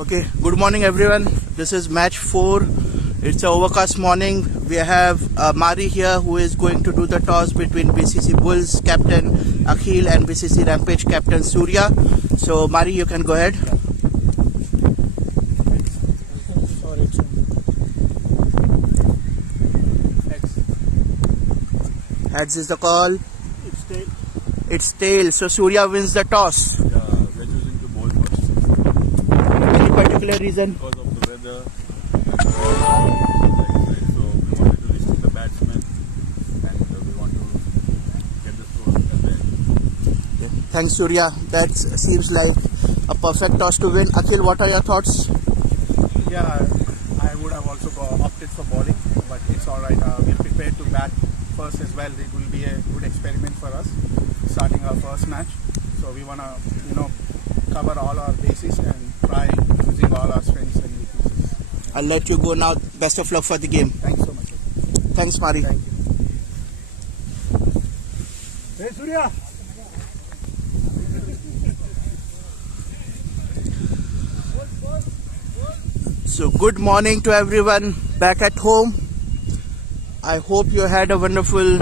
Okay, good morning everyone. This is match 4. It's an overcast morning. We have Mari here who is going to do the toss between BCC Bulls captain Akhil and BCC Rampage captain Surya. So Mari, you can go ahead. Heads is the call. It's tail. It's tail. So Surya wins the toss. Yeah, we're choosing to bowl first. Any particular reason? Because of the weather. So we wanted to restrict the batsmen and we want to get the score at the end. Yeah. Thanks Surya. That seems like a perfect toss to win. Akhil, what are your thoughts? Yeah, I would have also opted for bowling, but it's alright. We're prepared to bat first as well. It will be a good experiment for us, starting our first match. So we want to, cover all our bases and try using all our strengths and weaknesses. I'll let you go now. Best of luck for the game. Thanks so much. Thanks, Mari. Thank you. Hey Surya! So good morning to everyone back at home. I hope you had a wonderful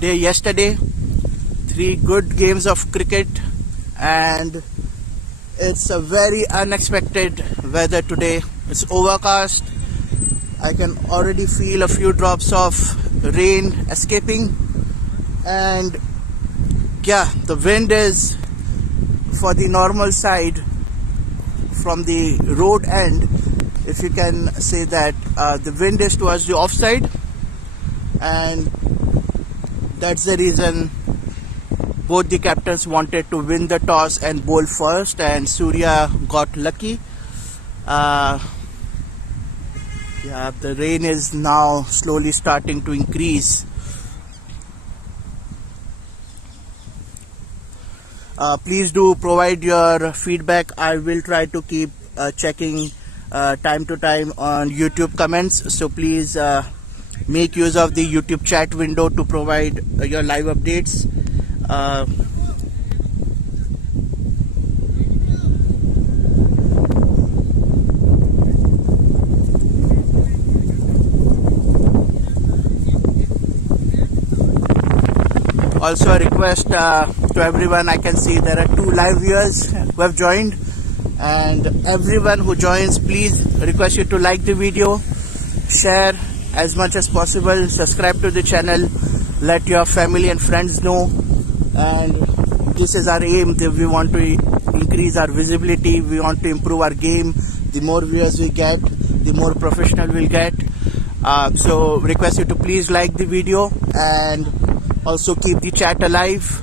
day yesterday. 3 good games of cricket, and it's a very unexpected weather today. It's overcast. I can already feel a few drops of rain escaping, and yeah, the wind is for the normal side from the road end, if you can say that. The wind is towards the offside, and that's the reason both the captains wanted to win the toss and bowl first, and Surya got lucky. Yeah, the rain is now slowly starting to increase. Please do provide your feedback. I will try to keep checking time to time on YouTube comments, so please make use of the YouTube chat window to provide your live updates. Also a request to everyone. I can see there are 2 live viewers who have joined, and everyone who joins, please request you to like the video, share as much as possible, subscribe to the channel, let your family and friends know. And this is our aim. We want to increase our visibility, we want to improve our game. The more viewers we get, the more professional we'll get. So request you to please like the video and also keep the chat alive.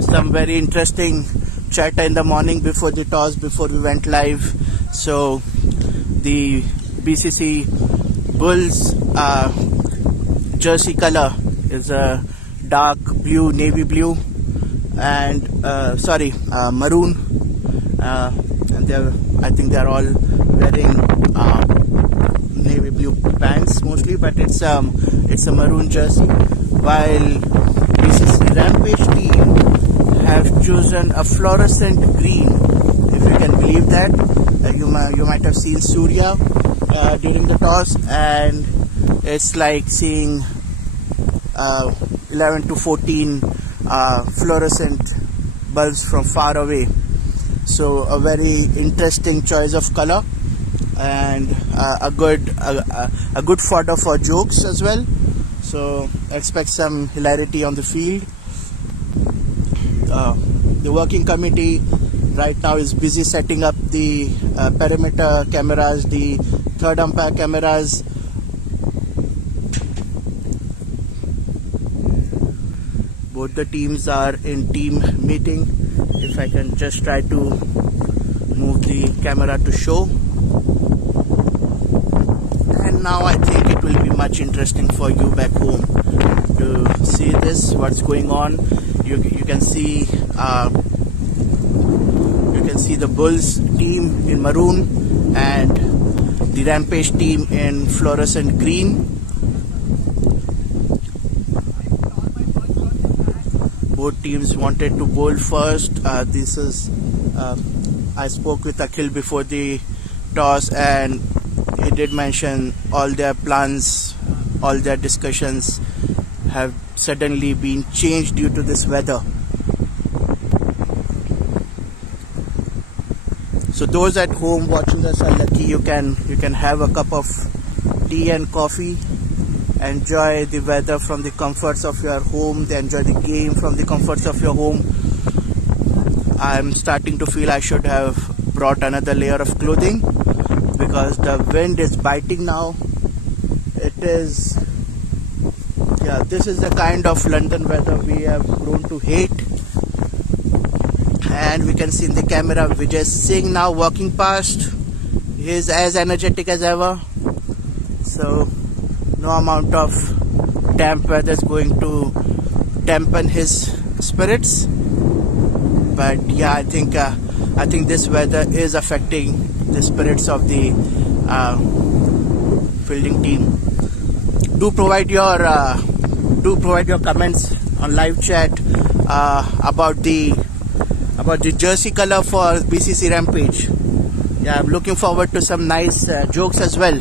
Some very interesting chatter in the morning before the toss, before we went live. So the BCC Bulls jersey color is a dark blue, navy blue, and maroon, and I think they're all wearing navy blue pants mostly, but it's a maroon jersey, while BCC Rampage team have chosen a fluorescent green. If you can believe that, you might have seen Surya during the toss, and it's like seeing 11 to 14 fluorescent bulbs from far away. So a very interesting choice of color, and a good fodder for jokes as well. So expect some hilarity on the field. The working committee right now is busy setting up the perimeter cameras, the third umpire cameras. Both the teams are in team meeting. If I can just try to move the camera to show. And now I think it will be much interesting for you back home to see this, what's going on. You can see can see the Bulls team in maroon and the Rampage team in fluorescent green. Both teams wanted to bowl first. I spoke with Akhil before the toss, and he did mention all their plans, all their discussions have suddenly been changed due to this weather. So those at home watching us are lucky. You can have a cup of tea and coffee, enjoy the weather from the comforts of your home, enjoy the game from the comforts of your home. I'm starting to feel I should have brought another layer of clothing because the wind is biting now. This is the kind of London weather we have grown to hate. And we can see in the camera Vijay Singh now walking past. He is as energetic as ever. So no amount of damp weather is going to dampen his spirits. But yeah, I think this weather is affecting the spirits of the fielding team. Do provide your comments on live chat about the jersey color for BCC Rampage. Yeah, I'm looking forward to some nice jokes as well.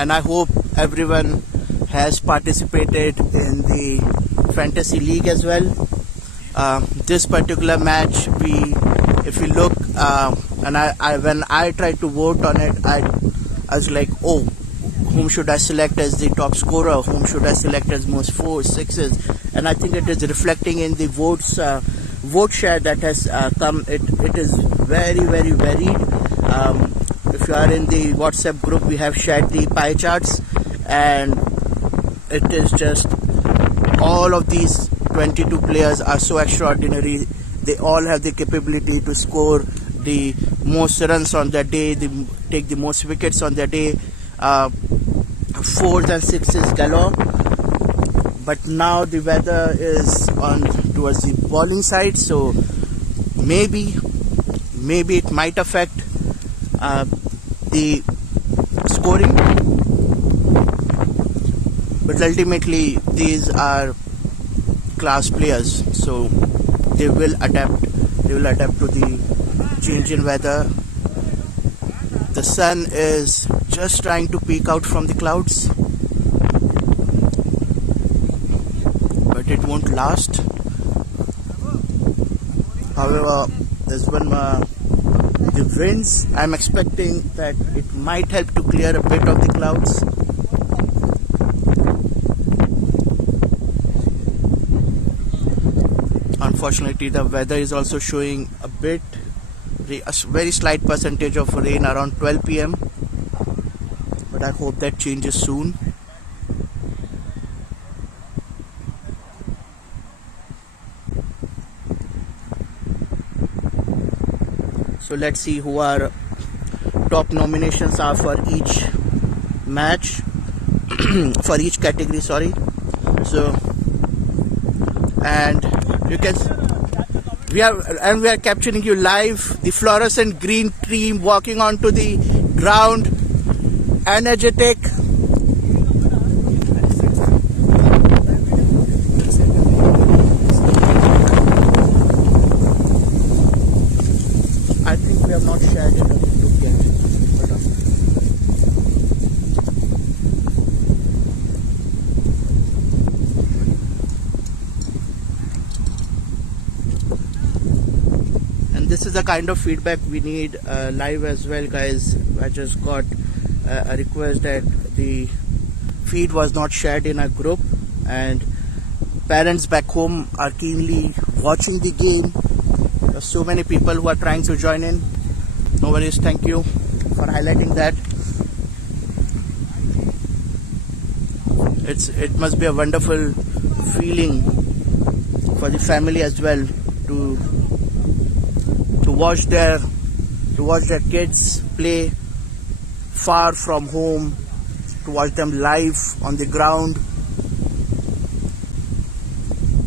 And I hope everyone has participated in the fantasy league as well. This particular match, if you look, and when I tried to vote on it, I was like, oh, whom should I select as the top scorer? Whom should I select as most 4s, 6s? And I think it is reflecting in the vote share that has come. It is very, very varied. If you are in the WhatsApp group, we have shared the pie charts, and it is just all of these 22 players are so extraordinary. They all have the capability to score the most runs on their day, take the most wickets on their day, 4s and 6s galore. But now the weather is on towards the bowling side, so maybe it might affect the scoring, but ultimately these are class players, so they will adapt to the change in weather. The sun is just trying to peek out from the clouds, but it won't last. However, there's the winds, I'm expecting that it might help to clear a bit of the clouds. Unfortunately, the weather is also showing a very slight percentage of rain around 12 p.m. But I hope that changes soon. So let's see who our top nominations are for each match, for each category, sorry. So, and you can, we are capturing you live. The fluorescent green team walking onto the ground, energetic. I think we have not shared it on YouTube yet. this is the kind of feedback we need live as well, guys. I just got a request that the feed was not shared in our group, and parents back home are keenly watching the game. There's so many people who are trying to join in. No worries, thank you for highlighting that. It must be a wonderful feeling for the family as well to watch their kids play far from home, to watch them live on the ground.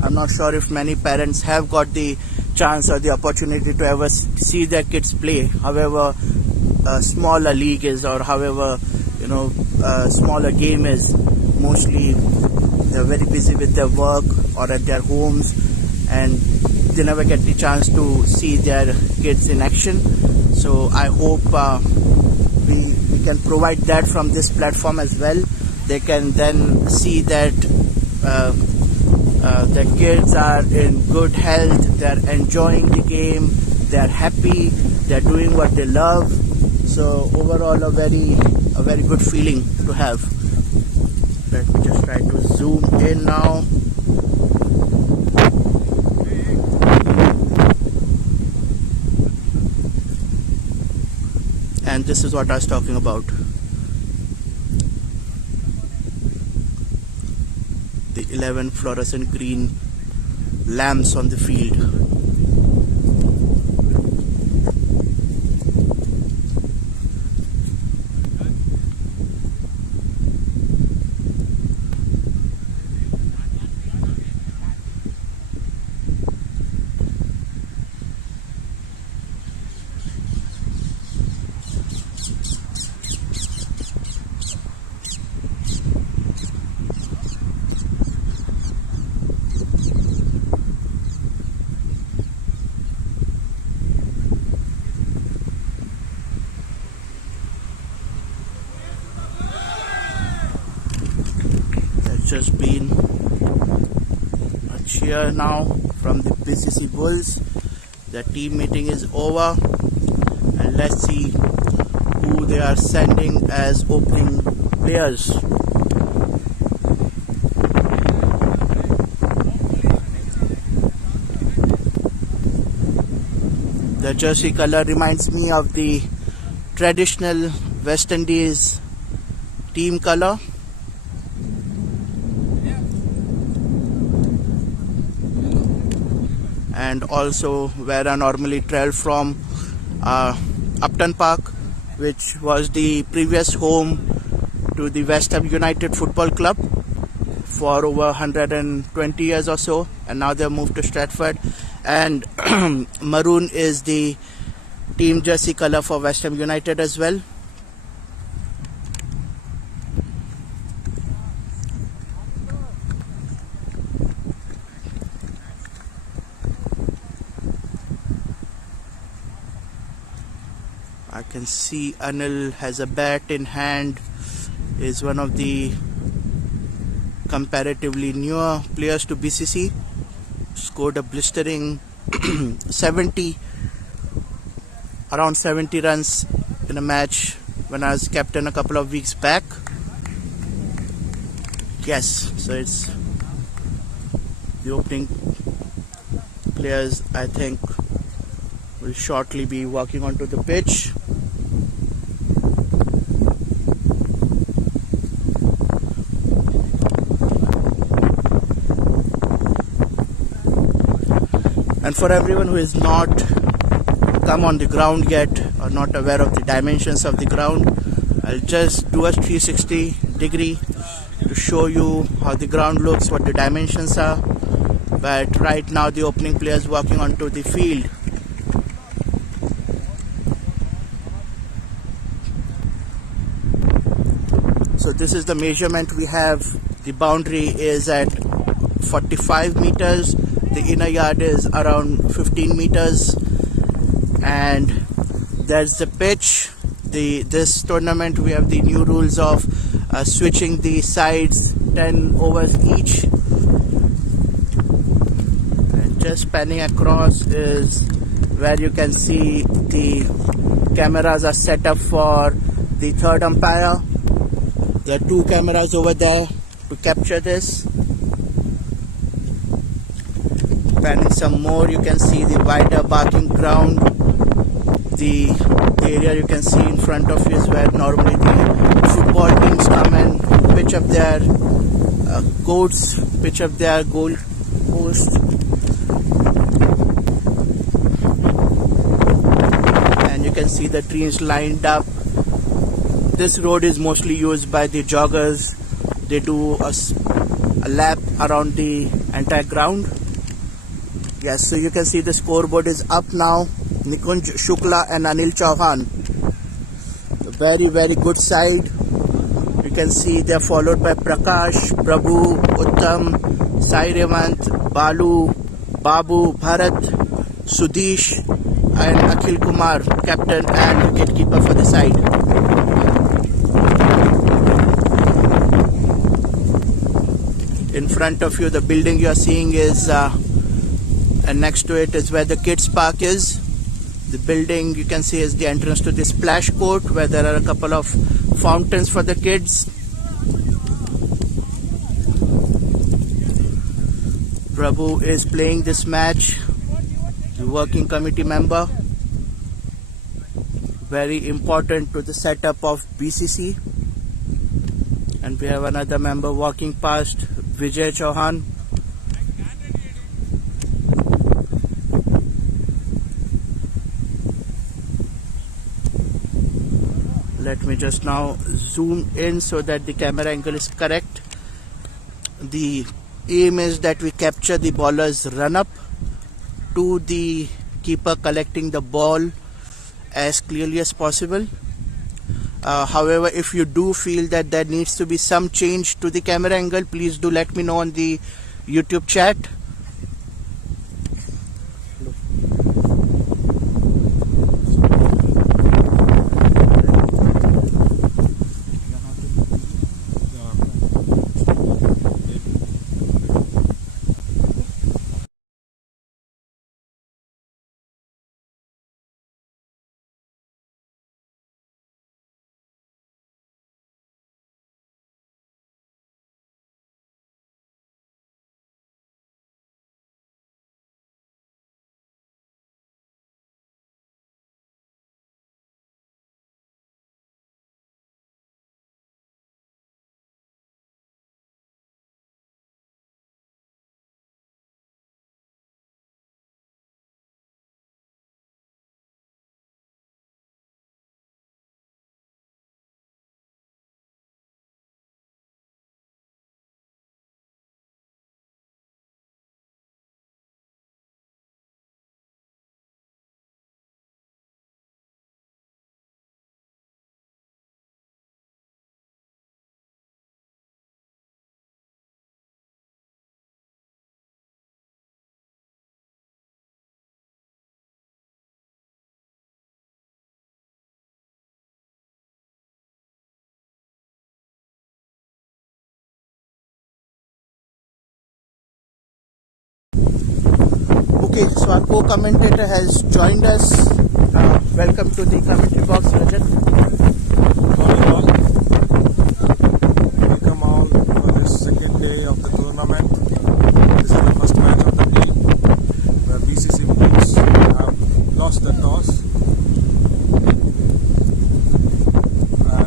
I'm not sure if many parents have got the chance or the opportunity to ever see their kids play, however small a league is, or however smaller game is. Mostly they're very busy with their work or at their homes, and they never get the chance to see their kids in action. So I hope we can provide that from this platform as well. They can then see that their kids are in good health, they're enjoying the game, they're happy, they're doing what they love. So overall a very good feeling to have. Let me just try to zoom in now. And this is what I was talking about. The 11 fluorescent green lamps on the field. Just been a cheer now from the BCC Bulls. The team meeting is over, and let's see who they are sending as opening players. The jersey color reminds me of the traditional West Indies team color. And also where I normally travel from, Upton Park, which was the previous home to the West Ham United Football Club for over 120 years or so, and now they've moved to Stratford. And maroon is the team jersey color for West Ham United as well. I can see Anil has a bat in hand, is one of the comparatively newer players to BCC. Scored a blistering around 70 runs in a match when I was captain a couple of weeks back. Yes, so it's the opening players, I think, will shortly be walking onto the pitch. And for everyone who is not come on the ground yet or not aware of the dimensions of the ground, I'll just do a 360 degree to show you how the ground looks, what the dimensions are. But right now the opening players walking onto the field. So this is the measurement we have. The boundary is at 45 meters. The inner yard is around 15 meters, and there's the pitch. This tournament we have the new rules of switching the sides 10 overs each, and just panning across is where you can see the cameras are set up for the third umpire. There are 2 cameras over there to capture this. Panning some more, you can see the wider barking ground. The area you can see in front of you is where normally the football teams come and pitch up their goats, pitch up their goal posts. And you can see the trees lined up. This road is mostly used by the joggers. They do a lap around the entire ground. Yes, so you can see the scoreboard is up now. Nikunj Shukla and Anil Chauhan. Very, very good side. You can see they are followed by Prakash, Prabhu, Uttam, Sai Revant, Balu, Babu, Bharat, Sudish and Akhil Kumar, captain and wicketkeeper for the side. In front of you, the building you are seeing is, and next to it is where the kids park is. The building you can see is the entrance to the splash court, where there are a couple of fountains for the kids. Prabhu is playing this match, the working committee member. Very important to the setup of BCC. And we have another member walking past, Vijay Chauhan. Let me just now zoom in so that the camera angle is correct. The aim is that we capture the bowler's run up to the keeper collecting the ball as clearly as possible. However, if you do feel that there needs to be some change to the camera angle, please do let me know on the YouTube chat. Okay, so our co-commentator has joined us. Welcome to the commentary box, Rajat. Welcome all for this second day of the tournament. This is the first match of the day where BCC Bulls have lost the toss.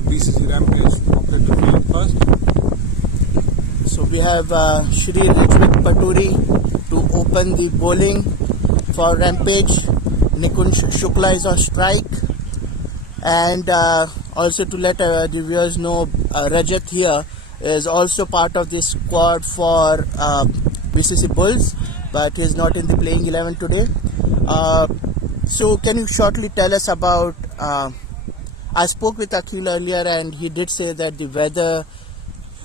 BCC Rampage opted to field first. So we have Shri Ritwik Paturi to open the bowling for Rampage. Nikunj Shukla is on strike, and also to let the viewers know, Rajat here is also part of this squad for BCC Bulls, but he is not in the playing 11 today. So can you shortly tell us about, I spoke with Akhil earlier and he did say that the weather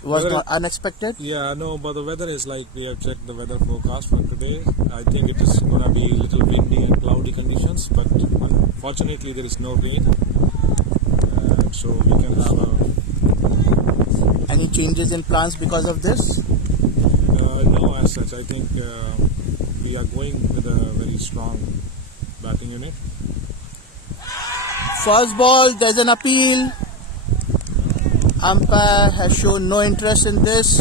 was not unexpected. Yeah, no, but the weather is like, we have checked the weather forecast for today. I think it is going to be a little windy and cloudy conditions, but unfortunately there is no rain. So we can have Any changes in plans because of this? no, as such. I think we are going with a very strong batting unit. First ball, there's an appeal. Umpire has shown no interest in this.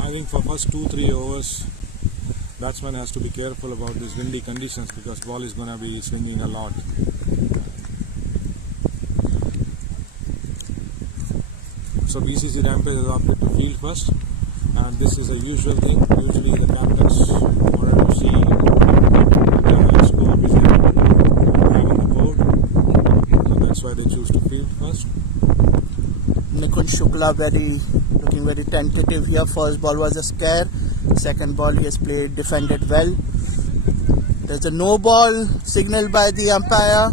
I think for first 2-3 overs, batsman has to be careful about these windy conditions because ball is going to be swinging a lot. So BCC Rampage has opted to field first, and this is a usual thing. Usually the captains wanted to see the score which they have on the board, so that's why they choose to field first. Nikun Shukla looking very tentative here. First ball was a scare. Second ball he has defended well. There's a no ball signaled by the umpire.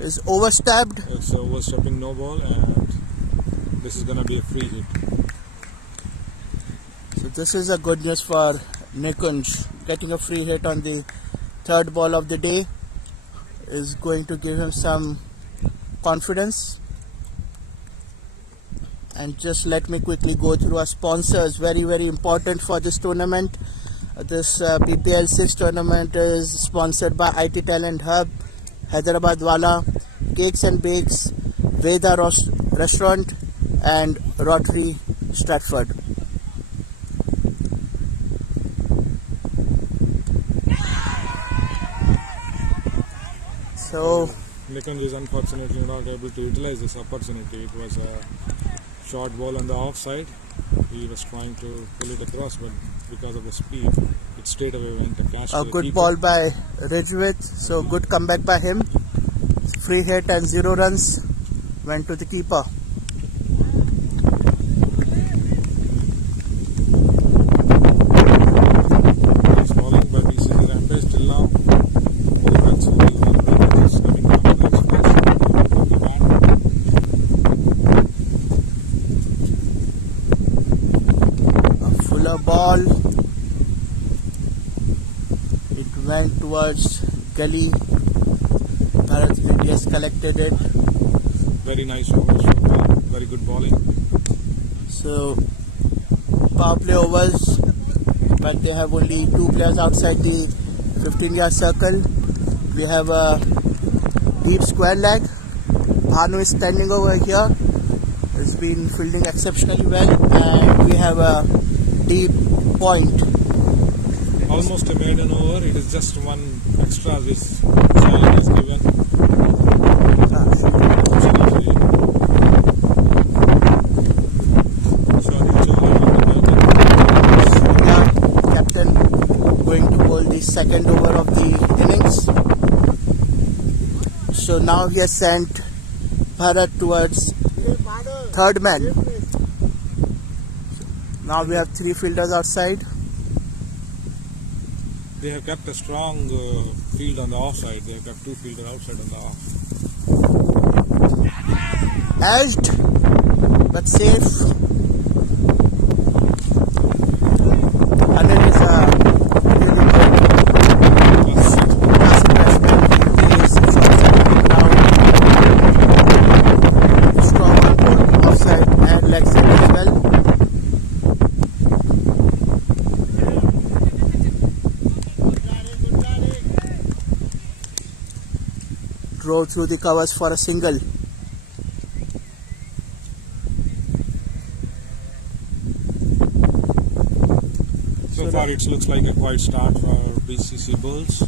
Is overstepped. It's overstepping no ball, and this is going to be a free hit. So this is a good news for Nikunj. Getting a free hit on the third ball of the day is going to give him some confidence. And just let me quickly go through our sponsors. Very, very important for this tournament. This BPL 6 tournament is sponsored by IT Talent Hub, Hyderabad Wala, Cakes and Bakes, Veda Restaurant, and Rotary Stratford. So Nikunj is unfortunately not able to utilize this opportunity. It was a short ball on the offside. He was trying to pull it across, but because of the speed, it straight away went to catch. a the good keeper. ball by Ridgewith. So good comeback by him. Free hit and 0 runs went to the keeper. Nice bowling by BCC Rampage till now. 4 runs only, 1 run is coming from the next from the bat. A fuller ball. It went towards gully. Bharat India has collected it. Very nice overs so far. Very good bowling. So power play overs, but they have only 2 players outside the 15-yard circle. We have a deep square leg. Bhanu is standing over here. Has been fielding exceptionally well, and we have a deep point. Almost a maiden over. It is just one extra which Shailen has given. Captain going to bowl the second over of the innings. So now he has sent Bharat towards third man. Now we have 3 fielders outside. They have kept a strong field on the offside. They have kept 2 fielders outside on the off. Edged but safe. And it is a really good classic batsman. He is outside the ground. Strong on both offside and leg side as well. Drove through the covers for a single. So far it looks like a quiet start for BCC Bulls.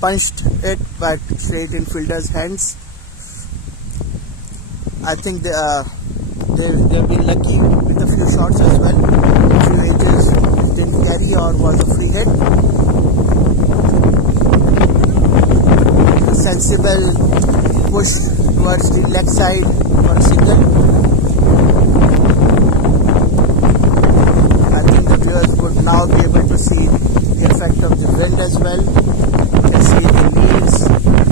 Punched it but straight in fielder's hands. I think they've been lucky with a few shots as well. A few edges didn't carry or was a free hit. A sensible push towards the leg side for a single. I think the viewers would now be able to see the effect of the wind as well. You can see the leaves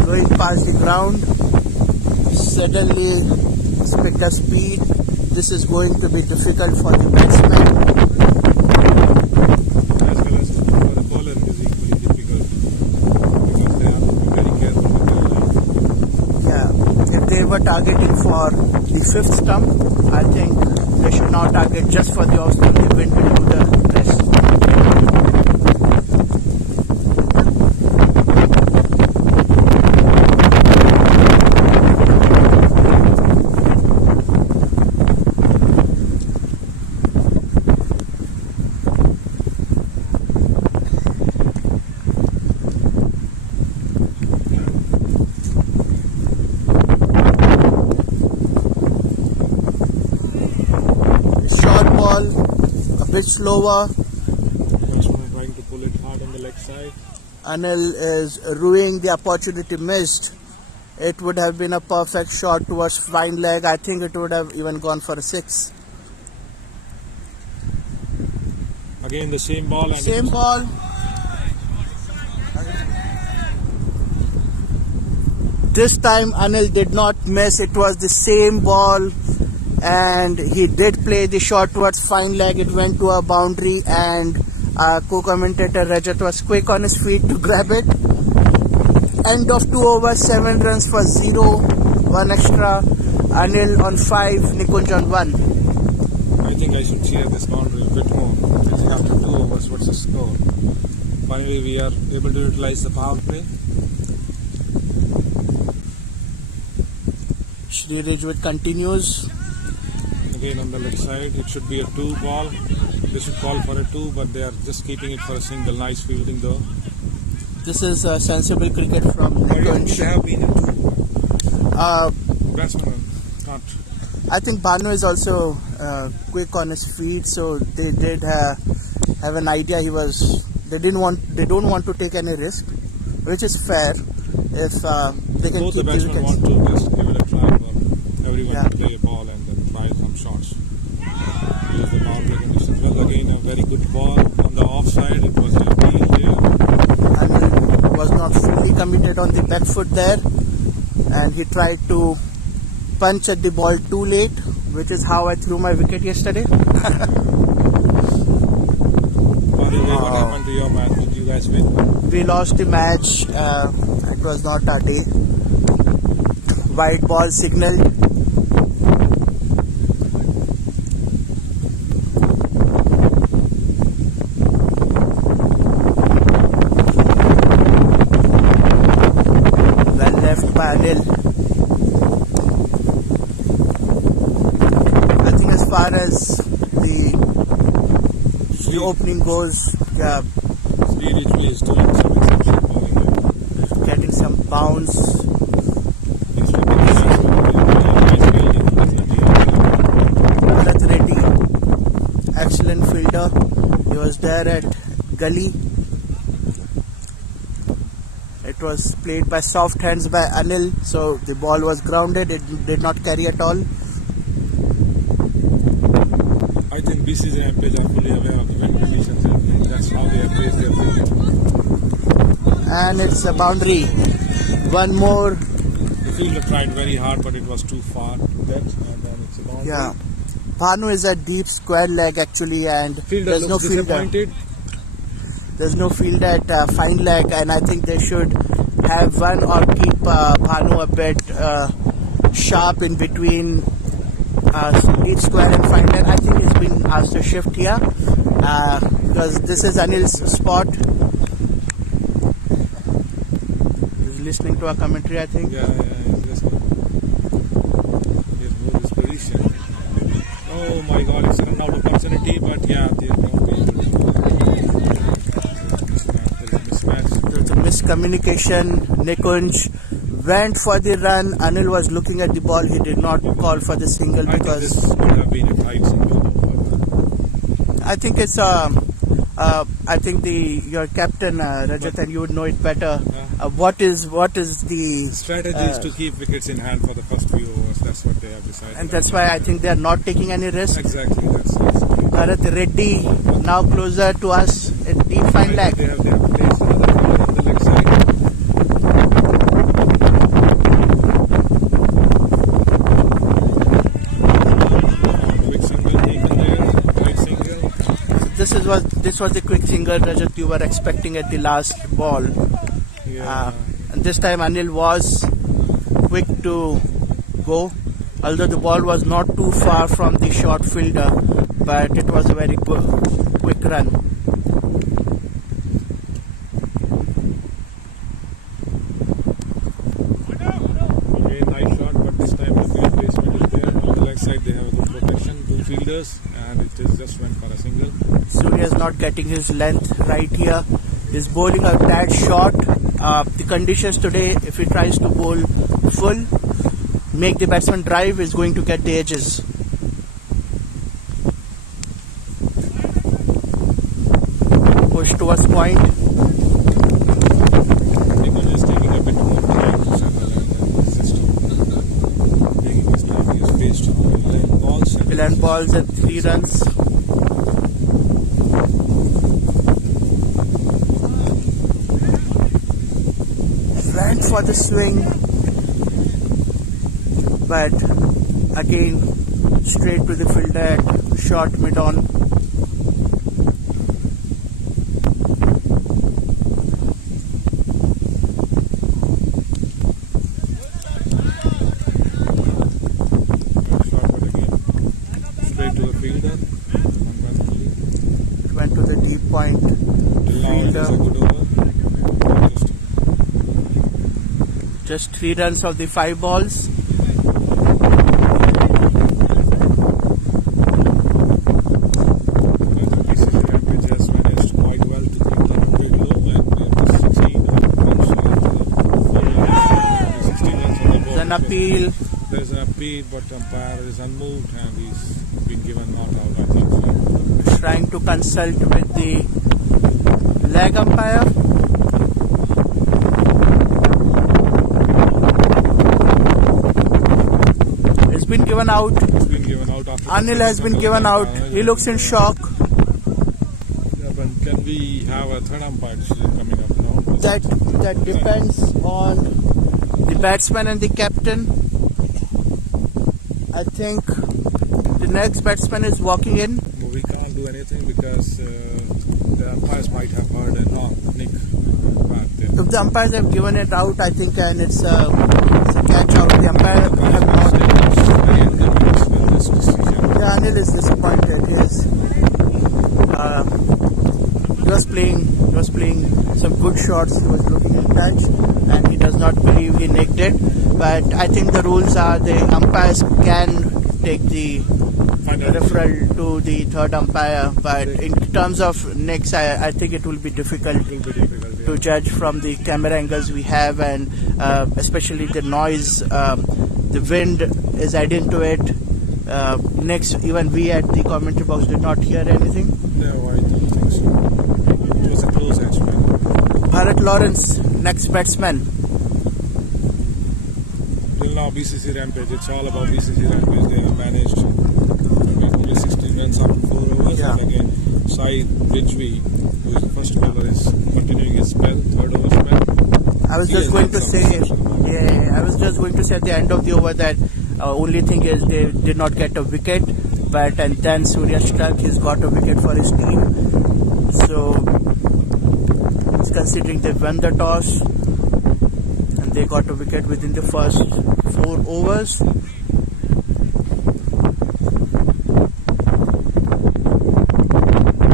going past the ground. Suddenly it's picked up speed. This is going to be difficult for the batsman. As well as for the bowler it is equally difficult because they have to be very careful with their line. Yeah, if they were targeting for the 5th stump, I think They should now target just for the off-spin. The wind will do the rest. A bit slower. Batsman trying to pull it hard on the leg side. Anil is ruining the opportunity missed. It would have been a perfect shot towards fine leg. I think it would have even gone for a 6. Again the same ball. And Same ball. This time Anil did not miss. It was the same ball. And he did play the shot towards fine leg. It went to a boundary, and co-commentator Rajat was quick on his feet to grab it. End of 2 overs, 7 runs for 0, 1 extra. Anil on 5, Nikunj on 1. I think I should cheer this boundary a bit more. I think after 2 overs, what's the score? Finally, we are able to utilize the power play. Sri Rijwit continues. Again on the left side, it should be a 2 ball. They should call for a 2, but they are just keeping it for a single. Nice fielding though. This is sensible cricket from It Nikunj. should have been a 2. Batsman not. I think Banu is also quick on his feet, so they did have an idea. They don't want to take any risk, which is fair. If they can Both keep the batsmen wickets. want to just give it a try for everyone Yeah. to play a ball and then try some shots. Use the power play conditions. Well, again a very good ball on the offside. It was a deal there. Anil was not fully committed on the back foot there, and he tried to punch at the ball too late, which is how I threw my wicket yesterday. By the way, what happened to your match? Did you guys win? We lost the match. It was not our day. White ball signaled. Well left by Anil. I think as far as the opening goes, yeah, Sri Rijwit is doing some exceptional bowling here. getting some bounce. He's flipping the shots with nice fielding. Bharat Reddy, excellent fielder. He was there at Gully. It was played by soft hands by Anil, so the ball was grounded. It did not carry at all. I think BCC Rampage are fully aware of the wind conditions and that's how they have placed their field. And it's a boundary. One more. The fielder tried very hard, but it was too far to get, and then it's a boundary. Yeah. Bhanu is a deep square leg actually, and Fielder there's no looks fielder. disappointed. There's no field at fine leg, and I think they should have one or keep Bhanu a bit sharp in between deep square and fine leg. I think he's been asked to shift here because this is Anil's spot. He's listening to our commentary, I think. Yeah, he's listening. He's moved his position. Oh my god, it's a run out opportunity, but yeah, they won't be able to. There's a mismatch. There's a miscommunication. Nikunj went for the run. Anil was looking at the ball. He did not call for the single I think because this would have been a tight single. I think it's I think your captain Rajat, and you would know it better. What is the Strategy is to keep wickets in hand for the first few overs. That's what they have decided. and that's why I think they are not taking any risk. Exactly. That's Bharat Reddy now closer to us at deep fine leg. They have placed another fielder on the leg side. Quick single taken there. Quick single. This was the quick single, Rajat, you were expecting at the last ball. Yeah. And this time Anil was quick to go. although the ball was not too far from the short fielder, but it was a very quick run. Again, nice shot, but this time the field placement is there. On the leg side, they have a good protection, two fielders, and it is just went for a single. Surya is not getting his length right here. He's bowling a tad short. The conditions today, if he tries to bowl full, make the batsman drive, is going to get the edges. Push towards point. Nikunj is taking a bit more time to settle and system. Taking his time, he is faced on 11 balls. 11 balls and 3 runs. Went for the swing, but again straight to the fielder at short mid-on. Shot, but again, straight to the fielder. It went to the deep point. Till now, it is a good over. Just 3 runs of the 5 balls. BCC Rampage has managed quite well to keep the 100 low, and they have 16 runs after 16 runs on the ball. There's an appeal. There's an appeal, but umpire is unmoved and he's been given not out, I think so. Trying to consult with the leg umpire. It's been given out. It's been given out after Anil has been given out. He looks in shock. Yeah, but can we have a third umpire decision coming up now? That depends on the batsman and the captain. I think the next batsman is walking in. We can't do anything because the umpires might have heard a nick back there. If the umpires have given it out, I think, and it's a catch out. The umpire have not. Yeah, Anil is disappointed. He was playing some good shots. He was looking in touch, and he does not believe he nicked it. But I think the rules are the umpires can take the referral to the third umpire. But in terms of nicks, I think it will be difficult to judge from the camera angles we have, and especially the noise, the wind is adding to it. Next, even we at the commentary box did not hear anything. No, I don't think so. It was a close edge. Bharat Lawrence, next batsman. Till now, BCC Rampage, it's all about BCC Rampage. They have managed only 16 runs after 4 overs. Yeah. And again, Sai Ridgway, who is the first bowler, is continuing his spell, third over spell. I was just going to say, at the end of the over that only thing is they did not get a wicket, and then Surya struck. He's got a wicket for his team. So, considering they won the toss and they got a wicket within the first 4 overs. I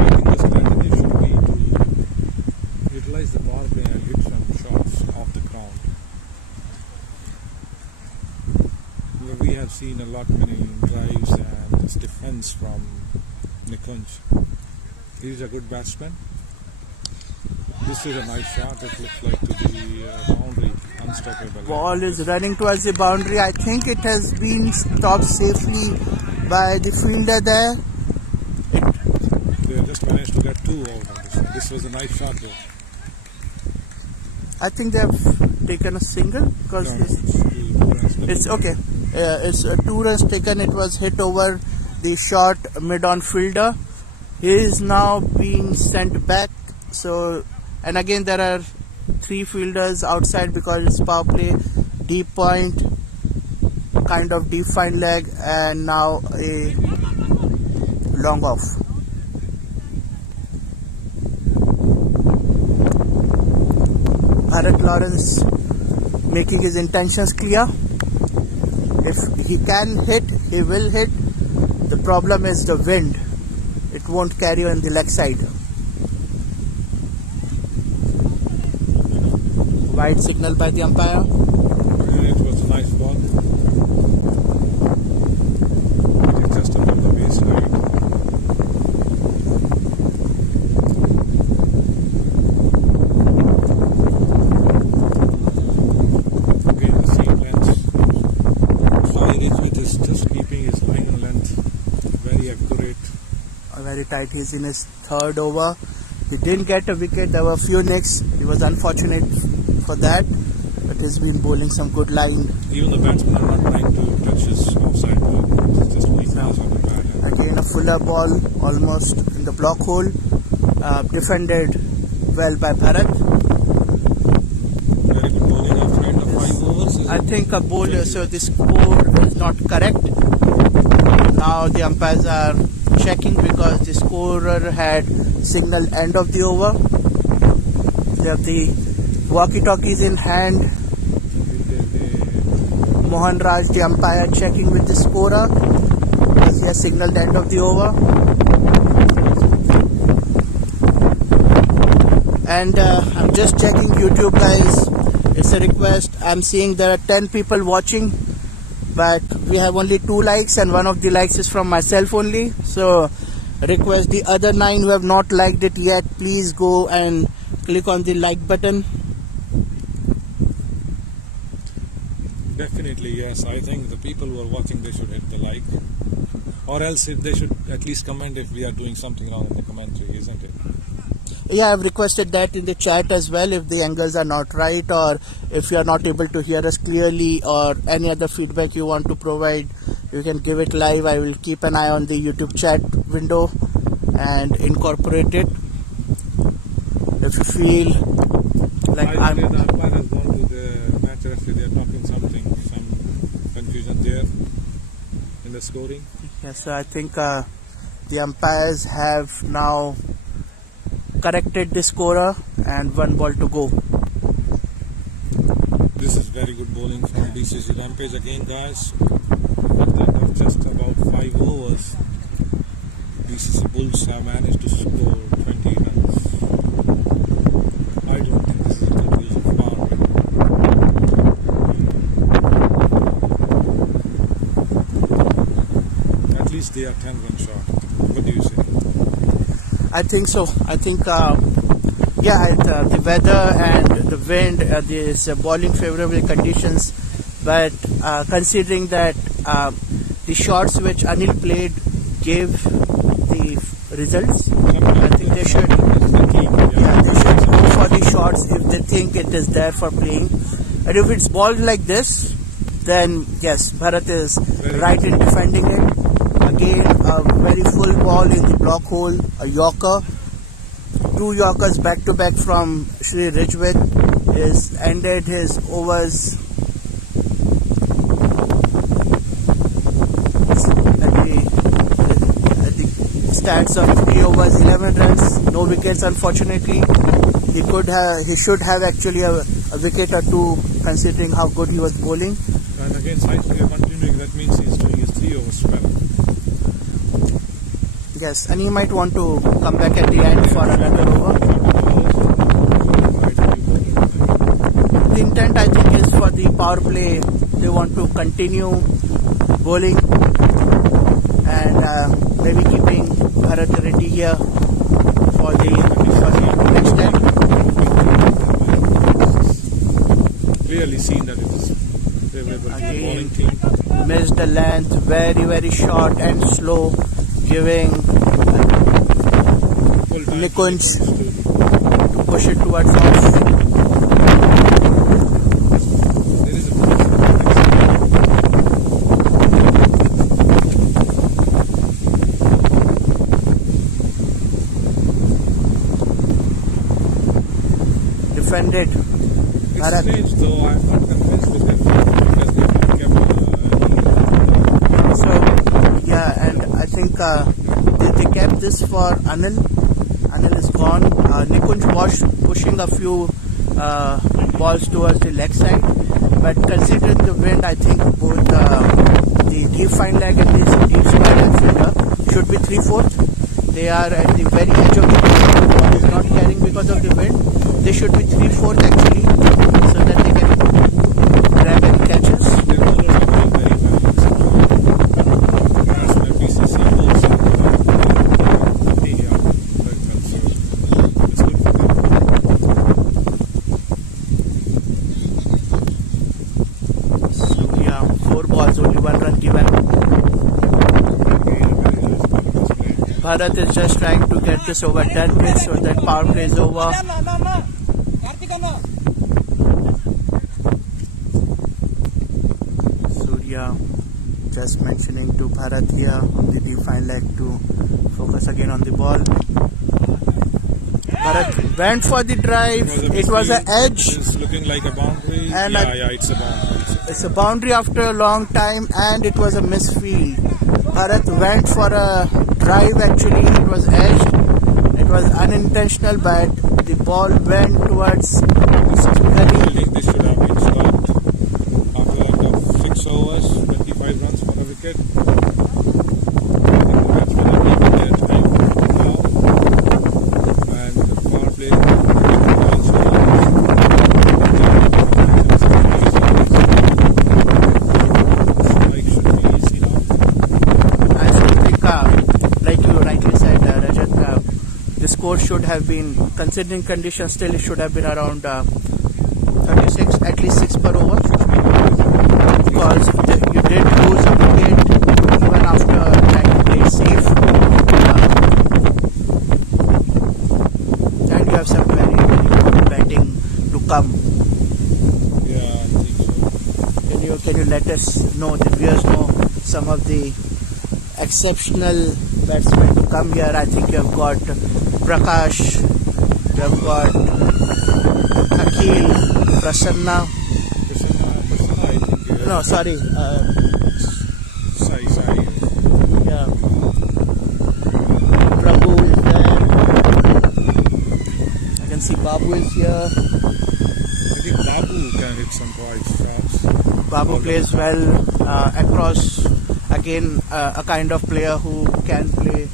think the strategy should be to utilize the power play and hit some shots off the ground. We have seen a lot many drives and defense from Nikunj. He's a good batsman. This is a nice shot. It looks like to the boundary, unstoppable. Ball is running towards the boundary. I think it has been stopped safely by the fielder there. They just managed to get 2 out of this one. This was a nice shot though. I think they have taken a single because it's okay. It's 2 runs taken. It was hit over the short mid-on fielder. He is now being sent back. So, and again there are 3 fielders outside because it's power play, deep point, kind of deep fine leg, and now a long off. Bharat Lawrence making his intentions clear. If he can hit, he will hit. The problem is the wind. It won't carry on the leg side. Wide signal by the umpire. It was a nice ball. It is just above the baseline. Again the same length. Flying it with is just keeping his line and length very accurate. Very tight. He's in his third over. He didn't get a wicket. There were a few nicks. He was unfortunate for that, but he's been bowling some good line. Even the batsmen are not trying to touch his offside ball. It's just going pass on the pad. Again a fuller ball, almost in the block hole. Defended well by Bharat. Very good bowling after end of 5 overs. I think a bowler, so the score is not correct. Now the umpires are checking because the scorer had signal end of the over. They have the walkie-talkies in hand. Mohan Raj, the umpire, checking with the scorer as he has signaled the end of the over. And I'm just checking YouTube, guys. It's a request. I'm seeing there are 10 people watching, but we have only 2 likes, and one of the likes is from myself only. So request the other 9 who have not liked it yet, please go and click on the like button. Definitely, yes. I think the people who are watching, they should hit the like. Or else if they should at least comment if we are doing something wrong in the commentary, isn't it? Yeah, I've requested that in the chat as well. If the angles are not right, or if you are not able to hear us clearly, or any other feedback you want to provide, you can give it live. I will keep an eye on the YouTube chat window and incorporate it. If you feel like I think the umpire has gone to the match referee. They are talking something, some confusion there in the scoring. yes, so I think the umpires have now corrected the scorer and 1 ball to go. This is very good bowling from BCC Rampage again, guys. At the end of just about 5 overs, BCC Bulls have managed to score 20 runs. I don't think this is a good use of power. At least they are 10 runs short. What do you say? I think so. I think the weather and the wind, this bowling favorable conditions, but considering that the shots which Anil played gave the results, I think they should go for the shots if they think it is there for playing. And if it's balled like this, then yes, Bharat is right in defending it. Again, a very full ball in the block hole, a Yorker. 2 Yorkers back to back from Sri Rijwit is ended his overs at the stats of 3 overs, 11 runs, no wickets unfortunately. He should have actually a wicket or 2 considering how good he was bowling. And again, science we are continuing, that means he's doing his 3 overs spell. Yes, and he might want to come back at the end for another over. The intent, I think, is for the power play. They want to continue bowling and maybe keeping Bharat ready here for the next time. Clearly seen that it is favorable to the bowling team. Missed the length, very, very short and slow, giving Nikunj to push it towards off. There is a Defended. it's Bharat. strange though, I'm not convinced with them because they haven't kept So, yeah, and I think they kept this for Anil. Anil is gone. Nikunj was pushing a few balls towards the leg side. But considering the wind, I think both the deep fine leg and this deep square leg fielder should be 3/4. They are at the very edge of the ball. The ball is not carrying because of the wind. They should be 3/4 actually, so that they can grab any catches. Their bowlers are doing very well. As the BCC bowls in 50 yard, very well. So it's good for them. So yeah, 4 balls, only 1 run given. Bharat is just trying to get this over done with so that power play is over. Surya just mentioning to Bharat here on the deep fine leg to focus again on the ball. Bharat went for the drive. It was an edge. It's looking like a boundary. And It's a boundary. it's a boundary after a long time, and it was a misfield. Bharat went for a drive actually. It was edged. It was unintentional, but the ball went towards I think this should have been stopped after of 6 overs, 25 runs for a wicket. I think the batsmen are taking their time now, and the power play also strike should be easy now. I still think, like you rightly said, Rajat, the score should have been, considering conditions, still it should have been around 36, at least 6 per over. Because you did lose a wicket even after trying to play it safe. And you have some very, very good batting to come. Yeah, I think so. Can you let us know, the viewers know, some of the exceptional batsmen to come here? I think you have got Prakash, you have got Akhil, Prasanna. Prasanna, I think. No, sorry. Sai. Yeah. Prabhu is there. I can see Babu is here. I think Babu can hit some wide shots. Babu plays well across. Again, a kind of player who can play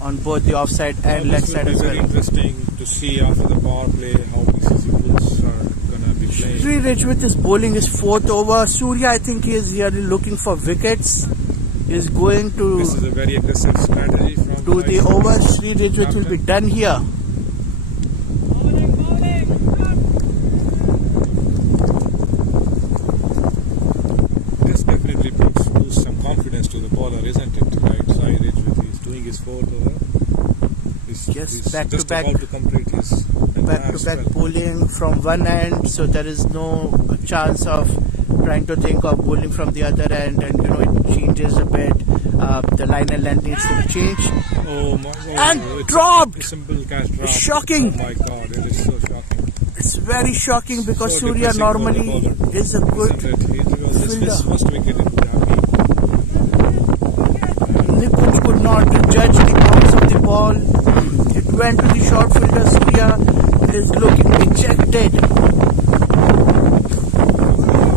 on both the offside and leg side as Very well. interesting to see after the power play how BCC Bulls are gonna be playing. Sri Ridgewith is bowling his 4th over. Surya, I think he is really looking for wickets. He is going to This is a very aggressive strategy from do the Vice over. Sri Ridgewith will be done here. This definitely boosts some confidence to the bowler, isn't it? Right side Ridgewith, he's doing his 4th over. He's Yes, back to just back. about to complete his entire Back spell. bowling from one end, so there is no chance of trying to think of bowling from the other end, and it changes a bit. The line and length needs to be changed. Oh my god. And it's dropped! A simple catch drop. Shocking. Oh my god, it is so shocking. It's very shocking because So Surya depressing for the normally bowler, is a good Isn't it? It was his fielder. first wicket in Dhabi. Nikunj could not judge the bounce of the ball. It went to the short fielder. Surya is looking ejected.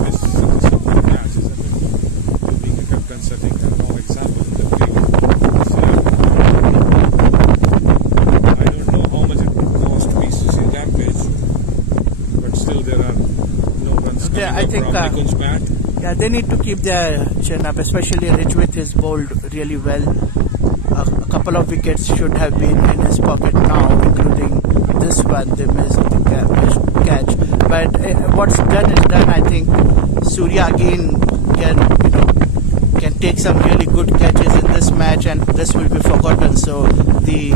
This is a simple catch, isn't it? Being a captain setting a wrong example in the league. So, I don't know how much it would cost BCC Rampage, but still there are no runs coming Yeah, I up think, from Nikunj's bat. Yeah, they need to keep their chin up, especially Ridgewith is bowled really well. A couple of wickets should have been in his pocket now, including this one. They missed the catch. But what's done is done. I think Surya again can take some really good catches in this match, and this will be forgotten. So the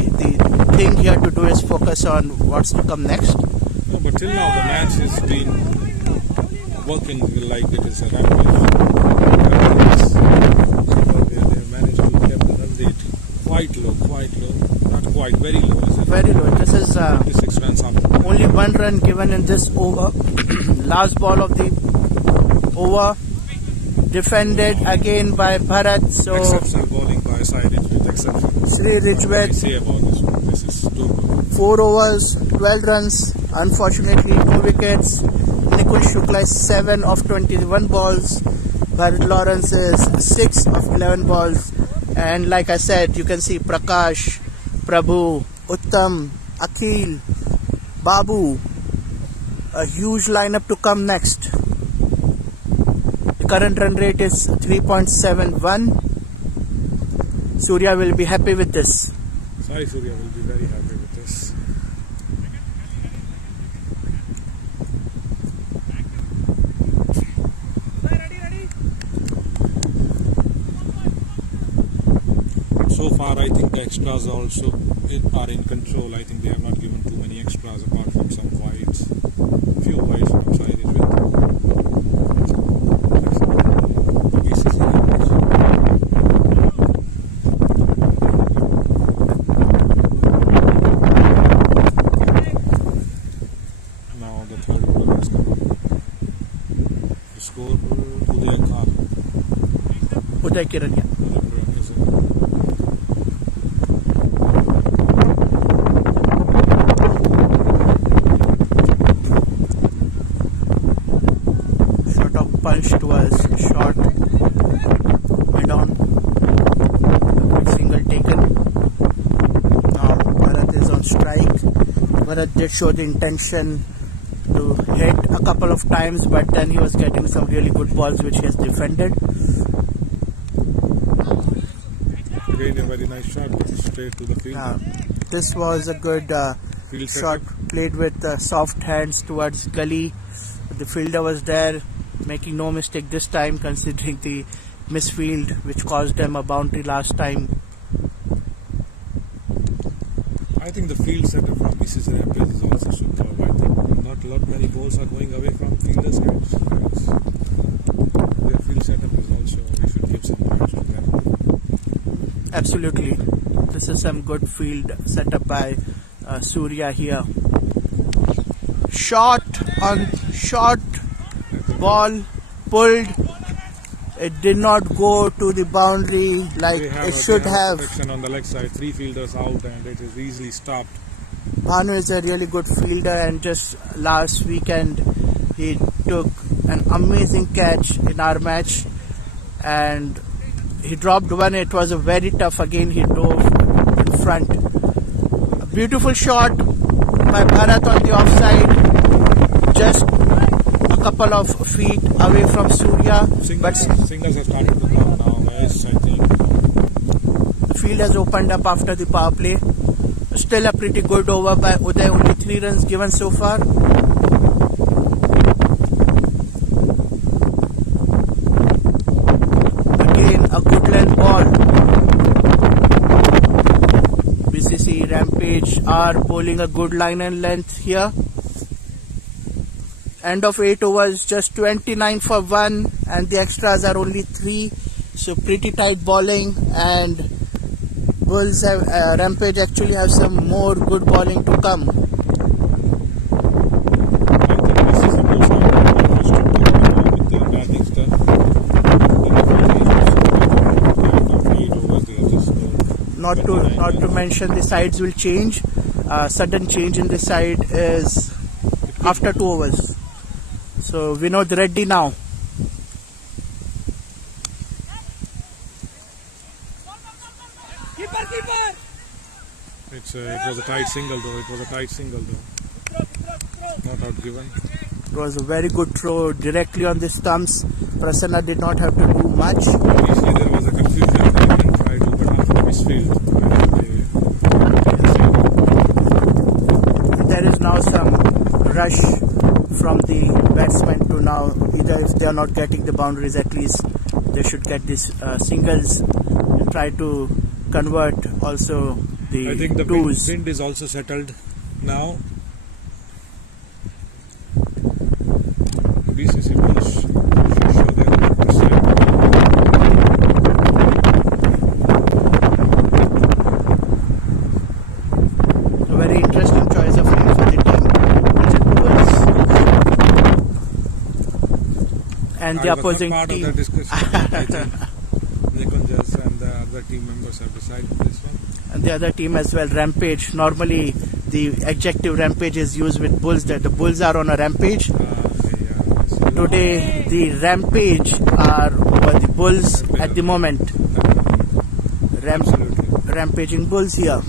thing here to do is focus on what's to come next. No, but till now the match has been working like it is a Rampage. They have managed to keep the run rate quite low. Not quite, very low. Is it? Very low. This is 56 runs after. only 1 run given in this over. Last ball of the over. Defended again by Bharat. So Exceptional bowling by side Ridgewith, exceptional. Sri What can Ridgewith, you say about this one? This is too good. 4 overs, 12 runs. Unfortunately, no wickets. Nikul Shukla is 7 of 21 balls. Bharat Lawrence is 6 of 11 balls. And like I said, you can see Prakash, Prabhu, Uttam, Akhil, Babu. A huge lineup to come next. The current run rate is 3.71. Surya will be happy with this. Sai Surya will be very happy with this. So far, I think the extras also are in control. I think they have not given too many extras apart from some wides. Few wides from side is with BCC Rampage. Now the third order has come. The score Uday Kirania. Punched was short mid on, single taken. Now Bharat is on strike. Bharat did show the intention to hit a couple of times, but then he was getting some really good balls which he has defended. Again a very nice shot, but straight to the field. This was a good shot, played with soft hands towards gully. The fielder was there, making no mistake this time, considering the misfield which caused them a boundary last time. I think the field setup from BCC Rampage is also superb. I think not a lot many balls are going away from fielders' hands. Their field setup is also, we should give some points to them. Absolutely. This is some good field setup by Surya here. Shot ball pulled. It did not go to the boundary like it should have. Protection on the leg side, 3 fielders out, and it is easily stopped. Bhanu is a really good fielder, and just last weekend he took an amazing catch in our match, and he dropped one. It was a very tough. Again, he dove in front. A beautiful shot by Bharat on the offside, just a couple of feet away from Surya. Singles have started to come now, guys. I think the field has opened up after the power play. Still a pretty good over by Uday. Only 3 runs given so far. Again, a good length ball. BCC Rampage are bowling a good line and length here. End of 8 overs, just 29 for 1, and the extras are only 3. So pretty tight bowling, and Bulls have Rampage actually have some more good bowling to come. Not to mention the sides will change. Sudden change in the side is after 2 overs. So Vinod Reddy now. it was a tight single though. Not out given. It was a very good throw directly on the stumps. Prasanna did not have to do much. Initially there was a confusion. They didn't try to, but after the misfield, there is now some rush from the batsmen to now, either if they are not getting the boundaries, at least they should get these singles and try to convert also the I think the twos. wind is also settled now. BCC Bulls should show their percent. A very interesting choice of name for the team. And the opposing part team. of the discussion. I think Nikunjas and the other team members have decided this one. And the other team as well, Rampage. Normally the adjective Rampage is used with Bulls, that the Bulls are on a rampage. Okay, yeah. today the Rampage are over the Bulls at the moment. Rampaging Bulls here.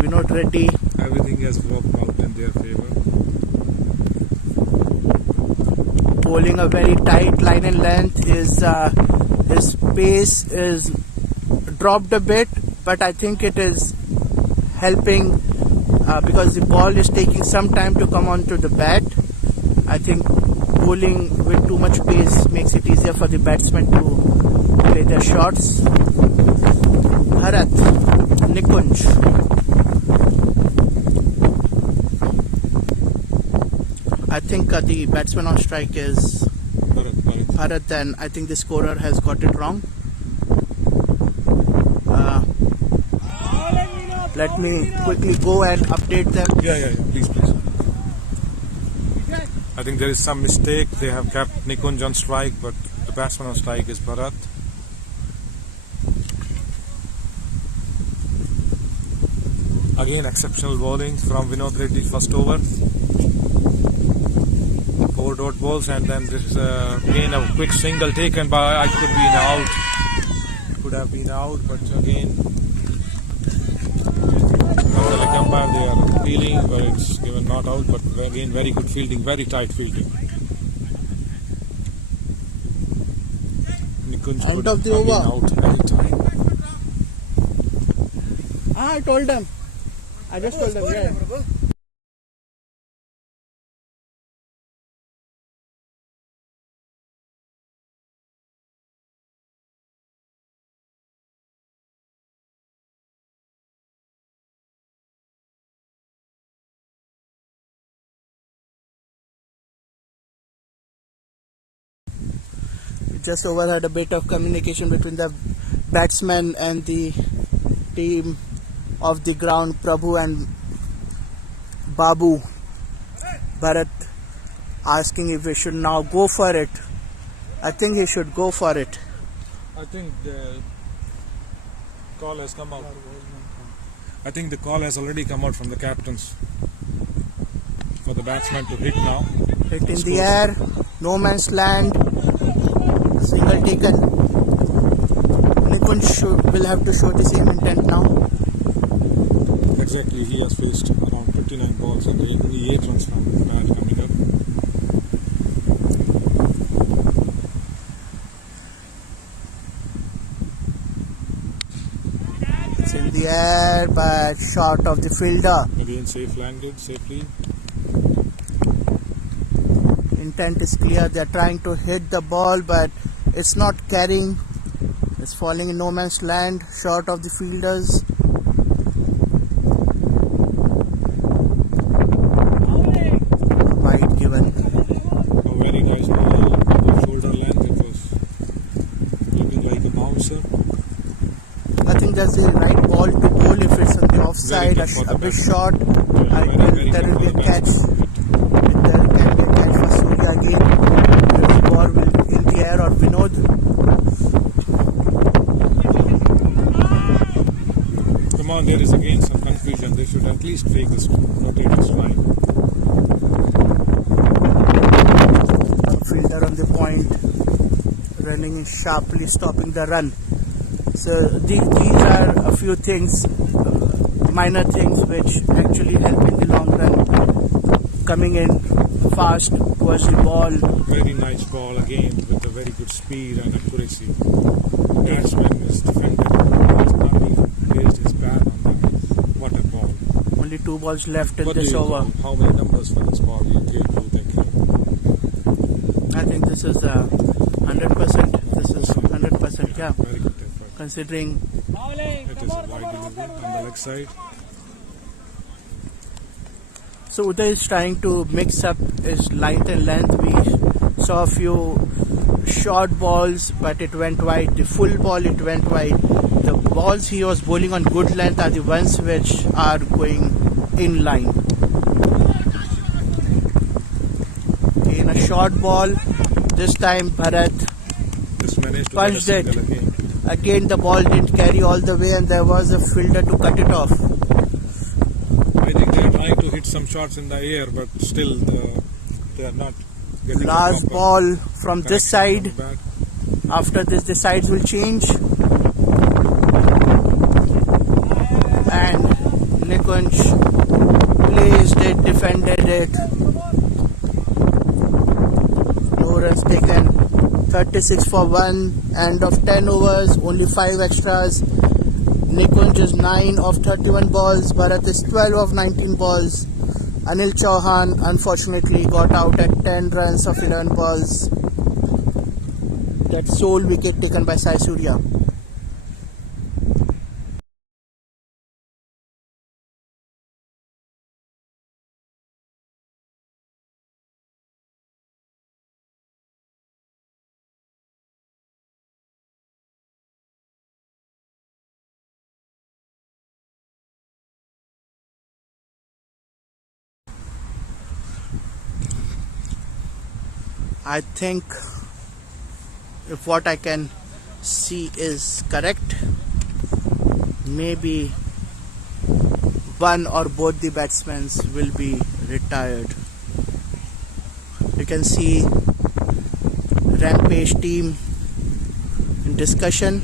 Vinod Reddy. Everything has worked out in their favor. Bowling a very tight line and length. His pace is dropped a bit, but I think it is helping because the ball is taking some time to come onto the bat. I think bowling with too much pace makes it easier for the batsmen to play their shots. Bharat, Nikunj. I think the batsman on strike is Bharat, then I think the scorer has got it wrong. Let me quickly go and update them. Yeah, please. I think there is some mistake. They have kept Nikunj on strike, but the batsman on strike is Bharat. Again, exceptional bowling from Vinod Reddy first over. 4 dot balls, and then this is again a quick single taken by. I could be out. Could have been out, but again, like umpire, they are appealing, but it's given not out. But again, very good fielding, very tight fielding. Nikunj Out of the over. Out very tight. I told them. I just told them. Yeah. Just overheard a bit of communication between the batsman and the team of the ground, Prabhu and Babu. Bharat asking if we should now go for it. I think he should go for it. I think the call has come out. I think the call has already come out from the captains for the batsman to hit now. Hit in the air, no man's land, single taken. Nikunj will have to show the same intent now. Exactly, he has faced around 59 balls and only 8 runs from the match coming up. It's in the air, but short of the fielder. Again, safe landed, safely. Intent is clear. They are trying to hit the ball, but it's not carrying. It's falling in no man's land, short of the fielders. Wide given. A very nice ball, shoulder length. It was looking like a bouncer. I think that's the right ball to bowl if it's on the offside. A bit short. There will be a catch. There can be a catch for Surya again. The ball will in the air or Vinod. Come on, there is again some confusion. They should at least take this rotating strike. Fielder on the point, running in sharply, stopping the run. So these are a few things, minor things which actually help in the long run. Coming in fast towards the ball. Very nice ball again with a very good speed and accuracy. The batsman is defended. He raised his bat on that. What a ball. Only 2 balls left in What this do you over. think? How many numbers for this ball you gave to the I think this is 100%. This is 100%, yeah. Very good effort. Considering It is a wide delivery on the leg side. so Uday is trying to mix up his length and length. We saw a few short balls, but it went wide. The full ball, it went wide. The balls he was bowling on good length are the ones which are going in line. In a short ball, this time Bharat Just managed to punched get a it. single again. Again, the ball didn't carry all the way, and there was a fielder to cut it off. I think they are trying to hit some shots in the air, but still the they are not getting Last the proper ball from this connection side. from the bat. After this, the sides will change. And Nikunj placed it, defended it. No runs taken. 36 for 1. End of 10 overs, only 5 extras. Nikunj is 9 of 31 balls. Bharat is 12 of 19 balls. Anil Chauhan unfortunately got out at 10 runs of 11 balls. That sole wicket taken by Sai Surya. I think if what I can see is correct, maybe one or both the batsmen will be retired. You can see Rampage team in discussion.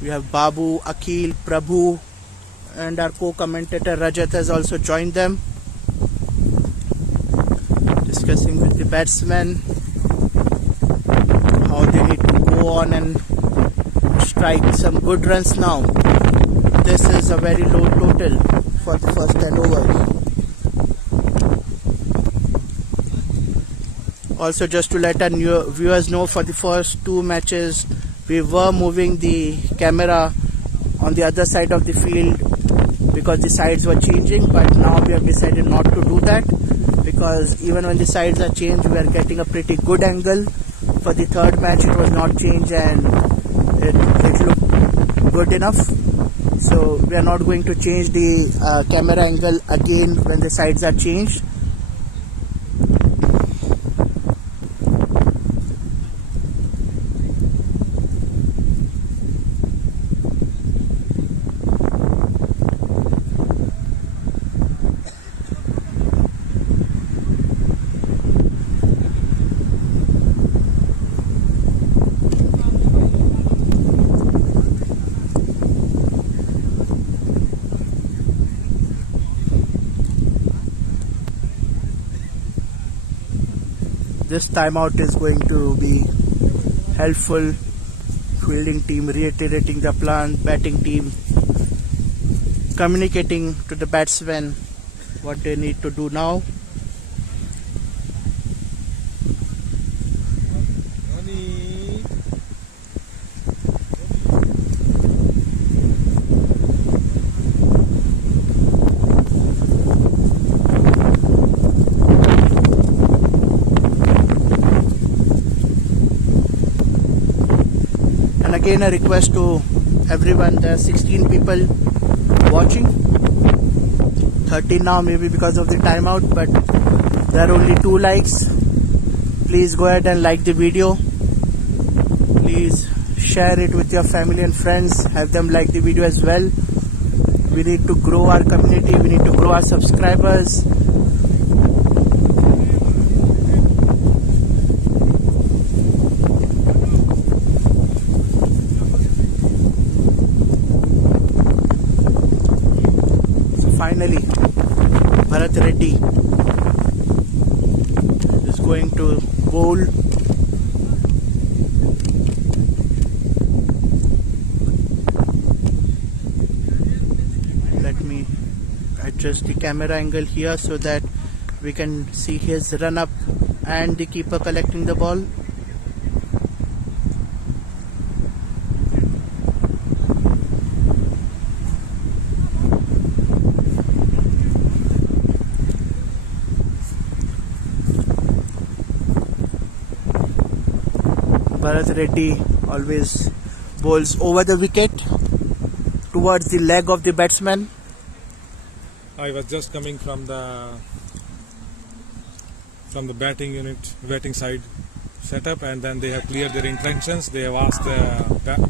We have Babu, Akhil, Prabhu, and our co-commentator Rajat has also joined them, discussing with the batsmen how they need to go on and strike some good runs now. This is a very low total for the first 10 overs. Also, just to let our new viewers know, for the first 2 matches we were moving the camera on the other side of the field because the sides were changing, but now we have decided not to do that, because even when the sides are changed we are getting a pretty good angle. For the third match it was not changed and it looked good enough, so we are not going to change the camera angle again when the sides are changed. This timeout is going to be helpful. Fielding team reiterating the plan, batting team communicating to the batsmen what they need to do now. Again, a request to everyone. There are 16 people watching, 13 now maybe because of the timeout, but there are only 2 likes. Please go ahead and like the video. Please share it with your family and friends, have them like the video as well. We need to grow our community, we need to grow our subscribers. Finally, Bharat Reddy is going to bowl. Let me adjust the camera angle here so that we can see his run up and the keeper collecting the ball. Bharat Reddy always bowls over the wicket towards the leg of the batsman. I was just coming from the batting side setup, and then they have cleared their intentions. They have asked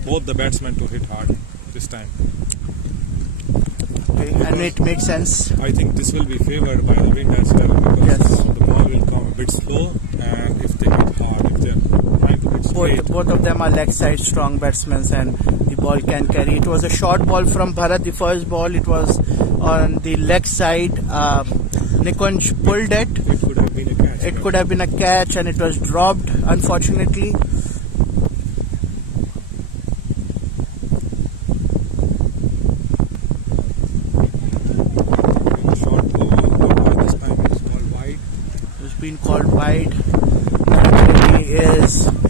both the batsmen to hit hard this time. Okay, and it makes sense. I think this will be favored by the wind as well, because Yes. the ball will come a bit slow, and if they hit hard, if they're trying to hit straight. Both of them are leg side strong batsmen, and the ball can carry. It was a short ball from Bharat. The first ball, it was on the leg side. Nikunj pulled it. It could have been a catch. It could have been a catch, and it was dropped, unfortunately. Short ball, but this time it is called wide. It's been called wide.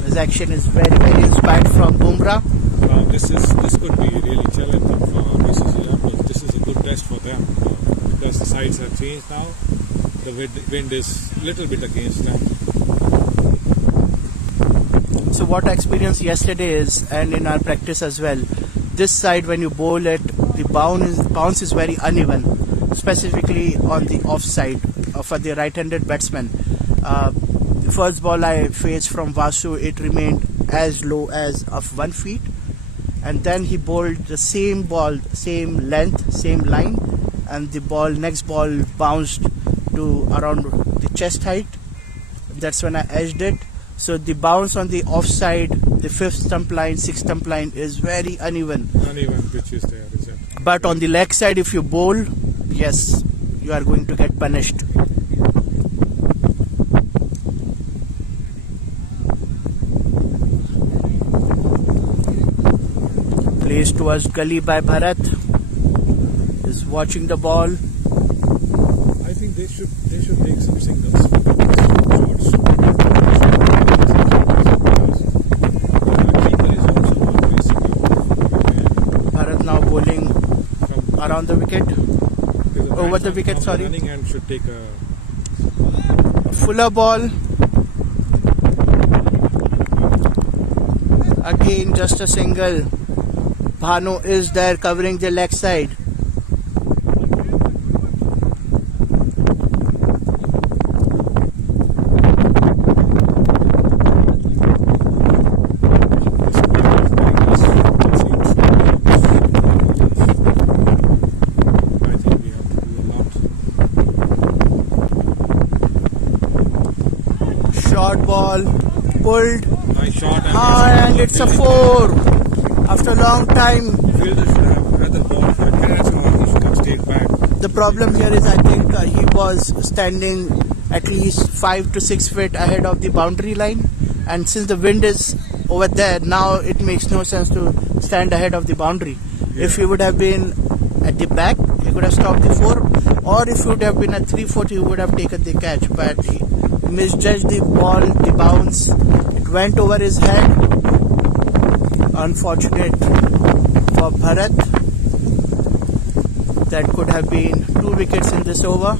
His action is very, very inspired from Bumrah. Now this could be really challenging for BCC Rampage. This is a good test for them, because the sides have changed now. The wind is a little bit against them. So what I experienced yesterday is, and in our practice as well, this side when you bowl it, the bounce is very uneven, specifically on the off side for the right-handed batsman. The first ball I faced from Vasu, it remained as low as of 1 feet, and then he bowled the same ball, same length, same line, and the next ball bounced to around the chest height. That's when I edged it. So the bounce on the offside, the 5th stump line, 6th stump line is very uneven. Uneven pitch is there, is it? But on the leg side, if you bowl, yes, you are going to get punished. Placed towards gully by Bharat. Is watching the ball. I think they should take some signals for these shots. Keeper is also not facing you. Bharat now bowling From around the wicket. Over the wicket, from sorry. Running and should take a Fuller ball. Again, just a single. Bhanu is there covering the leg side. Short ball, pulled, nice shot, and it's a 4. After a long time. Fielder should have rather ball for a catch, or he should have stayed back. The problem here is I think he was standing at least 5 to 6 feet ahead of the boundary line, and since the wind is over there, now it makes no sense to stand ahead of the boundary. If he would have been at the back, he could have stopped the 4, or if he would have been at 3-4, he would have taken the catch, but he misjudged the ball, the bounce. It went over his head. Unfortunate for Bharat. That could have been 2 wickets in this over.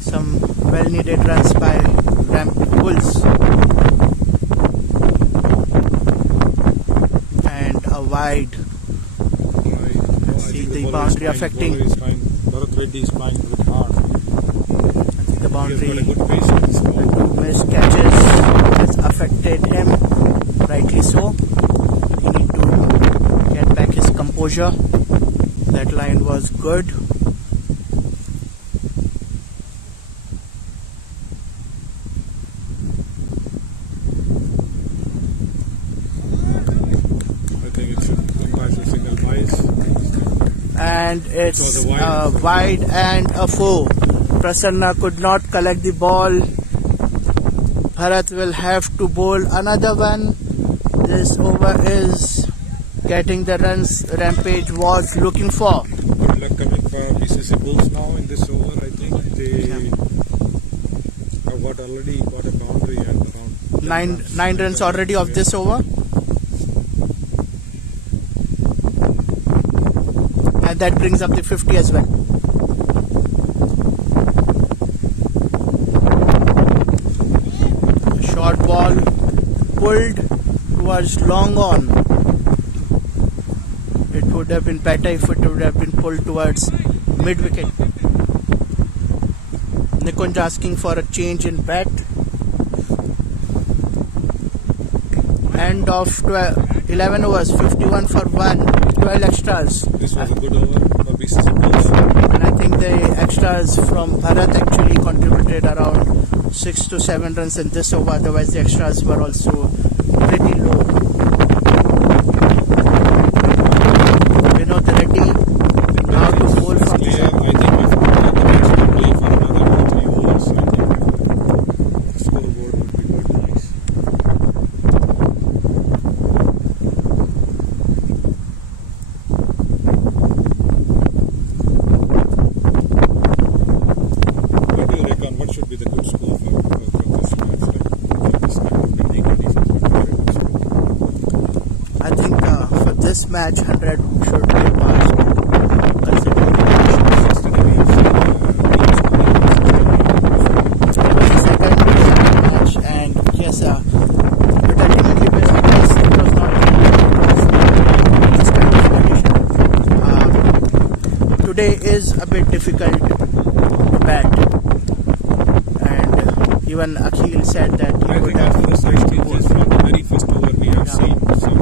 Some well needed runs by Bulls. And a wide. See the boundary affecting. Bharat Reddy is flying a bit hard. The boundary. He has got a good pace in this ball. Missed catches has affected him, rightly so. He need to get back his composure. That line was good. I think it should impact the single wise. And it's was a a wide. wide and a 4. Prasanna could not collect the ball. Bharat will have to bowl another one. This over is getting the runs Rampage was looking for. Good luck coming for BCC Bulls now in this over. I think they have already got a boundary and around 9 runs already of this over. And that brings up the 50 as well. Short ball pulled towards long on. It would have been better if it would have been pulled towards mid wicket. Nikunj asking for a change in bat. End of 11 overs, 51 for 1, 12 extras. This was a good over for BCC players. And I think the extras from Bharat actually contributed around 6 to 7 runs in this over, otherwise the extras were also pretty low. Vinod Reddy now to bowl from the Clear. I think if the match will play for another 2-3 overs, I think the scoreboard would be good. Nice. What do you reckon? What should be the good score for this match? Like, this kind of winning conditions, what should be a good score? I think for this match 100 should be passed considering the conditions. Yesterday we have seen It was the second match and yes, but ultimately because it was not this kind of condition. Today is a bit difficult to bat and even Akhil said that he I would think have after the side changes from the very first over we have seen some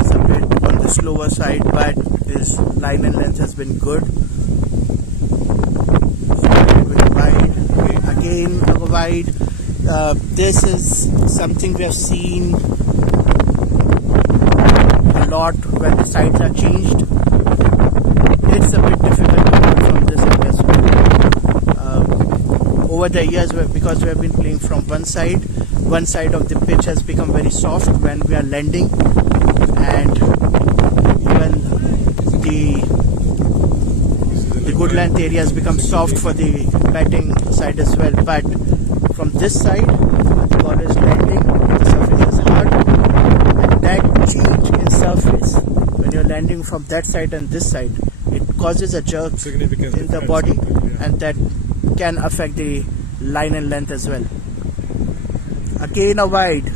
is a bit on the slower side, but his line and length has been good. With wide, again a wide. This is something we have seen a lot when the sides are changed. It's a bit difficult to bowl from this area as well. Over the years, because we have been playing from one side of the pitch has become very soft when we are landing, and even the good length area has become soft for the batting side as well. But from this side, the ball is landing, the surface is hard, and that change in surface when you're landing from that side and this side, it causes a jerk significant in the difference, body, yeah. and that can affect the line and length as well. Again a wide.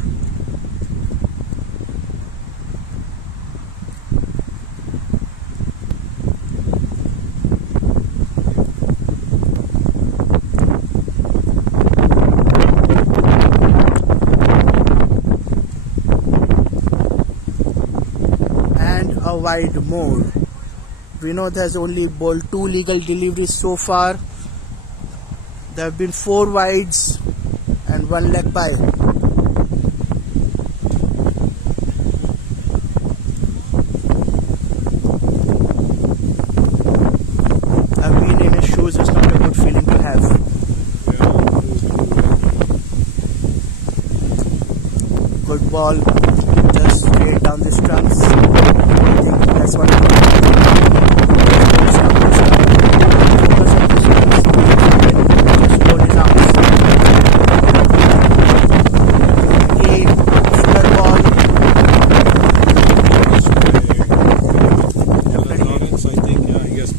And a wide more. Vinod has only bowled 2 legal deliveries so far. There have been 4 wides and 1 leg by. I've been in his shoes, it's not a good feeling to have. Good ball, just straight down the stumps. I think that's what it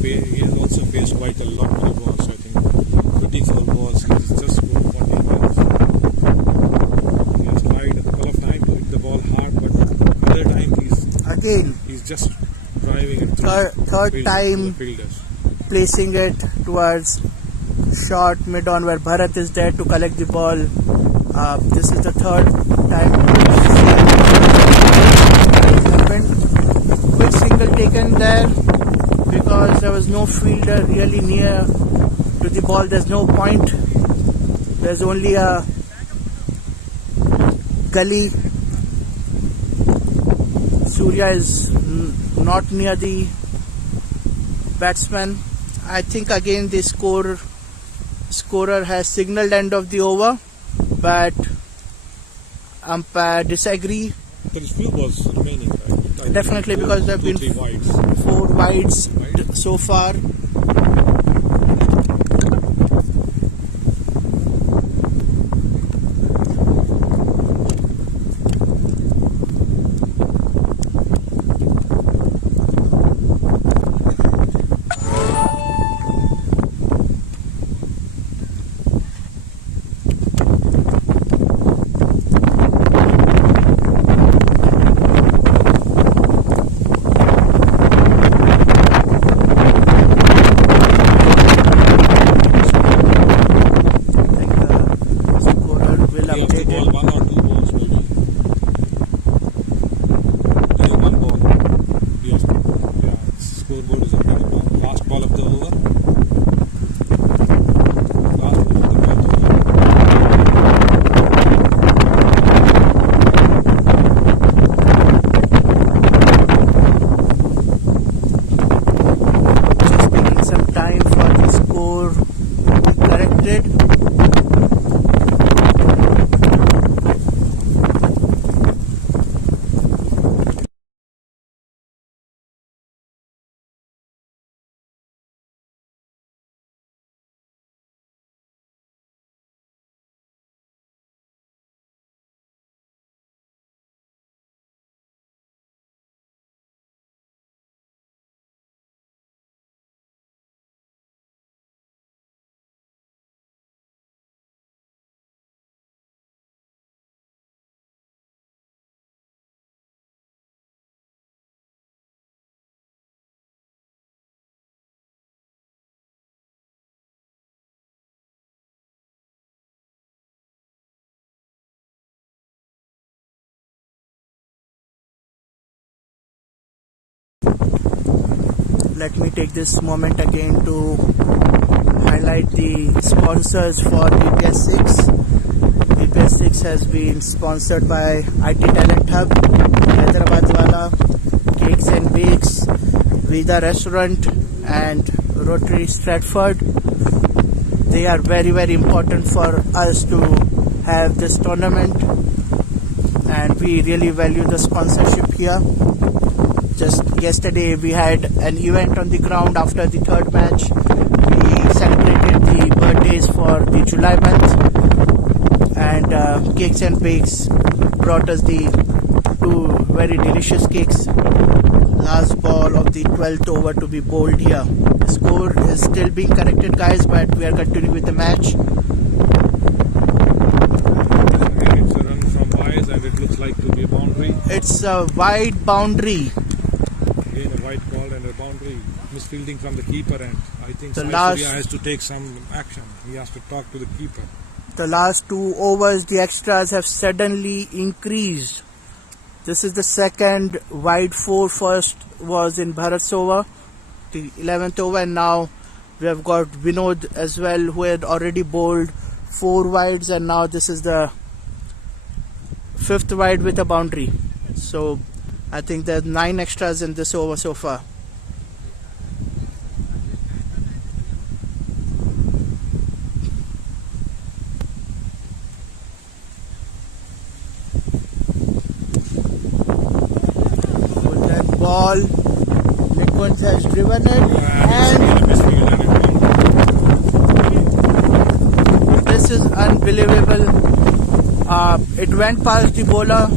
He has also faced quite a lot of balls. I think 24 balls. He's just good 40 balls. He has tried a couple of times to hit the ball hard, but other time he's just driving and third time fielders. placing it towards short mid on where Bharat is there to collect the ball. This is the third time happened. Quick single taken there because there was no fielder really near to the ball. There's no point. There's only a gully. Surya is not near the batsman. I think again the scorer has signaled end of the over, but umpire disagree. There is few balls remaining, right? Definitely, because there have been 4 wides. 4 wides so far. he has to updated. bowl 1 or 2 balls maybe. Only 1 ball. He has to, yeah, scoreboard is updated now. Last ball of the over. Last ball of the match. Just taking some time for the score to be corrected. Let me take this moment again to highlight the sponsors for BPS6. BPS6 has been sponsored by IT Talent Hub, Hyderabad Wala, Cakes and Bakes, Vida Restaurant and Rotary Stratford. They are very, very important for us to have this tournament, and we really value the sponsorship here. Just yesterday we had an event on the ground after the third match. We celebrated the birthdays for the July month, and Cakes and Bakes brought us the 2 very delicious cakes. Last ball of the 12th over to be bowled here. The score is still being corrected, guys, but we are continuing with the match. It's a run from Wise and it looks like to be a boundary. It's a wide boundary. Again a wide call and a boundary. Misfielding from the keeper, and I think The Sai last- Surya has to take some action. He has to talk to the keeper. The last 2 overs, the extras have suddenly increased. This is the second wide 4. First was in Bharat's over, the 11th over, and now we have got Vinod as well, who had already bowled 4 wides, and now this is the 5th wide with a boundary. So I think there's 9 extras in this over so far. With that ball, Nikunj has driven it, and Misfield and a boundary. this is unbelievable. It went past the bowler.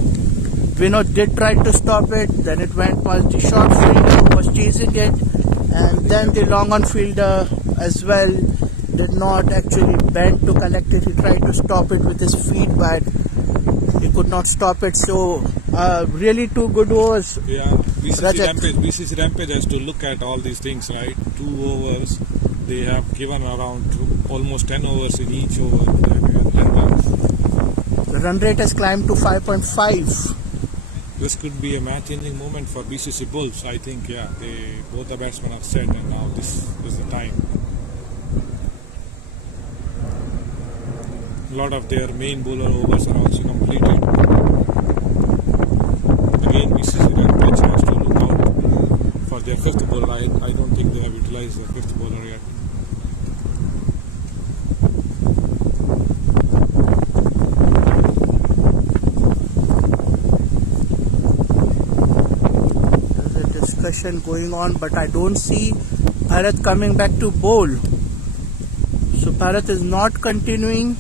Vinod did try to stop it, then it went past the short fielder who was chasing it, and then the long on fielder as well did not actually bend to collect it. He tried to stop it with his feet, but he could not stop it. So really 2 good overs. Yeah, Rajat. BCC Rampage has to look at all these things, right? 2 overs, they have given around almost 10 overs in each over. The run rate has climbed to 5.5. This could be a match-changing moment for BCC Bulls. I think, yeah, both the batsmen are set, and now this is the time. A lot of their main bowler overs are also completed. Again, BCC Rampage has to look out for their 5th bowler. I don't think they have utilized their 5th bowler yet. There's a discussion going on, but I don't see Bharat coming back to bowl. So Bharat is not continuing.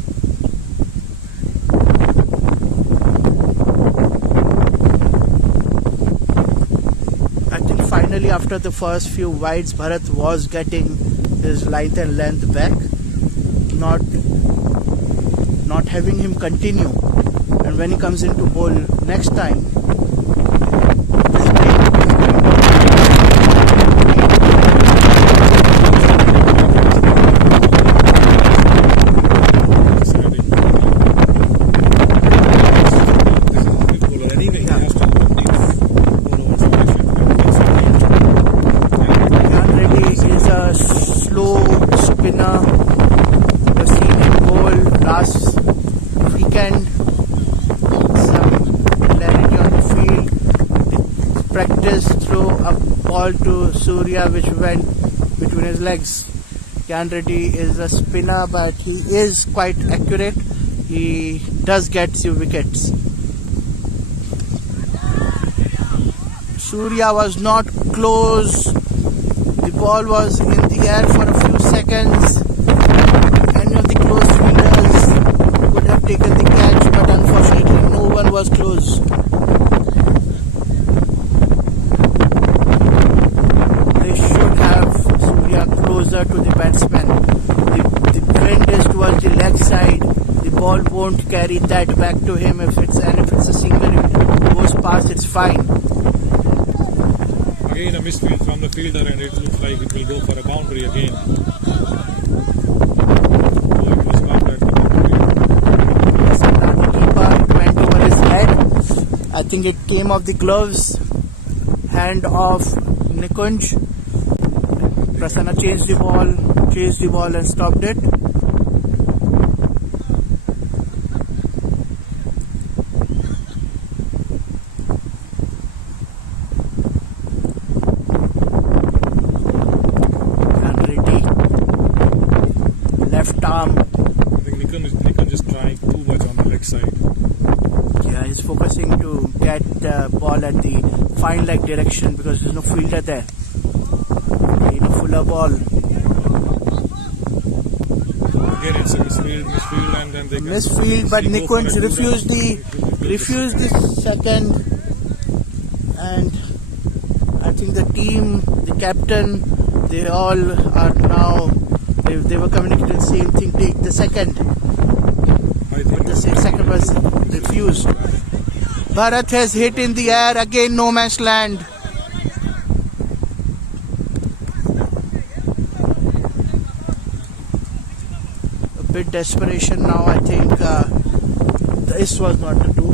I think finally after the first few wides, Bharat was getting his height and length back. Not having him continue. And when he comes into bowl next time, ball to Surya which went between his legs. Kyan Reddy is a spinner, but he is quite accurate. He does get few wickets. Surya was not close. The ball was in the air for a few seconds. Any of the close fielders could have taken the catch, but unfortunately no one was close. They should have Surya closer to the batsman. The wind is towards the leg side. The ball won't carry that back to him. If it's a single, it goes past, it's fine. Again a misfield from the fielder, and it looks like it will go for a boundary again. Oh, it was caught at the boundary. The keeper went over his head. I think it came off the gloves, hand of Nikunj. Prasanna chased the ball and stopped it. Left arm. I think Nikunj is trying too much on the leg side. Yeah, he's focusing to get the ball at the fine leg direction because there's no fielder there. Need a fuller ball. Again, it's a misfield, and then they can Misfield, but still go for a Nikunj two-run. refused the second, and I think the team, the captain, they all are now. They were communicating the same thing. Take the second, but the second was refused. Bharat has hit in the air again. No man's land. A bit desperation now. I think this was not to do.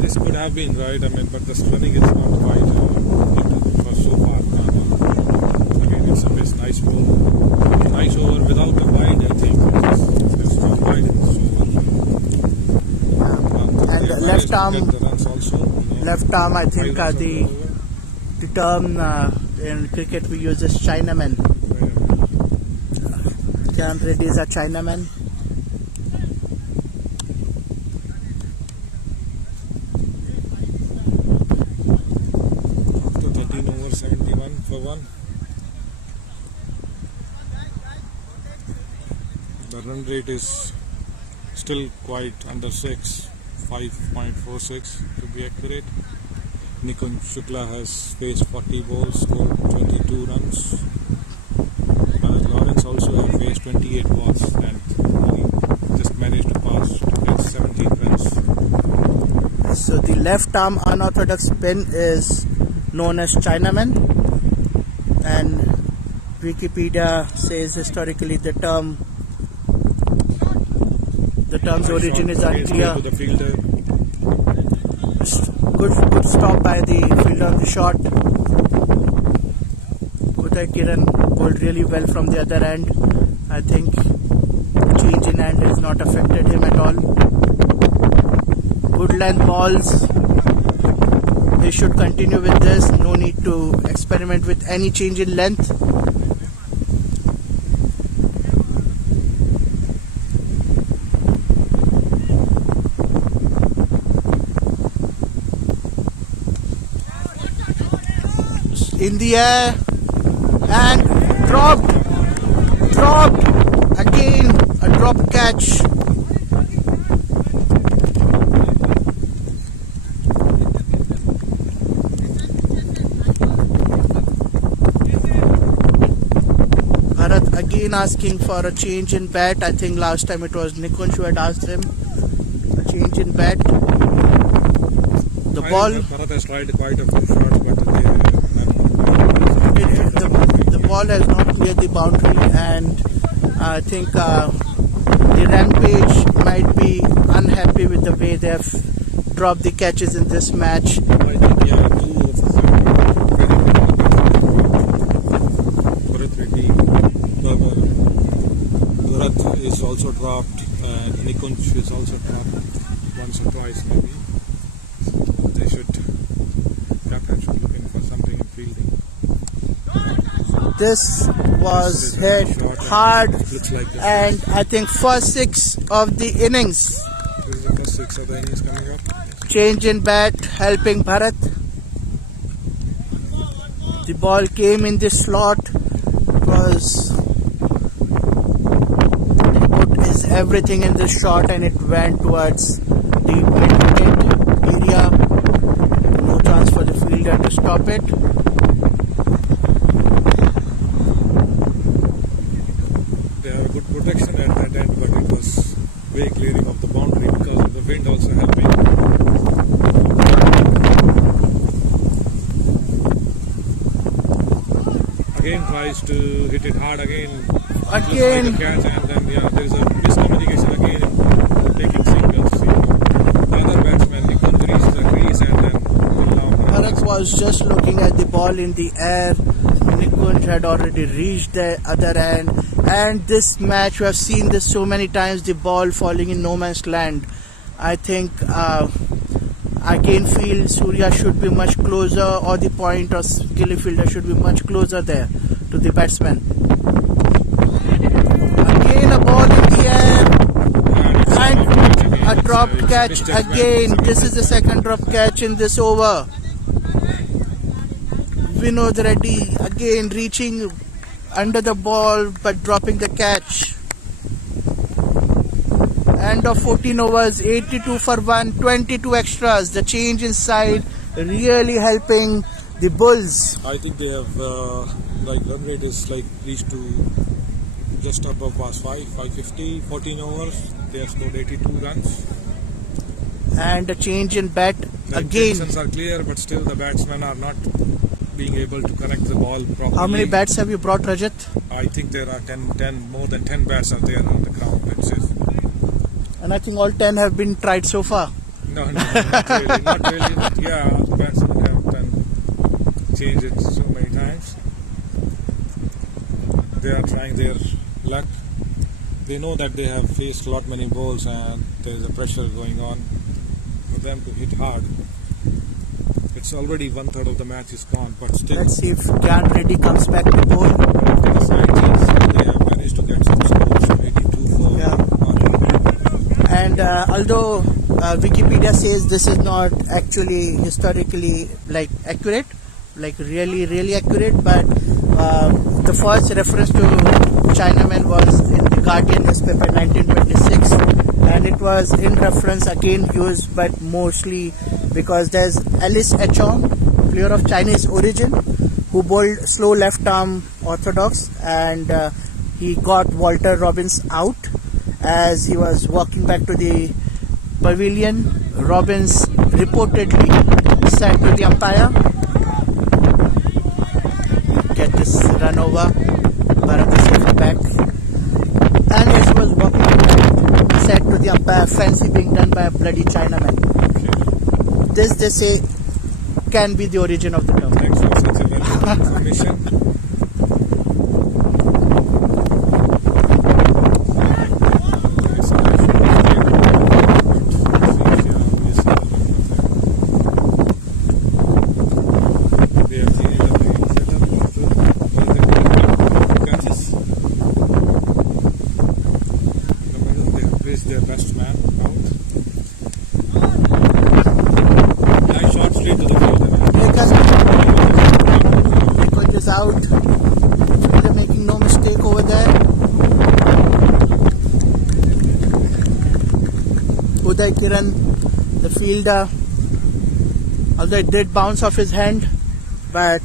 This could have been right. I mean, but the running is not quite for so far. Again, it's a miss. Nice ball. Nice over without a wide, I think. It's not wide, it's over. And left arm, the runs also, left arm. I think Five runs the term in cricket we use is Chinaman. Kyan Reddy is a Chinaman. After 13 over 71 for 1. The run rate is still quite under 6, 5.46 to be accurate. Nikunj Shukla has faced 40 balls, scored 22 runs. Bharat Lawrence also have faced 28 balls and he just managed to pass to get 17 runs. So the left arm unorthodox spin is known as Chinaman, and Wikipedia says historically the term's origin is unclear. To the fielder. Good stop by the fielder on the shot. Uday Kiran bowled really well from the other end. I think the change in hand has not affected him at all. Good length balls. They should continue with this. No need to experiment with any change in length. In the air and dropped again, a drop catch. Bharat again asking for a change in bat. I think last time it was Nikunj who had asked him a change in bat. The ball. Bharat has tried quite a few shots, but the ball has not cleared the boundary, and I think the Rampage might be unhappy with the way they have dropped the catches in this match. I think, yeah, two of Bharat is also dropped, and Nikunj is also dropped once or twice maybe. So they should, captain should look in for something in fielding. This was hit hard, Looks like this. and I think first six of the innings. This is the first six of the innings coming up. Change in bat helping Bharat. The ball came in the slot. It was he put his everything in the shot and it went towards the mid area. No chance for the fielder to stop it. They have a good protection at that end, but it was way clearing of the boundary because of the wind also helping. Again tries to hit it hard again. Again. Just like a catch, and then there is a miscommunication again taking singles. The other batsman he couldn't reach the crease and then pull down. Bharat was just looking at the ball in the air. Nikunj had already reached the other end. And this match, we have seen this so many times, the ball falling in no man's land. I think again feel Surya should be much closer, or the point or skilly fielder should be much closer there to the batsman. Again a ball in the air. And a drop catch again. This is the second drop catch in this over. Vinod Reddy again reaching under the ball but dropping the catch. End of 14 overs, 82 for 1, 22 extras. The change inside really helping the Bulls. I think they have run rate is reached to just above past 550, 14 overs. They have scored 82 runs. And a change in bat The again. intentions are clear, but still the batsmen are not being able to connect the ball properly. How many bats have you brought, Rajat? I think there are more than 10 bats are there on the ground. It says. And I think all 10 have been tried so far. No, not really. Not really. But yeah, the batsmen have changed it so many times. They are trying their luck. They know that they have faced a lot many balls and there is a pressure going on for them to hit hard. It's already 1/3 of the match is gone, but still. Let's see if Gyan Reddy comes back to bowl. After the 90s, they have managed to get some scores, 82 for And although Wikipedia says this is not actually historically accurate, really accurate, but the first reference to Chinaman was in the Guardian newspaper in 1926, and it was in reference again used, but mostly because there's Alice Echong, player of Chinese origin, who bowled slow left arm orthodox, and he got Walter Robbins out as he was walking back to the pavilion. Robbins reportedly said to the umpire, "Get this run over, Bharat is safe back." And as he was walking back, said to the umpire, "Fancy being done by a bloody Chinaman." This, they say, can be the origin of the term. Thanks for such a valuable information. Their best man out. Nice shot straight to the fielder. Nikunj is out. They're making no mistake over there. Uday Kiran, the fielder, although it did bounce off his hand, but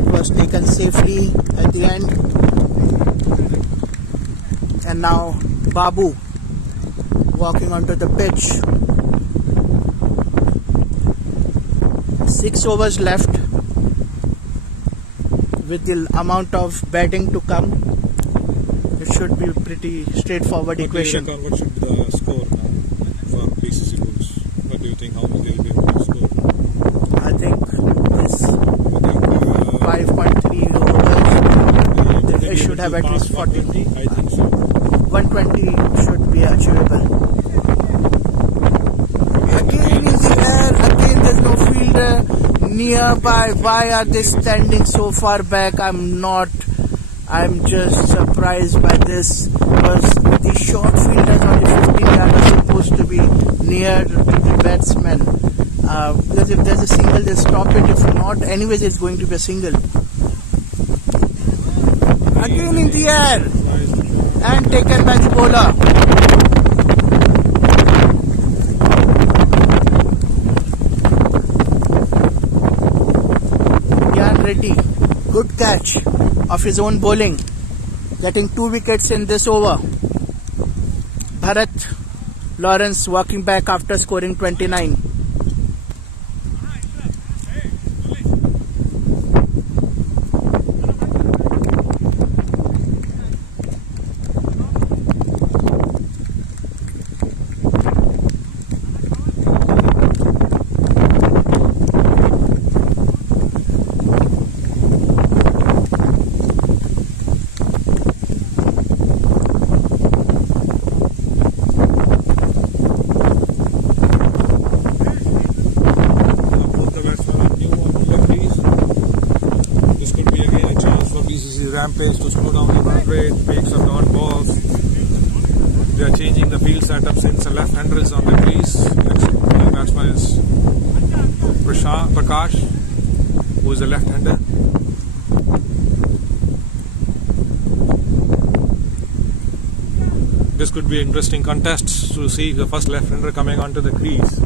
it was taken safely at the end. And now Babu walking onto the pitch. 6 overs left. With the amount of batting to come, it should be pretty straightforward equation. What should be the score now for BCC Bulls? What do you think? How much they will be able to score? I think this 5.3 overs, they should have at least 40. I think so. 120 should be achievable. Again in the air, again there's no fielder nearby. Why are they standing so far back? I'm not. I'm just surprised by this, because the short fielders on the 15 yard are supposed to be near the batsman. Because if there's a single, they stop it. If not, anyways, it's going to be a single. Again in the air and taken by the bowler. Reddy, good catch of his own bowling, getting 2 wickets in this over. Bharat Lawrence walking back after scoring 29. BCC Rampage to slow down the run rate, make some non-balls. They are changing the field setup since the left-hander is on the crease. Next batsman is Prakash, who is a left-hander. This could be an interesting contest to see the first left-hander coming onto the crease.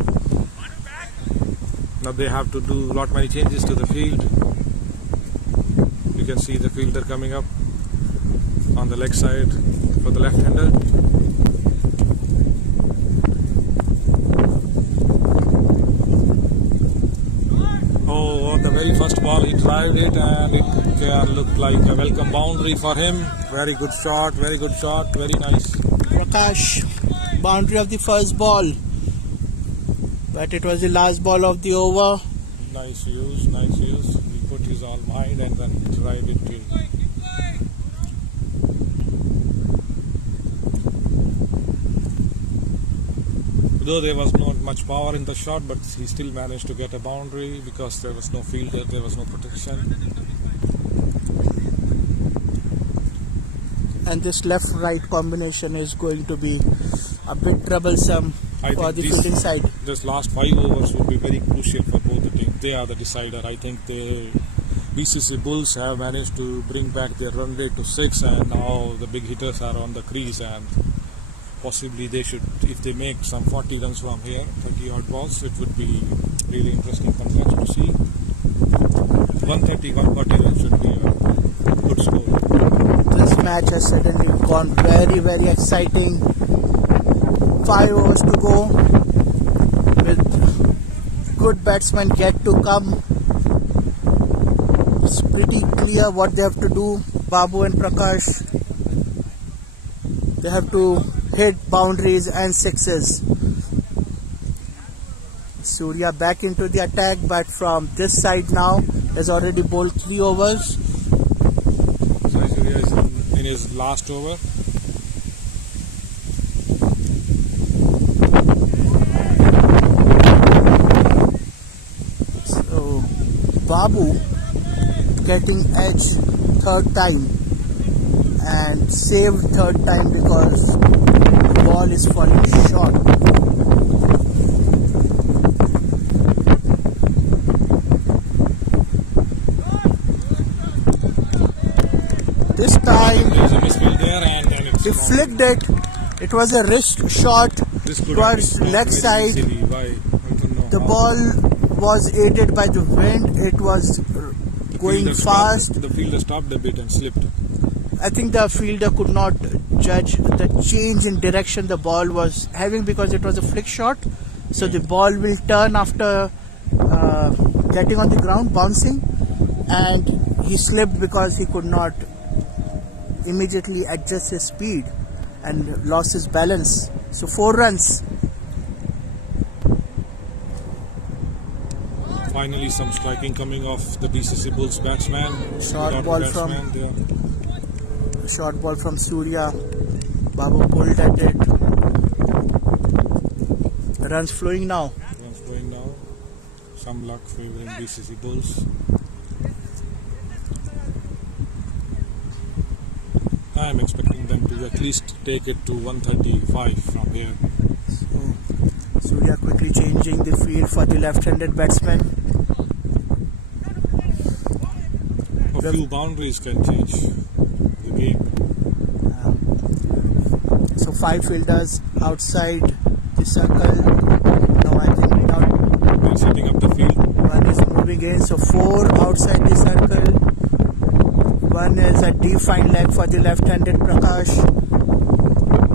Now they have to do a lot many changes to the field. You can see the fielder coming up on the leg side for the left-hander. Oh, on the very first ball he tried it and it looked like a welcome boundary for him. Very good shot, very nice. Prakash, boundary of the first ball, but it was the last ball of the over. Nice use. He put his all mind and then tried it in. Though there was not much power in the shot, but he still managed to get a boundary because there was no fielder, there was no protection. And this left-right combination is going to be a bit troublesome for the fielding side. This last 5 overs would be very crucial for both the teams. They are the decider. I think the BCC Bulls have managed to bring back their run rate to 6, and now the big hitters are on the crease, and possibly they should, if they make some 40 runs from here, 30 odd balls, it would be really interesting contest to see. 130, 140 runs should be a good score. This match has suddenly gone very, very exciting. 5 overs to go with good batsmen yet to come. It's pretty clear what they have to do. Babu and Prakash, they have to hit boundaries and sixes. Surya back into the attack, but from this side now has already bowled 3 overs. So Surya is in his last over. So Babu getting edge 3rd time and saved 3rd time because the ball is falling short. This time There's a misfield there and it's he flicked it. It was a wrist shot towards leg side. The ball was aided by the wind. It was going fast. The fielder stopped a bit and slipped. I think the fielder could not judge the change in direction the ball was having because it was a flick shot. So the ball will turn after getting on the ground, bouncing, and he slipped because he could not immediately adjust his speed and lost his balance. So 4 runs. Finally some striking coming off the BCC Bulls batsman. Short ball from Surya. Babu pulled at it. Runs flowing now. some luck favoring BCC Bulls. I am expecting them to at least take it to 135 from here. So we are quickly changing the field for the left-handed batsman. A few boundaries can change the game. So 5 fielders outside the circle. Now I think now They're setting up the field. 1 is moving in. So 4 outside the circle. 1 is a defined leg for the left-handed Prakash.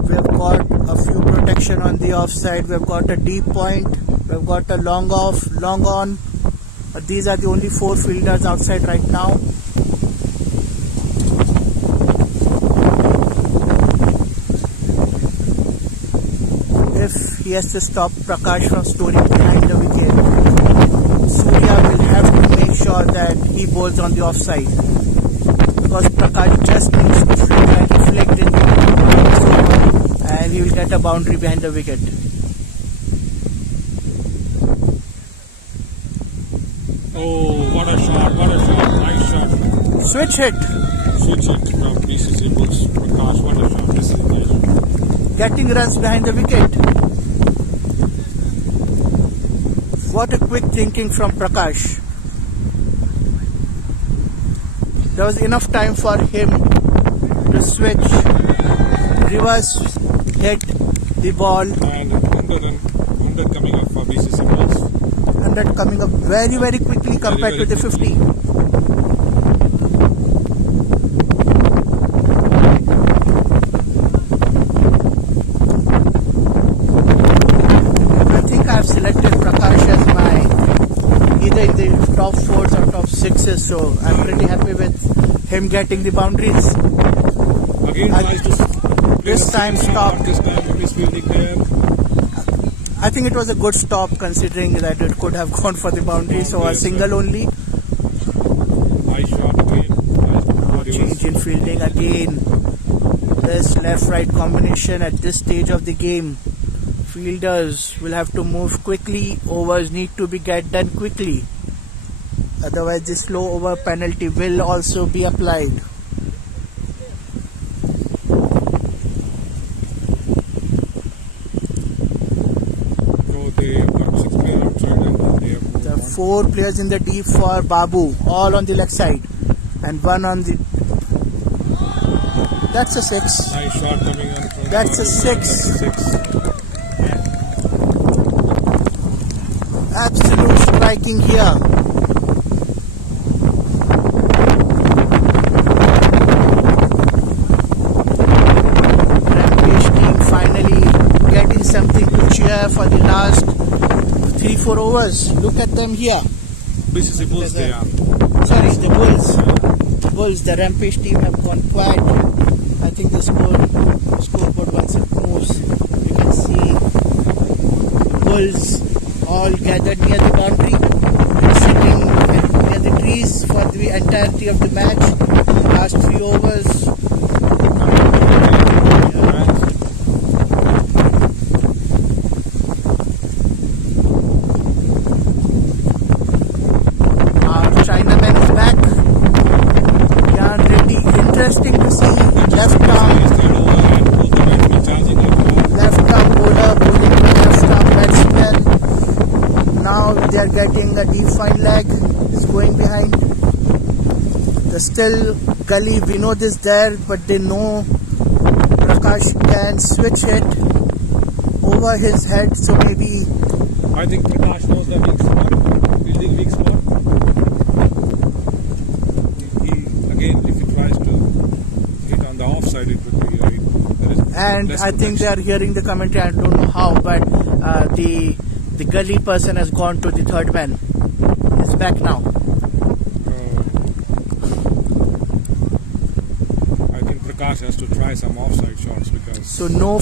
We have got a few protection on the offside. We have got a deep point. We have got a long off, long on. But these are the only 4 fielders outside right now. If he has to stop Prakash from storing behind the wicket, Surya will have to make sure that he bowls on the offside, because Prakash just needs to flick and reflect in the and he will get a boundary behind the wicket. Oh, what a shot, nice shot. Switch hit, Switch it from BCC Bulls. Prakash, what a shot. This is nice. getting runs behind the wicket. What a quick thinking from Prakash. There was enough time for him to switch, reverse hit the ball, And 100 coming up for BCC Bulls. and that coming up very, very quickly compared to the 50. I think I've selected Prakash as my either in the top 4s or top 6s, so I'm pretty happy with him getting the boundaries. Again, tries to This time stop. This time misfielding there. I think it was a good stop considering that it could have gone for the boundary, so a Yes, single only. Nice shot again. Nice Change in fielding again. This left-right combination at this stage of the game. Fielders will have to move quickly. Overs need to be get done quickly. Otherwise, the slow over penalty will also be applied. So they have got 6 players outside and they have There are 4 players in the deep for Babu, all on the leg side, and 1 on the. That's a 6. nice shot coming on from That's a 6. 6. Absolute striking here. Rampage team finally getting something to cheer for the last 3-4 overs. Look at them here. BCC Bulls they are. Sorry, the Bulls. The Rampage team have gone quiet. I think the scoreboard once it moves, you can see the Bulls all gathered near the boundary and sitting near the trees for the entirety of the match. Last 3 overs. Our Chinaman is back. Yeah, really interesting to see. Left arm bowler bowling to left arm batsman. Now they are getting a defined leg. Is going behind. The still gully. We know this there, but they know Prakash can switch it over his head. So maybe I think Prakash knows the weak spot, fielding weak spot. Again, if he tries to hit on the offside, it would be right. and I think they are hearing the commentary. I don't know how, but the gully person has gone to the third man. He's back now. I think Prakash has to try some offside shots because So no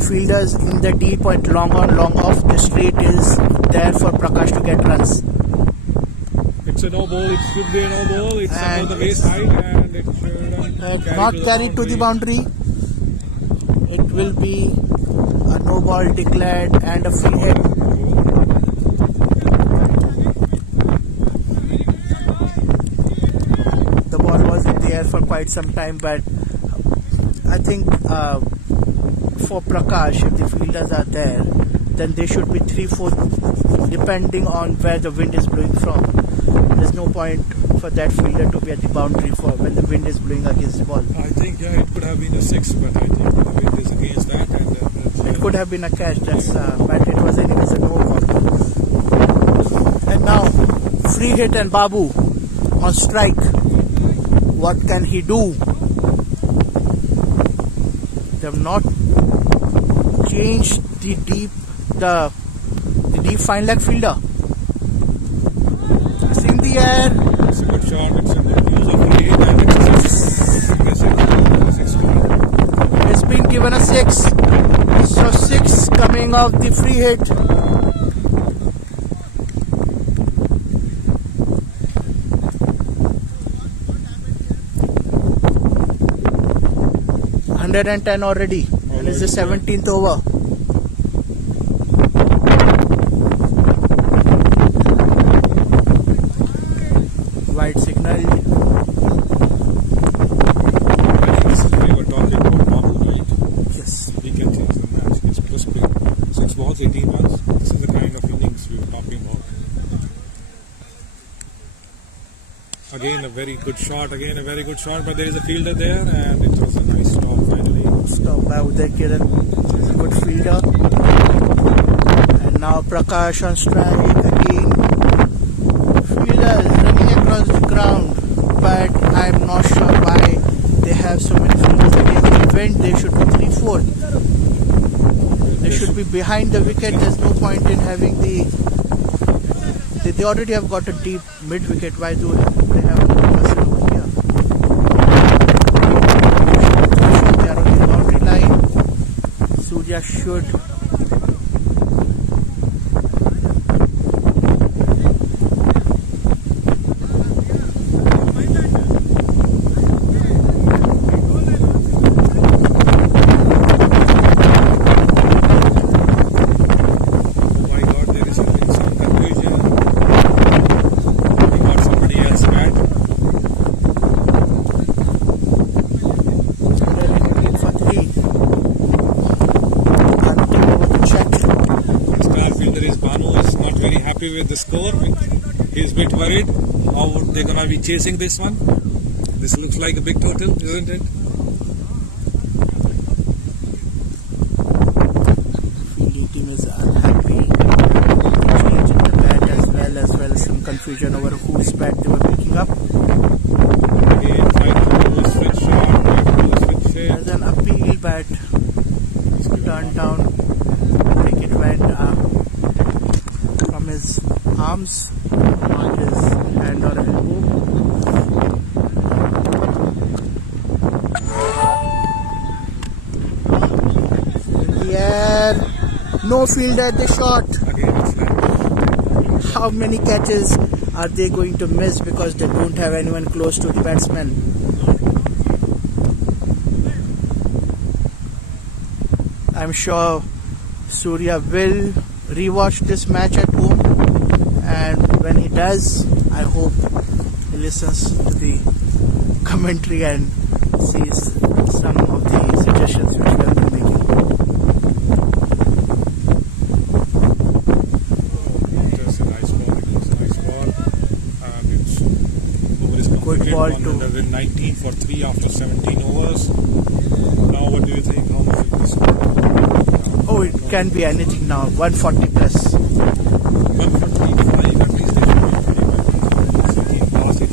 fielders in the D point, long on, long off. The straight is there for Prakash to get runs. it's a no ball. It should be a no ball. It's And above the waist-high and it should Not carried to the boundary. It will be a no ball declared and a free hit. quite some time, but I think for Prakash, if the fielders are there, then they should be 3-4 depending on where the wind is blowing from. There's no point for that fielder to be at the boundary for when the wind is blowing against the ball. I think it could have been a 6, but I think the wind is against that, and it could have been a catch. That's but it was anyways a no ball. And now free hit and Babu on strike. What can he do? They have not changed the deep fine leg fielder. It's in the air. it's a good shot. It's a good use of free hit, and it's a 6 score. It's been given a 6. So 6 coming off the free hit. $110 already. And it's the 17th over. White signal. We were talking about Babu, right? Yes. He can change the match. It's plus play. 6 balls, 18 runs. This is the kind of innings we were talking about. Again a very good shot. But there is a fielder there, and it was a nice stop finally. Stop by Uday Kiran. He's a good fielder. And now Prakash on strike again. Fielder is running across the ground, but I'm not sure why they have so many fielders against the wind. They should be 3-4. They should be behind the wicket. There's no point in having they already have got a deep mid wicket. Why do they have a person over here? They are on the boundary line. Surya should. With the score, he's a bit worried. How would they gonna be chasing this one? This looks like a big total, isn't it? Fielding team is unhappy. Changing the bat as well as some confusion over whose bat they were picking up. Again, trying to do a switch shot, There's an appeal, but turned down. I think it went from his arms on his hand or elbow. In the air, no fielder at the shot. How many catches are they going to miss because they don't have anyone close to the batsman? I'm sure Surya will rewatch this match at home, and when he does, I hope he listens to the commentary and sees some of the suggestions which we have been making. Just a nice ball, and it's over is Good ball to win 19 for 3 after 17 overs. Now what do you think? How much it is? Oh, it can be anything now. 140 plus. 145 at least. They should be 18 balls to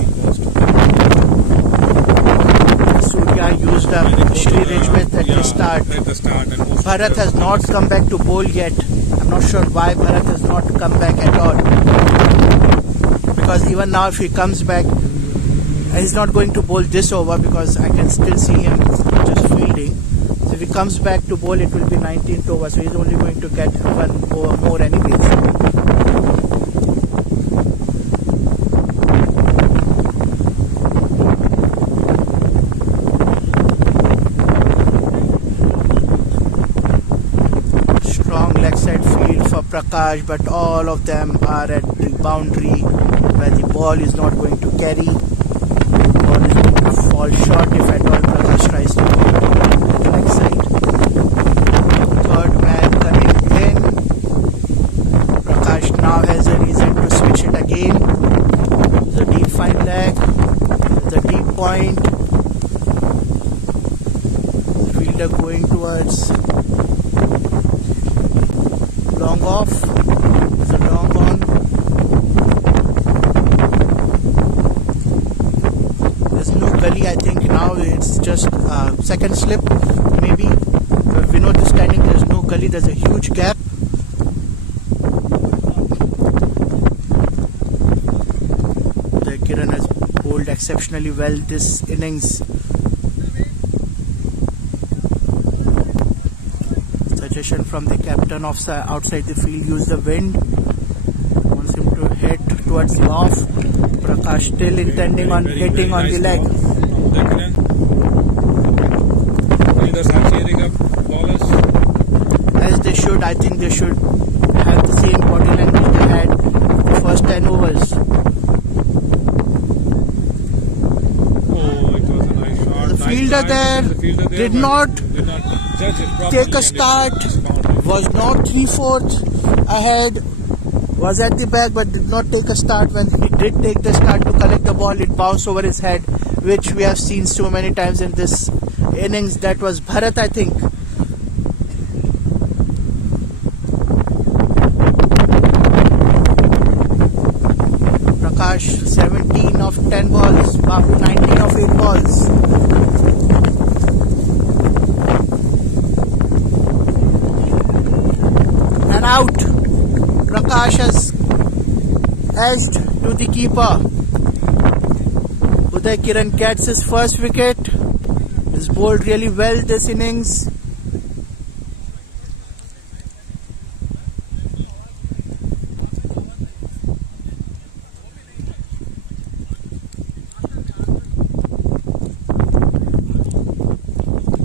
Surya used up Shri Rajwat at the start. Bharat has not come back to bowl yet. I'm not sure why Bharat has not come back at all. Because even now if he comes back, he's not going to bowl this over because I can still see him just fielding. So if he comes back to bowl, it will be 19th over. So he's only going to get one over more anyways. Strong leg side field for Prakash, but all of them are at the boundary where the ball is not going to carry. The ball is going to fall. Ball short if at all Prakash tries to go leg side. Third man coming in. Prakash now has a reason to switch it again. The deep fine leg, the deep point. Fielder going towards long off. The long on. There's no gully, I think now it's just second slip maybe. Where Vinod is standing, there's no gully, there's a huge gap. Kiran has bowled exceptionally well this innings. Suggestion from the captain of outside the field, use the wind. Wants him to head towards the off. Prakash still intending on hitting on the leg. Fielders are cheering up bowlers. As they should, I think they should have the same body language they had the first 10 overs. The fielder there did not take a start, was not 3/4 ahead, was at the back but did not take a start. When he did take the start to collect the ball, it bounced over his head, which we have seen so many times in this innings. That was Bharat, I think. Prakash 17 of 10 balls, Babu 19 of 8 balls. And out. Prakash has edged to the keeper. Uday Kiran gets his first wicket. He's bowled really well this innings.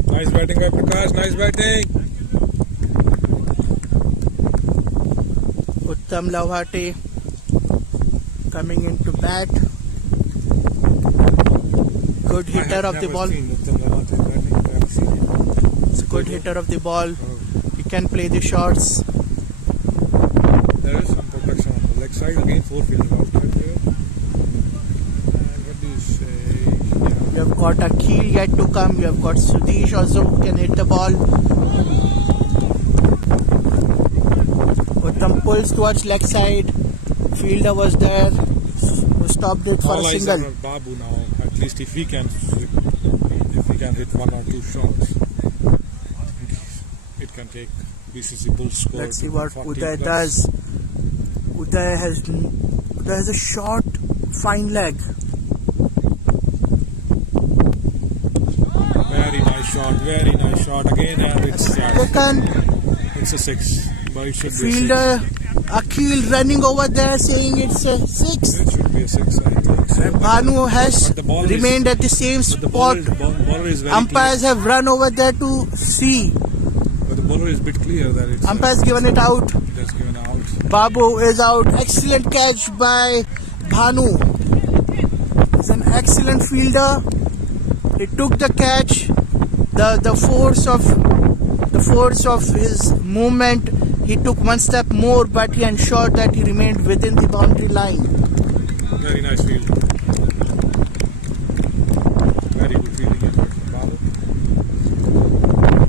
Nice batting by Prakash, nice batting. Uttam Lavhate coming into bat. Good hitter of the ball. It's a good hitter of the ball. He can play the shots. There is some protection on the leg side. Again, 4 fielders outside there. And what do you say? You have got Akhil yet to come. You have got Sudesh also who can hit the ball. Uttam pulls towards leg side. Fielder was there. Who stopped it for All a eyes single. are on Babu now. At least if he can hit 1 or 2 shots, it can take BCC Bulls score. Let's see what 40 Uday plus. does. Uday has a short, fine leg. Very nice shot again, and Taken. it's a 6. But it should be Fielder Akhil running over there saying it's a 6. a 6. It should be a 6, I think. So, Bhanu has but the ball remained at the same but the spot. bowler is very Umpires have run over there to see. clear. But the bowler is a bit clear that it's Umpires given it out. just given out. Babu is out. Excellent catch by Bhanu. He's an excellent fielder. He took the catch. The force of his movement. He took one step more, but he ensured that he remained within the boundary line. Very nice field. Very good fielding effort from Babu.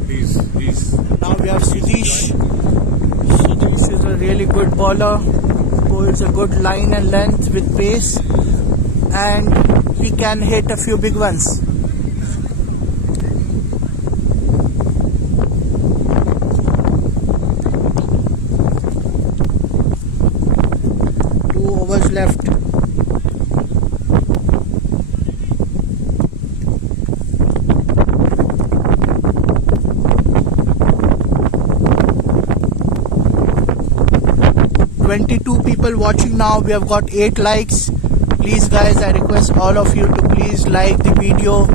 He's Now we have Sudesh. Sudesh is a really good bowler. Bowls a good line and length with pace, and he can hit a few big ones. Left. "22 people watching now. We have got 8 likes. Please guys, I request all of you to please like the video.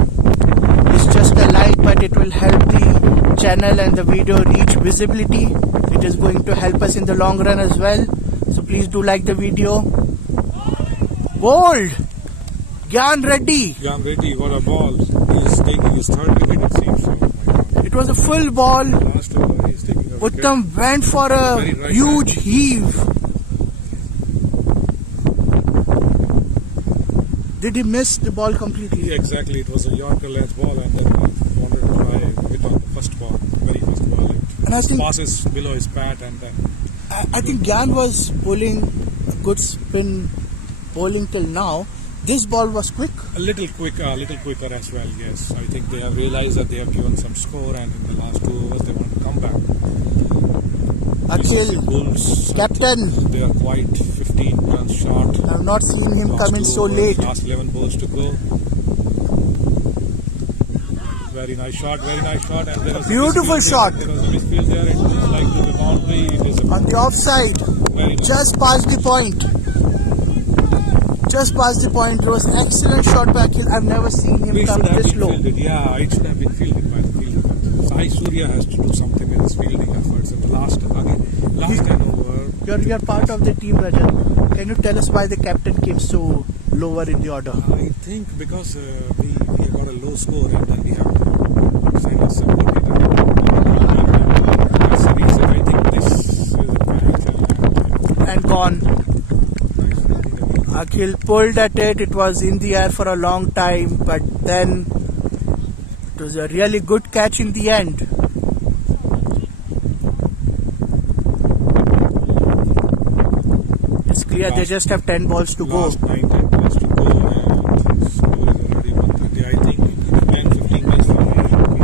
It's just a like, but it will help the channel and the video reach visibility. It is going to help us in the long run as well. So please do like the video. Bold! Gyan Reddy. Gyan Reddy, what a ball. He's taking his third wicket, it seems. Oh my God. It was a full ball. Last over, he's taking a wicket. Uttam went for a Very right huge hand. heave. Did he miss the ball completely? Exactly, it was a Yorker length ball, and then he wanted to try hit on the first ball, very first ball. And I It think passes below his bat, and then I think Gyan was bowling a good spin bowling till now. This ball was quick. a little quicker as well. Yes, I think they have realized that they have given some score, and in the last 2 overs they want to come back. Akhil, BCC Bulls, captain. they are quite 15 runs short. I've not seen him Last come in 2 so overs, late. Last 11 balls to go. Very nice shot, and there was Beautiful a misfield shot. There was a misfield there. It looks like to the boundary. It is a On the offside, very nice. just past the point. Just past the point. It was an excellent shot by Akhil. I've never seen him We come should have this been low. fielded. Yeah, it should have been fielded by the fielder. Sai Surya has to do something with his fielding efforts. In the last 10 over, You're part of the team, Rajat. Can you tell us why the captain came so lower in the order? I think because we have got a low score, and then we have to send a support hitter. That's the reason I think this is a match. And gone. Akhil pulled at it. It was in the air for a long time, but then it was a really good catch in the end. It's clear they just have 10 balls to go. Last 9-10 balls to go, and the score is already 130. I think 10-15 minutes from here should be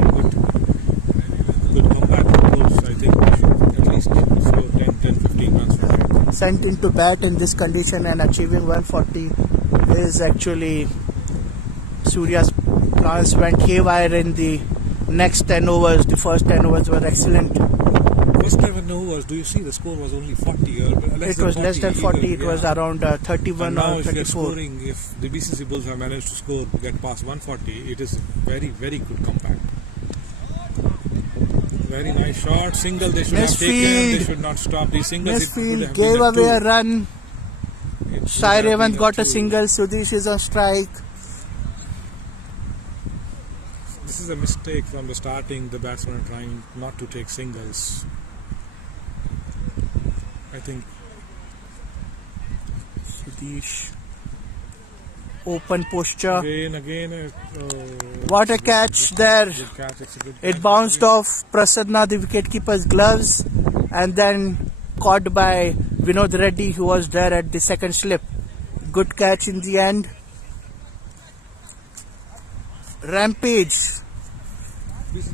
good comeback goals. I think we should at least score 10-15 runs from here. Sent into bat in this condition and achieving 140 is actually Surya's plans went haywire in the next 10 overs. The first 10 overs were excellent. First 11 overs, do you see the score was only 40 or less It was less than 40. It yeah. was around 31 And now or if you are 34. scoring, if the BCC Bulls have managed to score, get past 140, it is a very, very good comeback. Very nice shot, single they should have taken, they Misfield. should not stop these singles. It would Misfield have gave been away a two. run. It would Sai have Revanth been got a two. single. Sudesh is on strike. This is a mistake from the starting, the batsman trying not to take singles. I think Sudesh. Open posture. again. What a catch there. Good catch, it's a good It catch. bounced off Prasadna, the wicketkeeper's gloves, and then caught by Vinod Reddy, who was there at the second slip. Good catch in the end. Rampage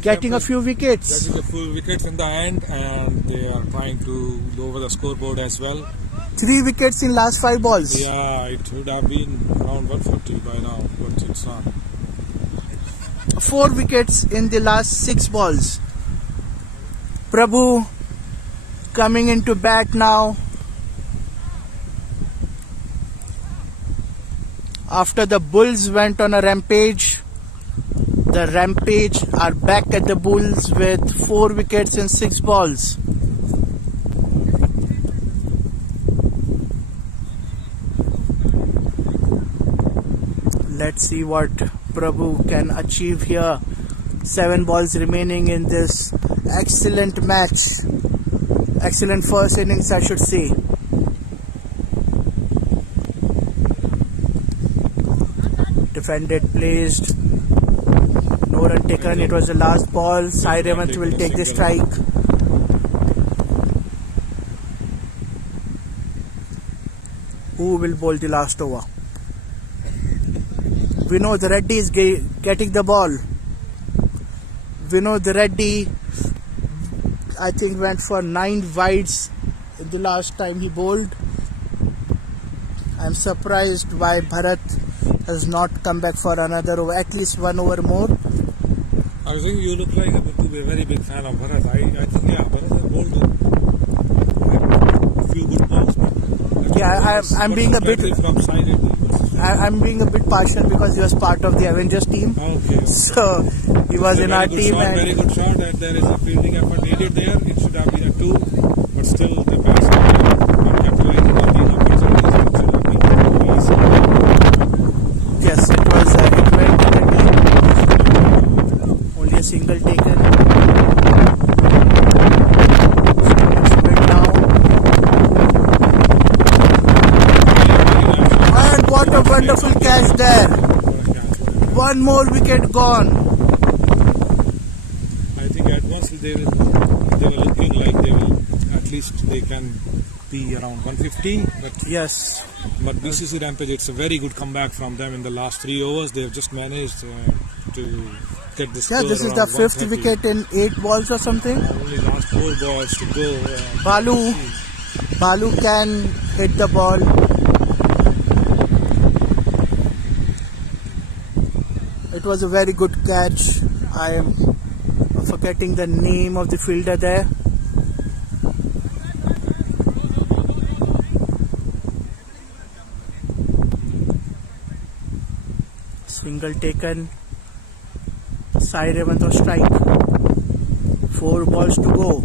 getting a few That wickets. is a full wickets in the end, and they are trying to lower the scoreboard as well. 3 wickets in last 5 balls. Yeah, it would have been around 140 by now, but it's not. 4 wickets in the last 6 balls. Prabhu coming into bat now. After the Bulls went on a rampage, the Rampage are back at the Bulls with 4 wickets in 6 balls. Let's see what Prabhu can achieve here. 7 balls remaining in this excellent match. Excellent first innings, I should say. Defended, placed. No run taken. It was the last ball. Sai Revanth will take the strike. Who will bowl the last over? Vinod Reddy is getting the ball. Vinod Reddy, I think, went for 9 wides in the last time he bowled. I'm surprised why Bharat has not come back for another over, at least 1 over more. I think you look like to be a very big fan of Bharat. I think, yeah, Bharat has bowled a few good balls. Yeah, I'm being a bit. From side I'm being a bit partial because he was part of the Avengers team. Okay. So he was in our team, Very and good shot, and there is a fielding effort needed there. It should have been a 2, but still the batsman not capitalizing on the opportunities. It should have been easy. yes, wonderful catch there. One more wicket gone. I think at once they were looking like they will at least they can be around 150. Yes. But BCC Rampage, it's a very good comeback from them in the last 3 overs. They have just managed to get the score. Yeah, this is the around 5th 130. wicket in 8 balls or something. Only last 4 balls to go. Balu can hit the ball. It was a very good catch. I am forgetting the name of the fielder there. Single taken. Side Evans on strike. 4 balls to go.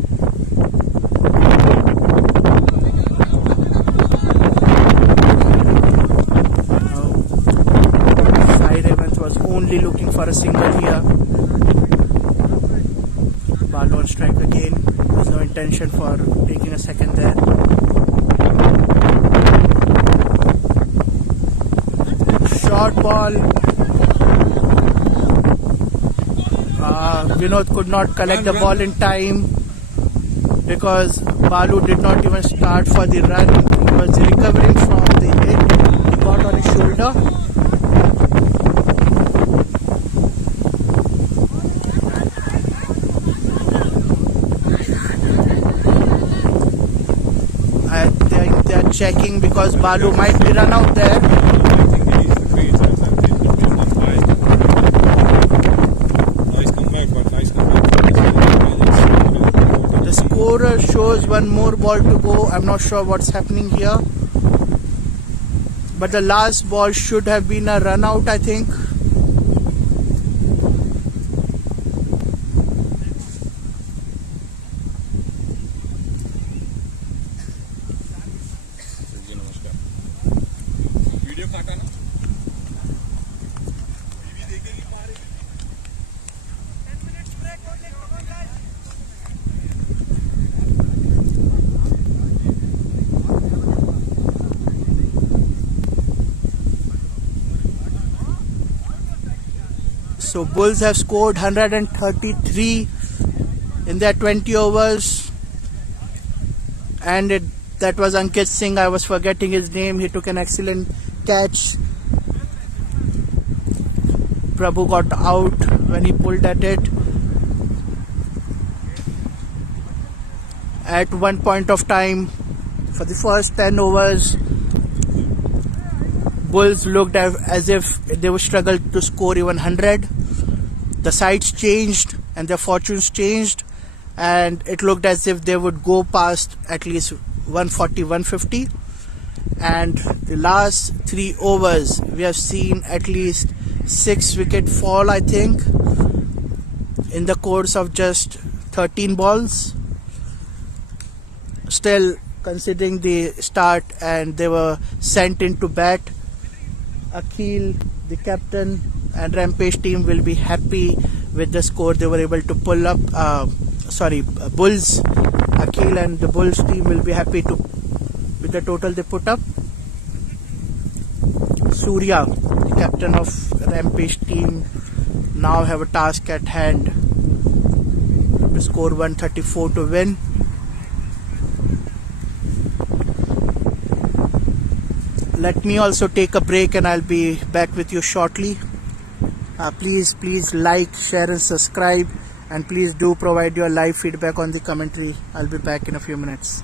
Side Evans was only looking for a single here. Balu on strike again. There's no intention for taking a second there. Short ball. Vinod could not collect the ball in time because Balu did not even start for the run. He was recovering from the hit he got on his shoulder. I think they are checking because Balu might be run out there. Scorer shows one more ball to go. I'm not sure what's happening here, but the last ball should have been a run out, I think. So Bulls have scored 133 in their 20 overs, and that was Ankit Singh. I was forgetting his name. He took an excellent catch. Prabhu got out when he pulled at it. At one point of time, for the first 10 overs, Bulls looked as if they would struggle to score even 100. The sides changed and their fortunes changed, and it looked as if they would go past at least 140, 150. And the last 3 overs, we have seen at least 6 wicket fall, I think, in the course of just 13 balls. Still, considering the start and they were sent into bat, Akhil, the captain, and Rampage team will be happy with the score they were able to pull up. Bulls, Akhil and the Bulls team will be happy with the total they put up. Surya, the captain of Rampage team, now have a task at hand to score 134 to win. Let me also take a break and I'll be back with you shortly. Please like, share and subscribe, and please do provide your live feedback on the commentary. I'll be back in a few minutes.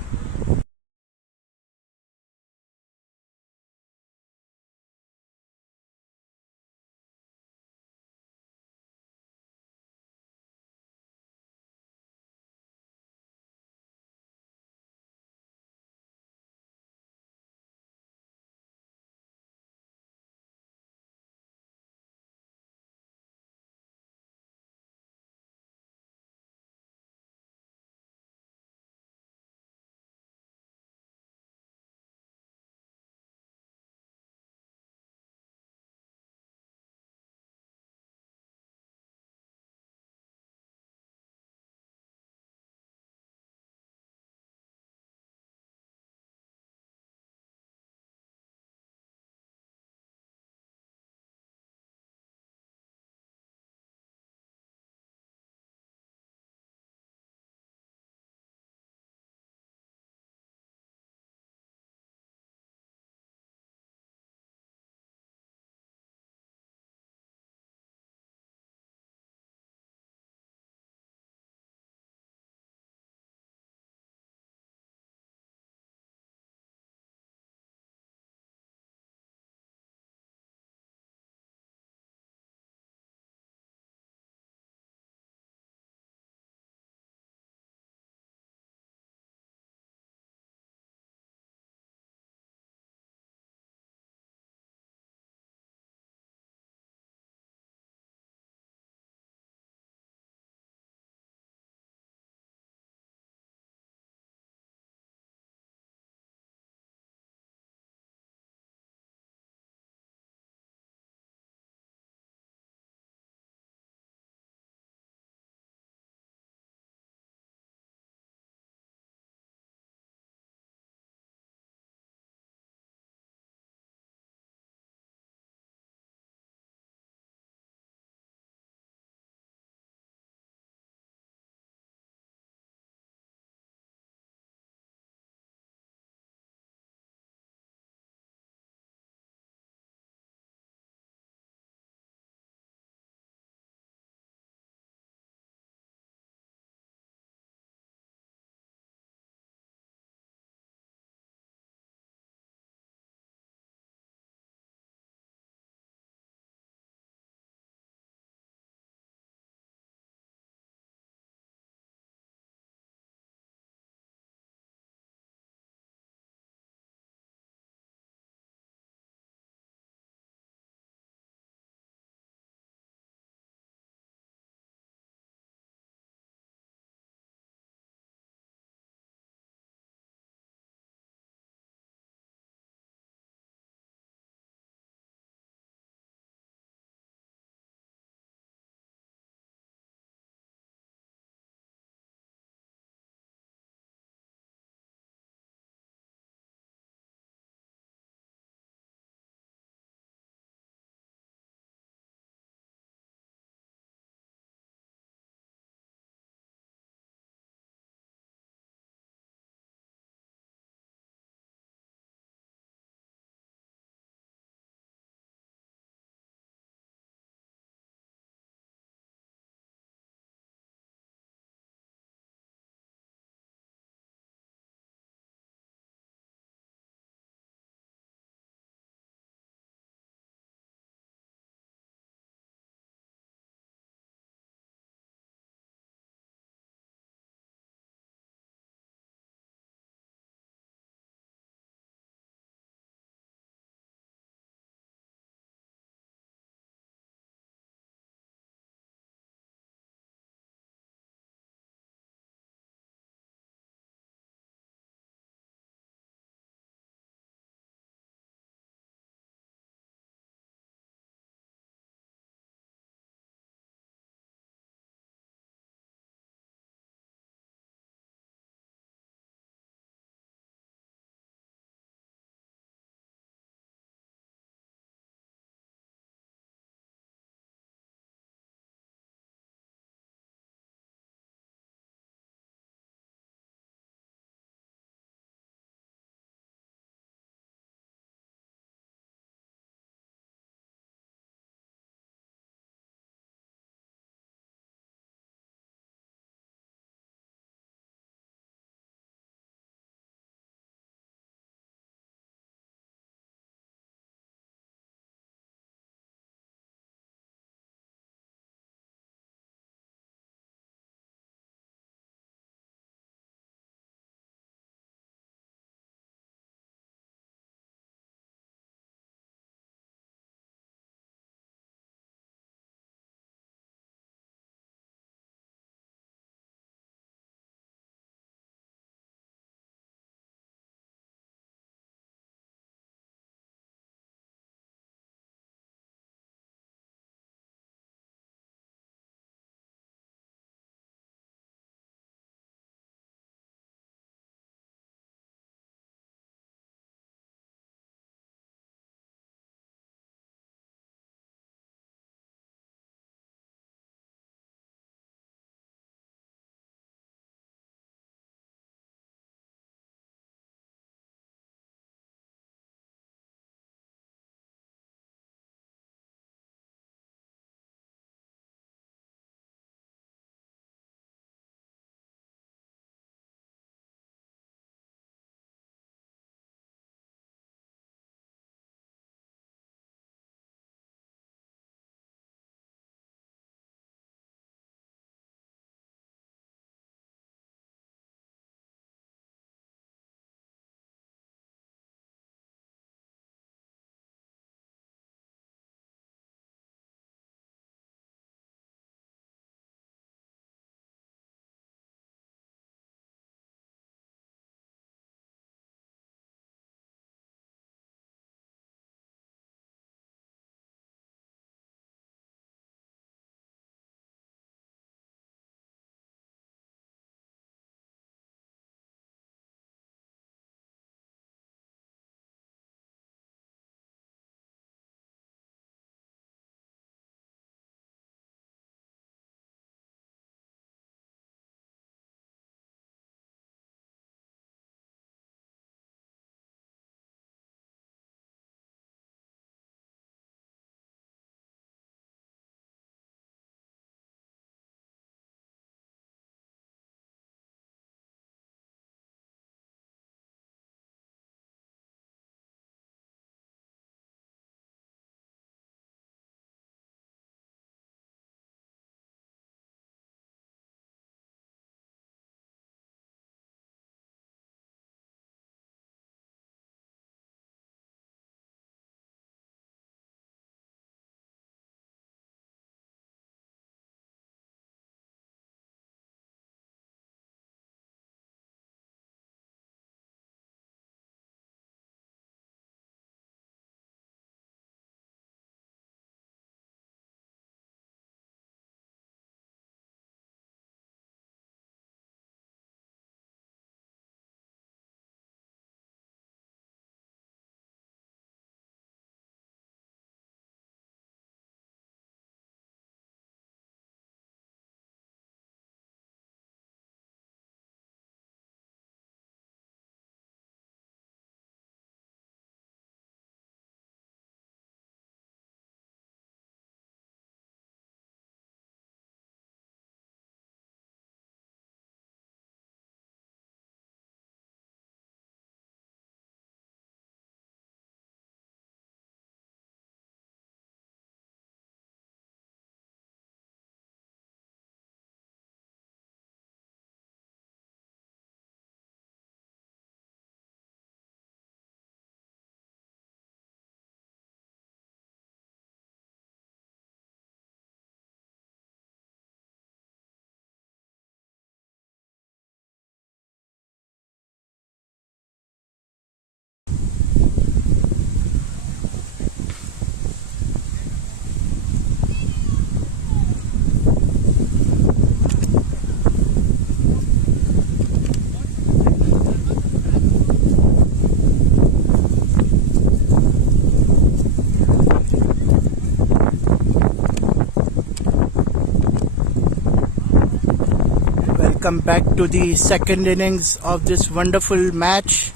Welcome back to the second innings of this wonderful match.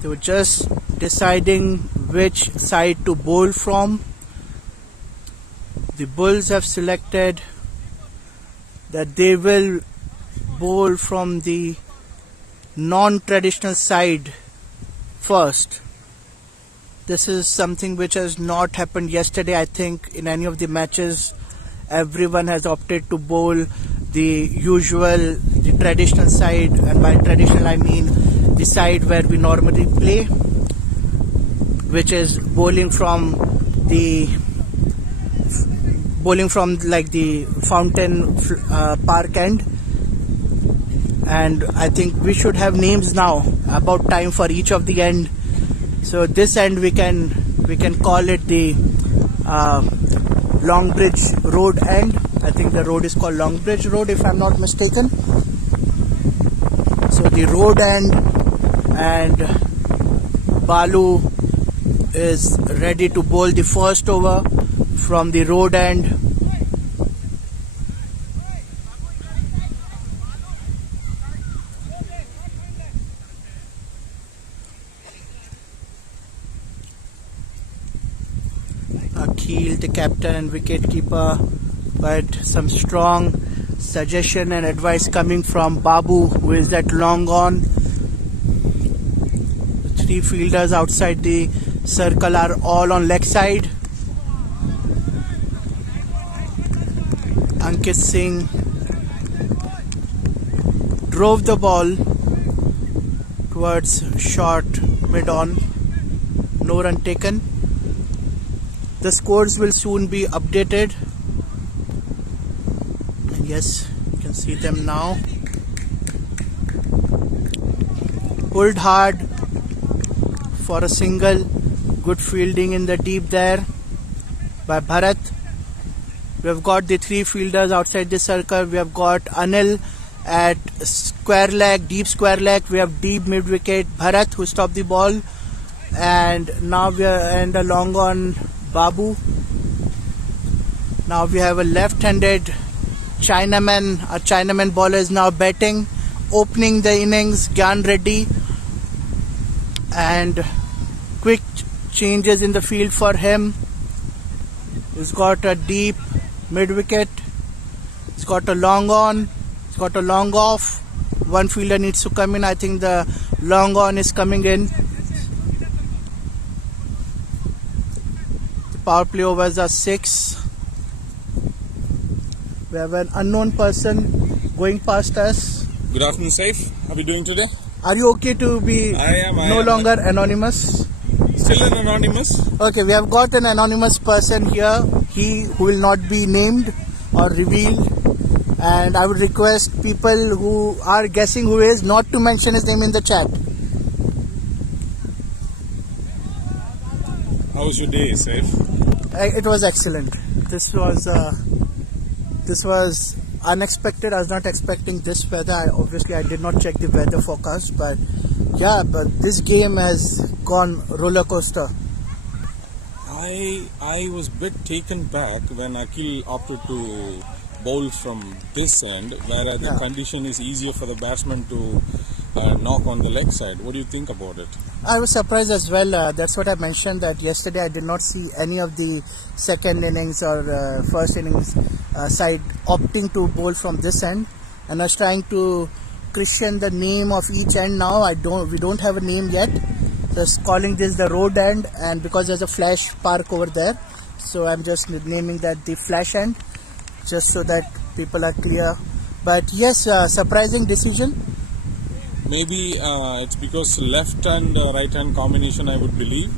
They were just deciding which side to bowl from. The Bulls have selected that they will bowl from the non-traditional side first. This is something which has not happened yesterday. I think in any of the matches everyone has opted to bowl the usual, the traditional side, and by traditional I mean the side where we normally play, which is bowling from like the fountain park end. And I think we should have names now, about time for each of the end. So this end we can call it the Longbridge Road end. I think the road is called Longbridge Road if I'm not mistaken. So the road end, and Balu is ready to bowl the first over from the road end. Akhil, the captain and wicketkeeper, but some strong suggestion and advice coming from Babu, who is at long on. The three fielders outside the circle are all on leg side. Ankit Singh drove the ball towards short mid-on, no run taken. The scores will soon be updated. And yes, you can see them now. Pulled hard for a single. Good fielding in the deep there by Bharat. We have got the three fielders outside the circle. We have got Anil at square leg, deep square leg. We have deep mid wicket Bharat, who stopped the ball. And now we are in the long on Babu. Now we have a left-handed Chinaman. A Chinaman bowler is now batting, opening the innings, Gyan Reddy. And quick changes in the field for him. He's got a deep mid-wicket. He's got a long on. He's got a long off. One fielder needs to come in. I think the long on is coming in. Power play overs are 6. We have an unknown person going past us. Good afternoon, Saif. How are you doing today? Are you okay to be no longer anonymous? Still an anonymous? Okay, we have got an anonymous person here. He who will not be named or revealed. And I would request people who are guessing who is not to mention his name in the chat. How was your day, Saif? It was excellent. This was unexpected. I was not expecting this weather. I did not check the weather forecast, but yeah, but this game has gone roller coaster. I was a bit taken back when Akhil opted to bowl from this end, whereas the condition is easier for the batsman to knock on the leg side. What do you think about it? I was surprised as well. That's what I mentioned, that yesterday I did not see any of the second innings or first innings side opting to bowl from this end, and I was trying to christen the name of each end. Now we don't have a name yet. Just calling this the road end, and because there's a flash park over there, so I'm just naming that the flash end, just so that people are clear. But yes, surprising decision. Maybe it's because left and right hand combination, I would believe.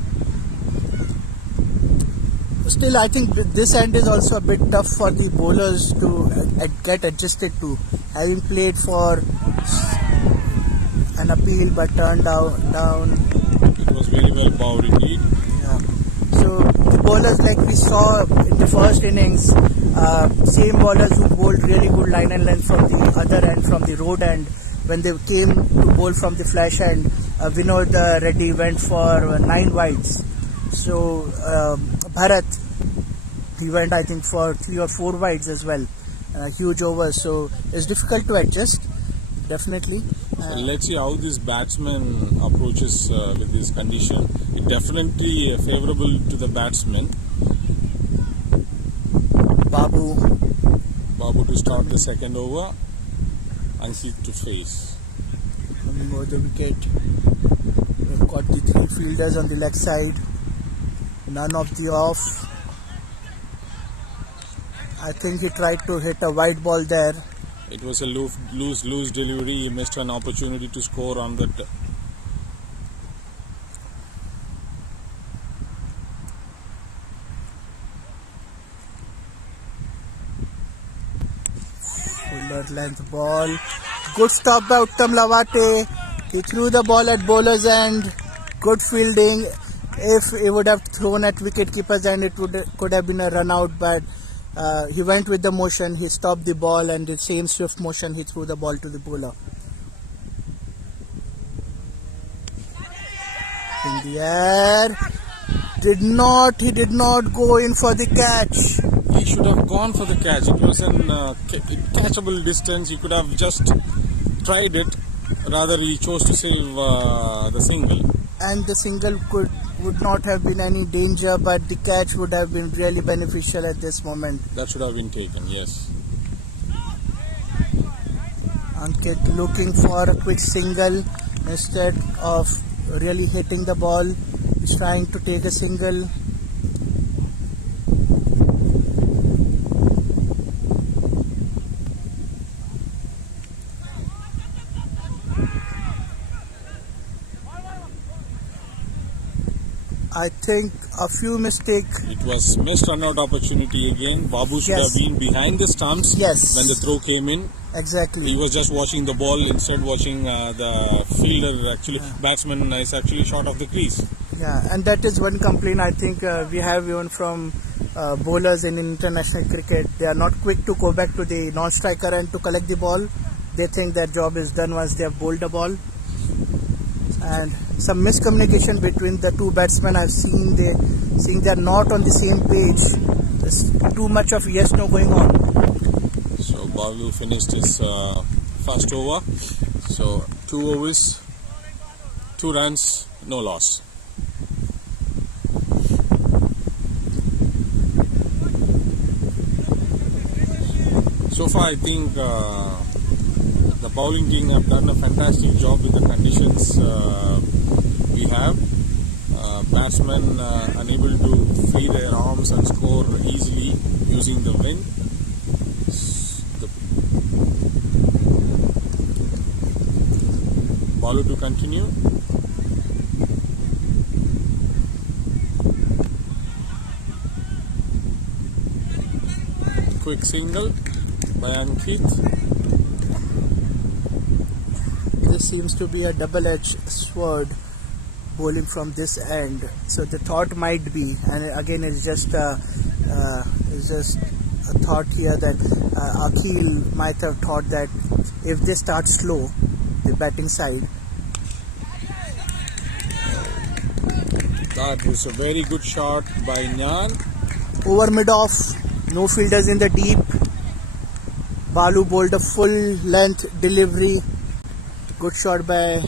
Still, I think this end is also a bit tough for the bowlers to get adjusted to. Having played for an appeal but turned down. It was very well bowled indeed. Yeah. So the bowlers, like we saw in the first innings, same bowlers who bowled really good line and length from the other end, from the road end, when they came to bowl from the flash end, Vinod Reddy went for 9 wides. So Bharat, he went I think for 3 or 4 wides as well. huge overs, so it's difficult to adjust, definitely. Let's see how this batsman approaches with this condition. It definitely favorable to the batsman. Babu to start the second over. Ankit to face. Coming over the wicket. We've got the three fielders on the leg side. None of the off. I think he tried to hit a wide ball there. It was a loose delivery. He missed an opportunity to score on that. Fuller length ball. Good stop by Uttam Lawate. He threw the ball at bowler's end. Good fielding. If he would have thrown at wicketkeeper's end, could have been a run out, but he went with the motion. He stopped the ball, and the same swift motion he threw the ball to the bowler. In the air. He did not go in for the catch. He should have gone for the catch. It was an catchable distance. He could have just tried it. Rather, he chose to save the single. And the single would not have been any danger, but the catch would have been really beneficial at this moment. That should have been taken, yes. Ankit looking for a quick single instead of really hitting the ball. He's trying to take a single. I think a few mistakes. It was missed run out opportunity again. Babu should have been behind the stumps when the throw came in. Exactly. He was just watching the ball instead watching the fielder. Actually, batsman is actually short of the crease. Yeah, and that is one complaint I think we have even from bowlers in international cricket. They are not quick to go back to the non-striker and to collect the ball. They think their job is done once they have bowled the ball. And some miscommunication between the two batsmen. I've seen they are not on the same page. There's too much of yes/no going on. So Babu finished his first over. So 2 overs, 2 runs, no loss. So far, I think the bowling team have done a fantastic job with the conditions we have. Batsmen unable to free their arms and score easily using the wind. The bowler to continue. Quick single by Ankit. This seems to be a double-edged sword, bowling from this end. So the thought might be, and again it's just a thought here that Akhil might have thought that if they start slow, the batting side. That was a very good shot by Nyan. Over mid-off, no fielders in the deep. Balu bowled a full-length delivery. Good shot by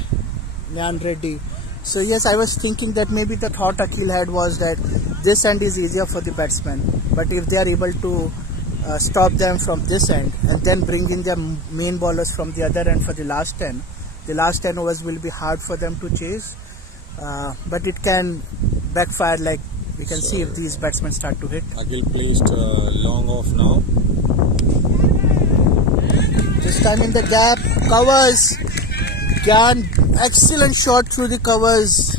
Nyan Reddy. So yes, I was thinking that maybe the thought Akhil had was that this end is easier for the batsman. But if they are able to stop them from this end and then bring in their main bowlers from the other end for the last 10 overs will be hard for them to chase. But it can backfire, like we can see if these batsmen start to hit. Akhil placed long off now. This time in the gap, covers. Gyan, excellent shot through the covers.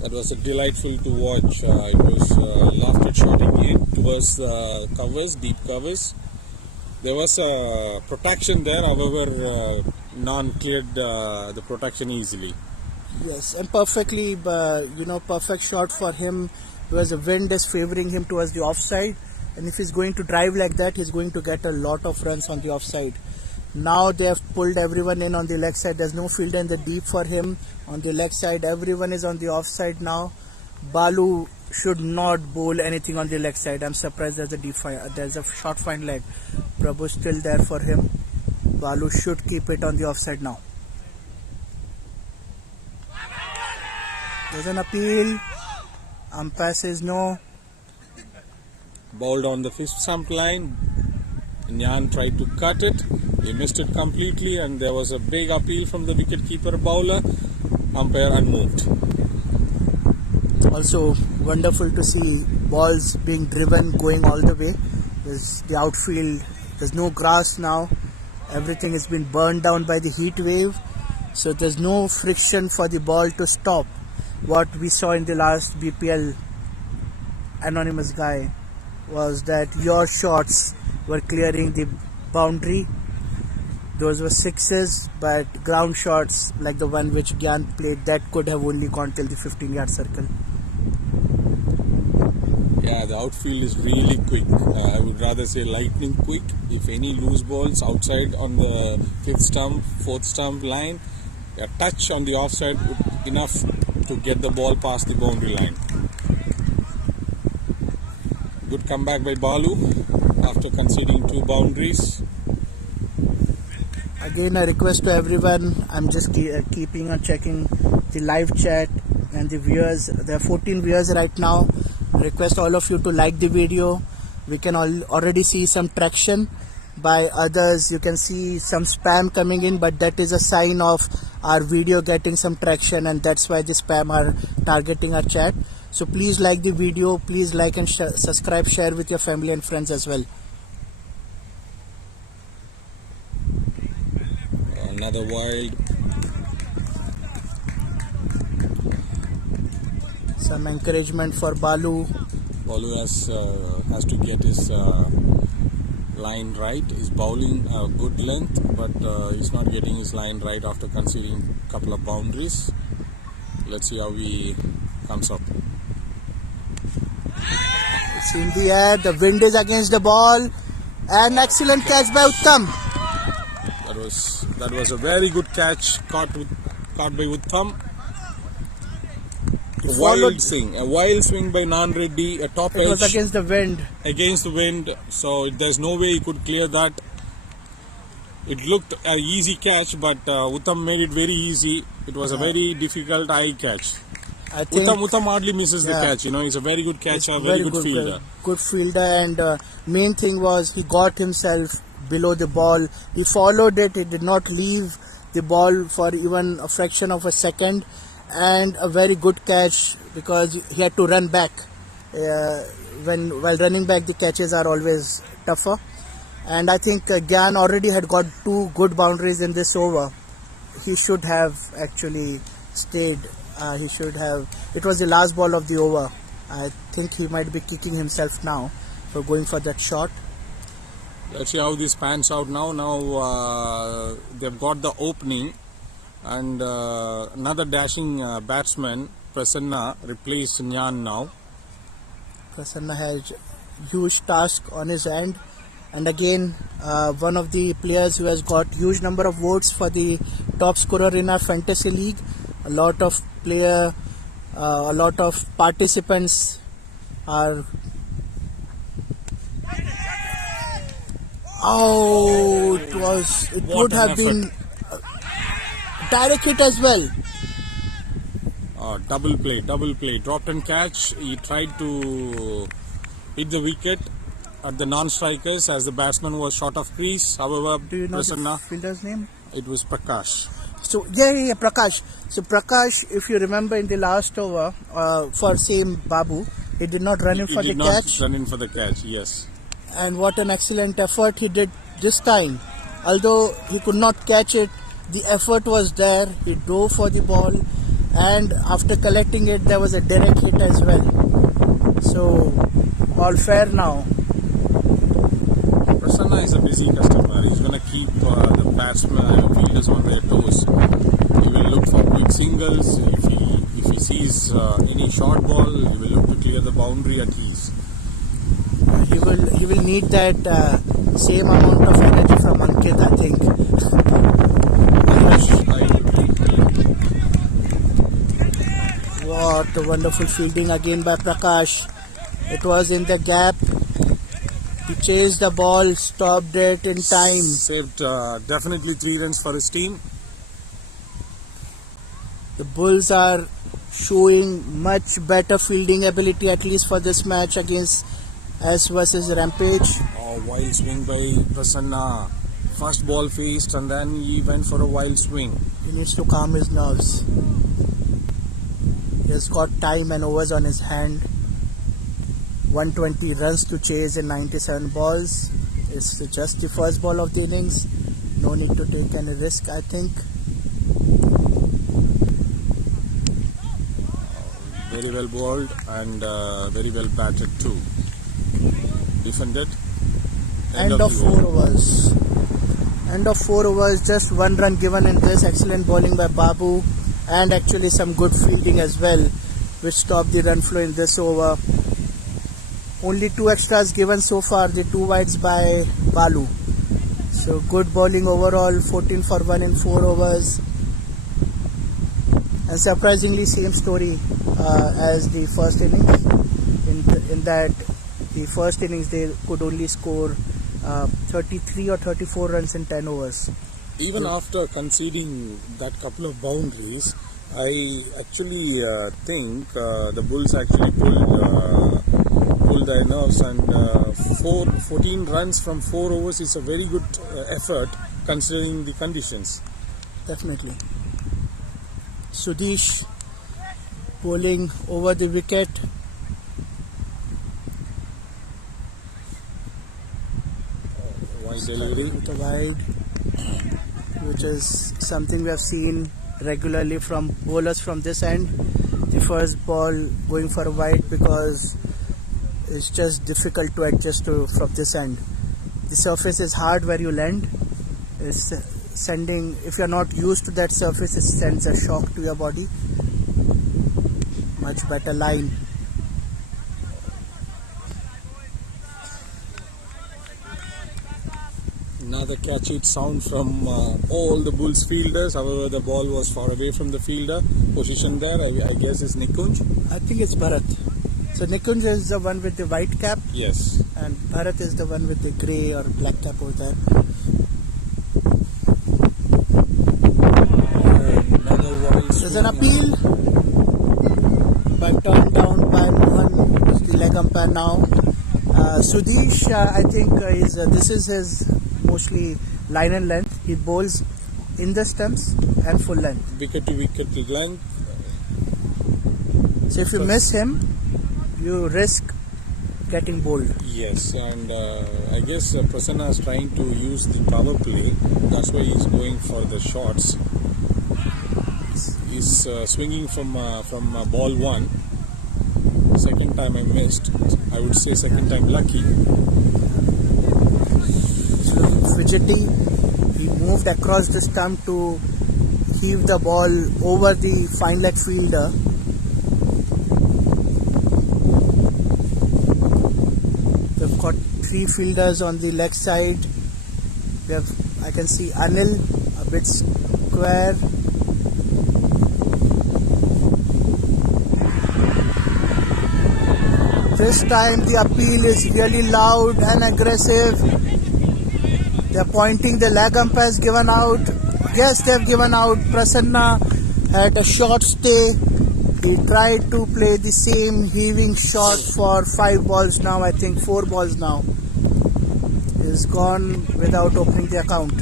That was delightful to watch. It was lofted shot again towards the covers, deep covers. There was a protection there, however, Nyan cleared the protection easily. Yes, and perfectly, perfect shot for him because the wind is favoring him towards the offside. And if he's going to drive like that, he's going to get a lot of runs on the offside. Now they have pulled everyone in on the leg side. There's no fielder in the deep for him. On the leg side, everyone is on the offside now. Balu should not bowl anything on the leg side. I'm surprised there's a short fine leg. Prabhu's still there for him. Balu should keep it on the offside now. There's an appeal. Umpire says no. Bowled on the fifth stump line. Nyan tried to cut it. He missed it completely, and there was a big appeal from the wicketkeeper bowler. Umpire unmoved. Also wonderful to see balls being driven going all the way. There's the outfield. There's no grass now. Everything has been burned down by the heat wave. So there's no friction for the ball to stop. What we saw in the last BPL anonymous guy was that your shots were clearing the boundary. Those were sixes, but ground shots like the one which Gyan played, that could have only gone till the 15-yard circle. Yeah, the outfield is really quick. I would rather say lightning quick. If any loose balls outside on the fifth stump, fourth stump line, a touch on the offside would enough to get the ball past the boundary line. Good comeback by Balu after conceding 2 boundaries. Again, a request to everyone. I'm just keeping on checking the live chat and the viewers. There are 14 viewers right now. Request all of you to like the video. We can already see some traction by others. You can see some spam coming in, but that is a sign of our video getting some traction, and that's why the spam are targeting our chat. So please like the video, please like and subscribe, share with your family and friends as well. Another wild. Some encouragement for Balu. Balu has to get his line right. He's bowling a good length, but he's not getting his line right after conceding a couple of boundaries. Let's see how he comes up. It's in the air, the wind is against the ball. An excellent catch by Uttam. That was a very good catch caught by Uttam. A wild swing by Nan Reddy, a top edge. It was against the wind. Against the wind, so there's no way he could clear that. It looked an easy catch, but Uttam made it very easy. It was a very difficult eye catch. I think Uttam hardly misses the catch. He's a very good catcher, very good fielder. Good fielder, and main thing was he got himself below the ball. He followed it. He did not leave the ball for even a fraction of a second, and a very good catch because he had to run back. While running back, the catches are always tougher. And I think Gyan already had got 2 good boundaries in this over. He should have actually stayed. He should have. It was the last ball of the over. I think he might be kicking himself now for going for that shot. Let's see how this pans out now. Now they've got the opening, and another dashing batsman, Prasanna, replaced Nyan now. Prasanna has huge task on his end, and again one of the players who has got huge number of votes for the top scorer in our fantasy league. A lot of participants are. Oh, it would have been direct hit as well. Double play, dropped and catch. He tried to hit the wicket at the non-strikers as the batsman was short of crease. However, do you know Prasanna, the fielder's name? It was Prakash. So yeah, Prakash. So Prakash, if you remember in the last over for same Babu, he did not run in for the catch. He did not run in for the catch, yes. And what an excellent effort he did this time. Although he could not catch it, the effort was there. He dove for the ball, and after collecting it, there was a direct hit as well. So all fair now. Prasanna is a busy customer. He's going to keep the batsmen and fielders on their toes. He will look for quick singles. If he sees any short ball, he will look to clear the boundary at least. He will need that same amount of energy from Ankit, I think. Wow, shot, the wonderful fielding again by Prakash. It was in the gap. He chased the ball, stopped it in time. Saved definitely 3 runs for his team. The Bulls are showing much better fielding ability, at least for this match against S versus Rampage. Oh, wild swing by Prasanna. First ball faced and then he went for a wild swing. He needs to calm his nerves. He has got time and overs on his hand. 120 runs to chase in 97 balls. It's just the first ball of the innings. No need to take any risk, I think. Very well bowled and very well batted too. Defended. End of 4 overs. End of 4 overs, just 1 run given in this. Excellent bowling by Babu and actually some good fielding as well, which stopped the run flow in this over. Only 2 extras given so far, the 2 wides by Balu. So good bowling overall, 14 for 1 in 4 overs. And surprisingly same story as the first innings. In that the first innings they could only score 33 or 34 runs in 10 overs. Even after conceding that couple of boundaries, I actually think the Bulls actually pulled their nerves, and 14 runs from 4 overs is a very good effort considering the conditions. Definitely. Sudesh bowling over the wicket. Wide delivery. With a wide, which is something we have seen regularly from bowlers from this end. The first ball going for a wide because it's just difficult to adjust to from this end. The surface is hard where you land. It's sending, if you're not used to that surface, it sends a shock to your body. Much better line. Another catch it sound from all the Bulls fielders. However, the ball was far away from the fielder. Position there, I guess, is Nikunj. I think it's Bharat. So Nikunj is the one with the white cap. Yes. And Bharat is the one with the grey or black cap over there. Another wild There's swing. an appeal, but turned down by Mohan, who's the leg umpire now. Sudesh, I think this is his mostly line and length. He bowls in the stumps and full length. Wicket to wicket length. So if you miss him, you risk getting bowled. Yes, and I guess Prasanna is trying to use the power play. That's why he's going for the shots. He's swinging from ball 1. Second time I missed. I would say second time lucky. He's looking fidgety. He moved across the stump to heave the ball over the fine leg fielder. We've got 3 fielders on the leg side. We have, I can see Anil a bit square. This time the appeal is really loud and aggressive. They are pointing, the leg umpire has given out. Yes, they have given out. Prasanna had a short stay. He tried to play the same heaving shot for 5 balls now, I think 4 balls now. He's gone without opening the account.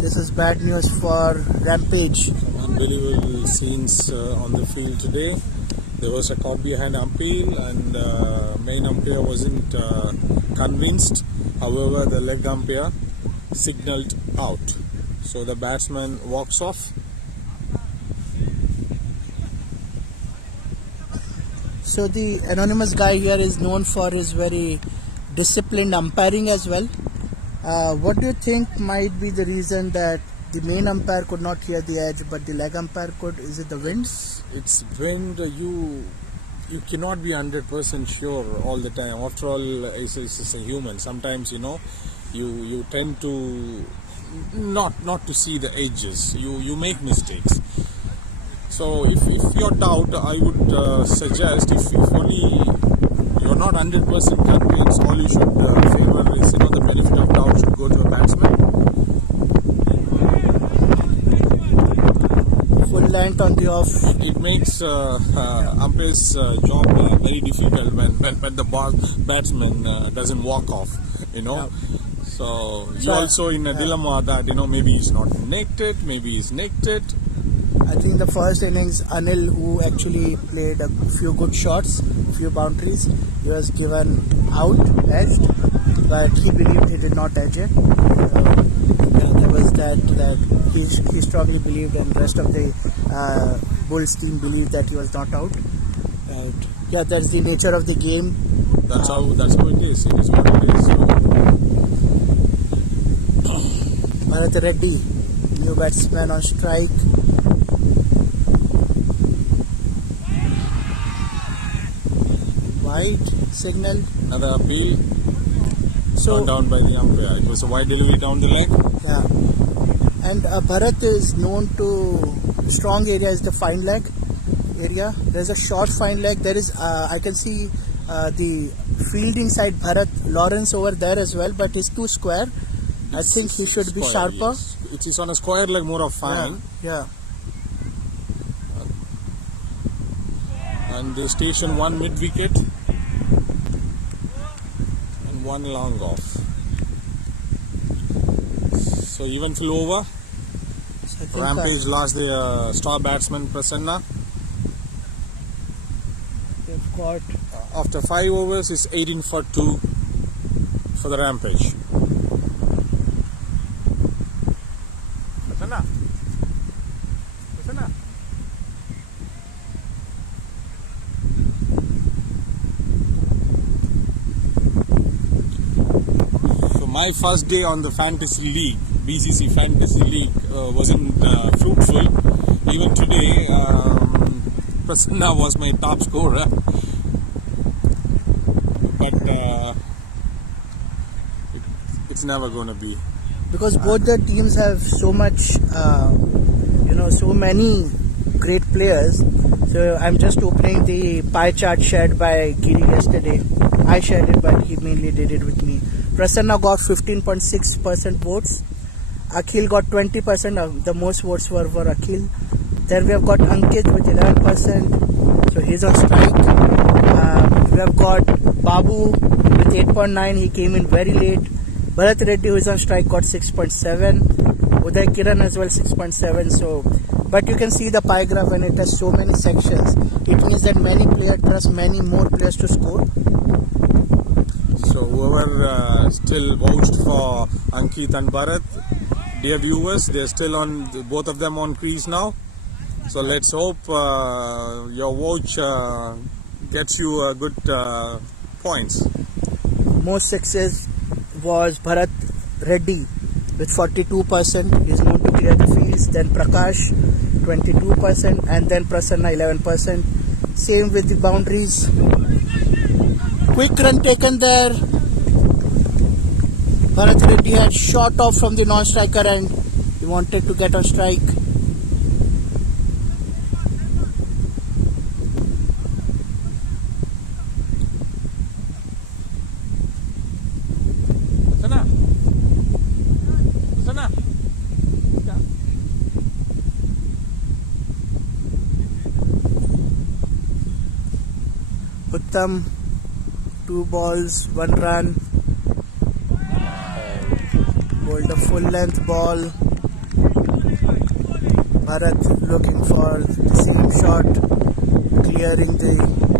This is bad news for Rampage. Some unbelievable scenes on the field today. There was a caught behind umpire and main umpire wasn't convinced. However, the leg umpire signaled out. So the batsman walks off. So the anonymous guy here is known for his very disciplined umpiring as well. What do you think might be the reason that the main umpire could not hear the edge but the leg umpire could? Is it the wind? It's wind. You cannot be 100% sure all the time. After all, it's a human. Sometimes you tend to not to see the edges. You make mistakes. So if you're doubt, I would suggest if only you're not 100% convinced, all you should favor is, the benefit of doubt should go to a batsman. Full length on the off. It makes umpire's job very difficult when the batsman doesn't walk off, Yeah. So he's So, also in a dilemma that, maybe he's not nicked it, maybe he's nicked it. I think the first innings, Anil, who actually played a few good shots, few boundaries, he was given out, edged, but he believed he did not edge it. There was that he strongly believed, and the rest of the Bulls team believed that he was not out. Yeah, that's the nature of the game. That's how it is. It is what it is. Bharat Reddy, new batsman on strike. Wide signal. Another appeal So turned down by the umpire. It was a wide delivery down the leg. yeah, and Bharat is known to strong area is the fine leg area. There's a short fine leg. There is I can see the fielding side Bharat Lawrence over there as well, but he's too square. I think he should be Square, sharper. yes. It is on a square leg, more of fine. Yeah. And they station one mid wicket and one long off. So even flew over. So I think, Rampage lost their star batsman Prasanna. they've got After 5 overs, it's 18 for 2 for the Rampage. Prasanna. Prasanna. So my first day on the Fantasy League, BCC Fantasy League, wasn't fruitful. Even today, Prasanna was my top scorer. But it's never going to be. because both the teams have so much, so many great players. So I'm just opening the pie chart shared by Giri yesterday. I shared it, but he mainly did it with me. Prasanna got 15.6% votes. Akhil got 20%. The most votes were for Akhil. Then we have got Ankit with 11%. So he's on strike. We have got Babu with 8.9. He came in very late. Bharat Reddy, who is on strike, got 6.7. Uday Kiran as well 6.7. So, but you can see the pie graph when it has so many sections. It means that many players trust many more players to score. So whoever still vouched for Ankit and Bharat, dear viewers, they're still on, both of them on crease now. So let's hope your watch gets you good points. Most success was Bharat Reddy with 42%. He is known to clear the fields. Then Prakash 22%, and then Prasanna 11%. Same with the boundaries. Quick run taken there. Bharat Reddy had shot off from the non-striker and he wanted to get on strike. Prasanna. Prasanna. Uttam, 2 balls, 1 run. Bowled a full length ball. Bharat looking for the same shot, clearing the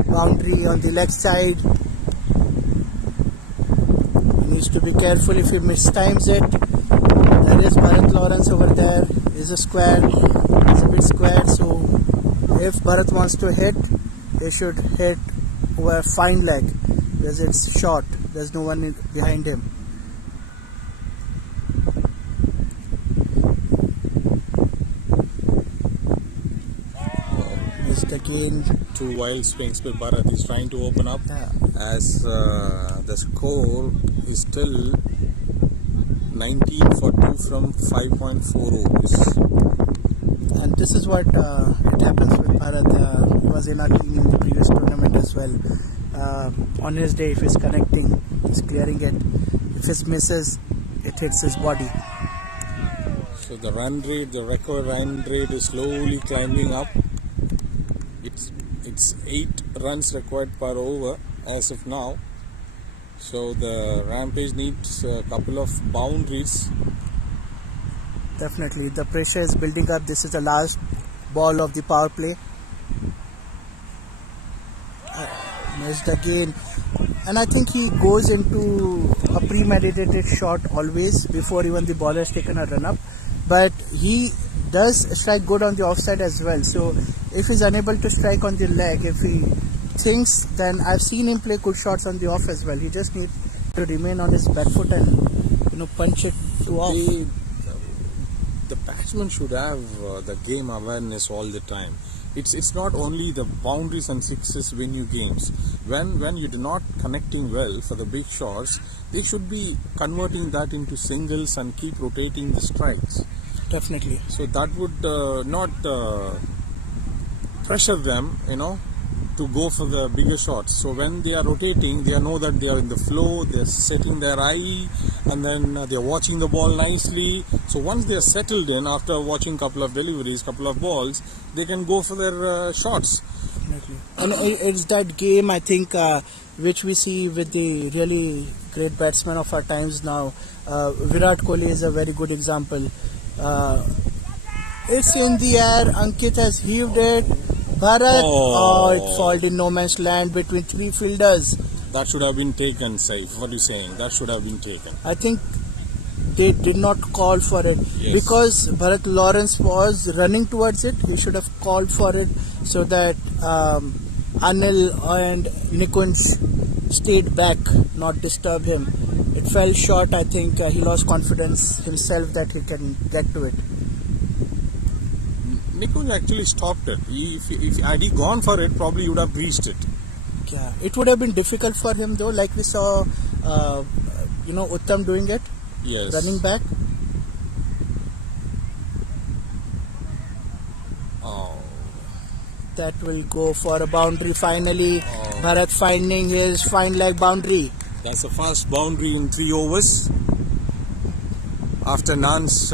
boundary on the leg side. He needs to be careful if he mistimes it. There is Bharat Lawrence over there. Is a square. It's a bit square, so if Bharat wants to hit, he should hit over fine leg because it's short. There's no one behind him. Missed again. 2 wild swings, but Bharat is trying to open up Yeah. as the score is still 19 for 2 from 5.4 overs. And this is what it happens with Bharat. He was in our team in the previous tournament as well. On his day, if he's connecting, he's clearing it. If he misses, it hits his body. So the run rate, the record run rate is slowly climbing up. It's 8 runs required per over as of now. So the Rampage needs a couple of boundaries. Definitely, the pressure is building up. This is the last ball of the power play. Missed again, and I think he goes into a premeditated shot always before even the bowler has taken a run up. But he does strike good on the offside as well. So if he's unable to strike on the leg, if he thinks, then I've seen him play good shots on the off as well. He just needs to remain on his back foot and punch it to off. The batsman should have the game awareness all the time. It's not only the boundaries and sixes win you games. When you're not connecting well for the big shots, they should be converting that into singles and keep rotating the strikes. Definitely. So that would not pressure them, to go for the bigger shots. So when they are rotating, they know that they are in the flow, they are setting their eye, and then they are watching the ball nicely. So once they are settled in, after watching couple of deliveries, couple of balls, they can go for their shots. Definitely. And it's that game, I think, which we see with the really great batsmen of our times now. Virat Kohli is a very good example. It's in the air, Ankit has heaved it. Bharat, it falls in no man's land between 3 fielders. That should have been taken, Saif. What are you saying? That should have been taken. I think they did not call for it because Bharat Lawrence was running towards it. He should have called for it so that Anil and Nikunj stayed back, not disturb him. It fell short. I think he lost confidence himself that he can get to it. Nikunj actually stopped it. If had he gone for it, probably he would have reached it. Yeah, it would have been difficult for him though, like we saw, Uttam doing it, running back. That will go for a boundary finally. Bharat finding his fine leg boundary. That's the first boundary in 3 overs. After Nan's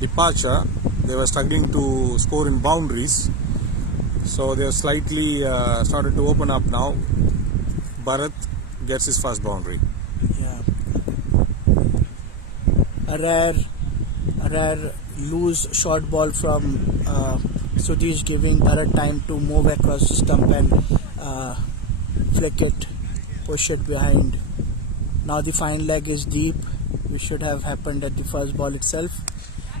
departure, they were struggling to score in boundaries. So they have slightly started to open up now. Bharat gets his first boundary. Yeah. A rare loose short ball from Sudhish, giving Bharat time to move across the stump and flick it, push it behind. Now the fine leg is deep, which should have happened at the first ball itself.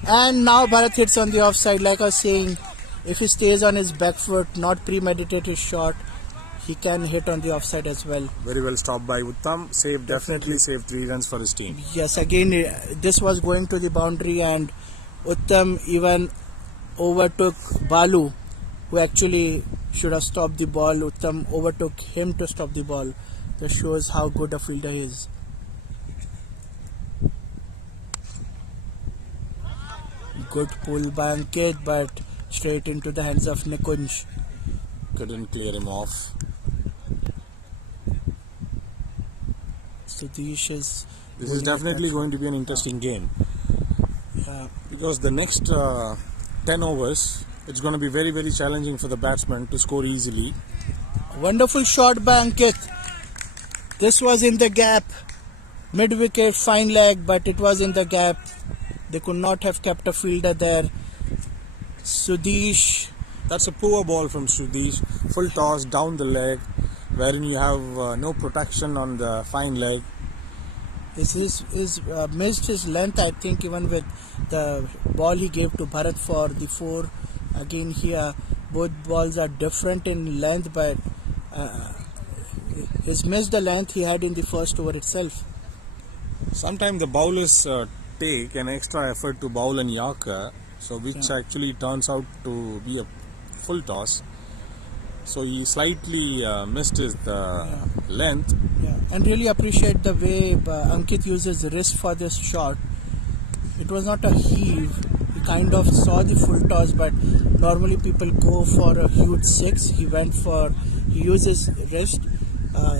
And now Bharat hits on the offside. Like I was saying, if he stays on his back foot, not premeditated shot, he can hit on the offside as well. Very well stopped by Uttam. Definitely saved 3 runs for his team. Yes, again, this was going to the boundary and Uttam even overtook Balu, who actually should have stopped the ball. Uttam overtook him to stop the ball. That shows how good a fielder he is. Good pull by Ankit, but straight into the hands of Nikunj. Couldn't clear him off. Sudhish is... This is definitely going to be an interesting game. Because the next 10 overs, it's going to be very, very challenging for the batsman to score easily. Wonderful shot by Ankit. This was in the gap. Mid-wicket, fine leg, but it was in the gap. They could not have kept a fielder there. Sudhish. That's a poor ball from Sudhish. Full toss down the leg, wherein you have no protection on the fine leg. He's missed his length, I think, even with the ball he gave to Bharat for the 4. Again here, both balls are different in length, but he's missed the length he had in the first over itself. Sometimes the bowlers take an extra effort to bowl an Yorker, so which actually turns out to be a full toss. So he slightly missed his length. Yeah, and really appreciate the way Ankit uses wrist for this shot. It was not a heave. He kind of saw the full toss, but normally people go for a huge 6. He used his wrist.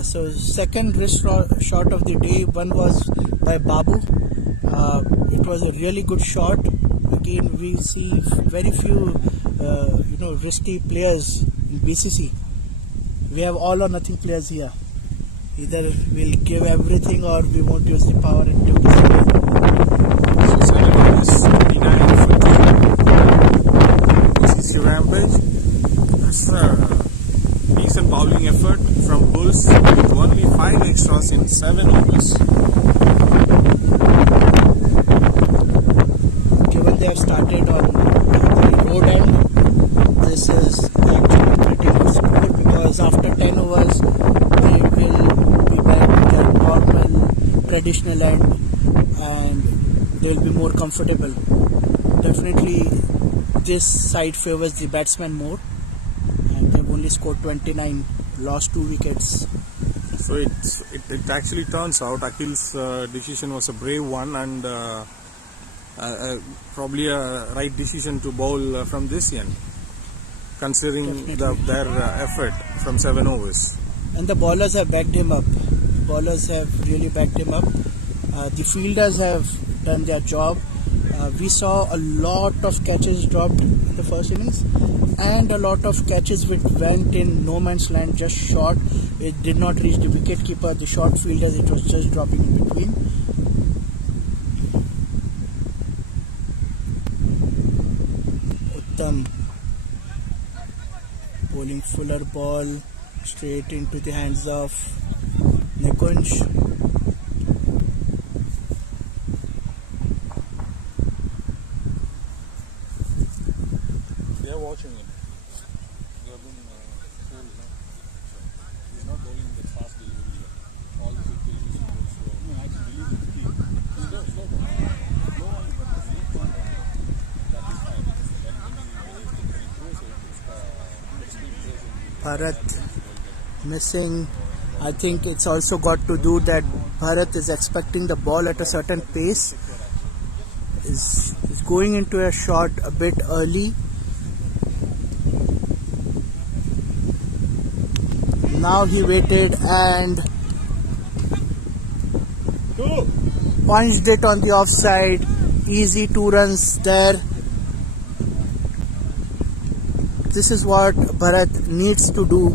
So second wrist shot of the day, one was by Babu. It was a really good shot. Again, we see very few risky players in BCC. We have all or nothing players here. Either we'll give everything or we won't use the power and do this. So 7 overs, 39 for 2. BCC Rampage. That's a decent bowling effort from Bulls with only 5 extras in 7 overs. Given they have started on the road end, this is actually pretty good score, because after 10 overs they will be back to their normal traditional end and they will be more comfortable. Definitely this side favors the batsman more, and they've only scored 29, lost 2 wickets. So it actually turns out Akhil's decision was a brave one, and probably a right decision to bowl from this end, considering their effort from 7 overs. And the bowlers have backed him up. Bowlers have really backed him up. The fielders have done their job. We saw a lot of catches dropped in the first innings, and a lot of catches which went in no man's land, just short. It did not reach the wicket keeper, the short fielders, it was just dropping in between. Uttam bowling fuller ball straight into the hands of Nikunj. They are watching it. They have been told, he's not bowling the fast delivery yet. All the big television goes slow. I can believe it's key. He's got slow ball. Slow one, but the late one, that is fine. When he throws it, it's speed goes in. Bharat missing. I think it's also got to do that Bharat is expecting the ball at a certain pace. Is going into a shot a bit early. Now he waited and punched it on the offside. Easy 2 runs there. This is what Bharat needs to do.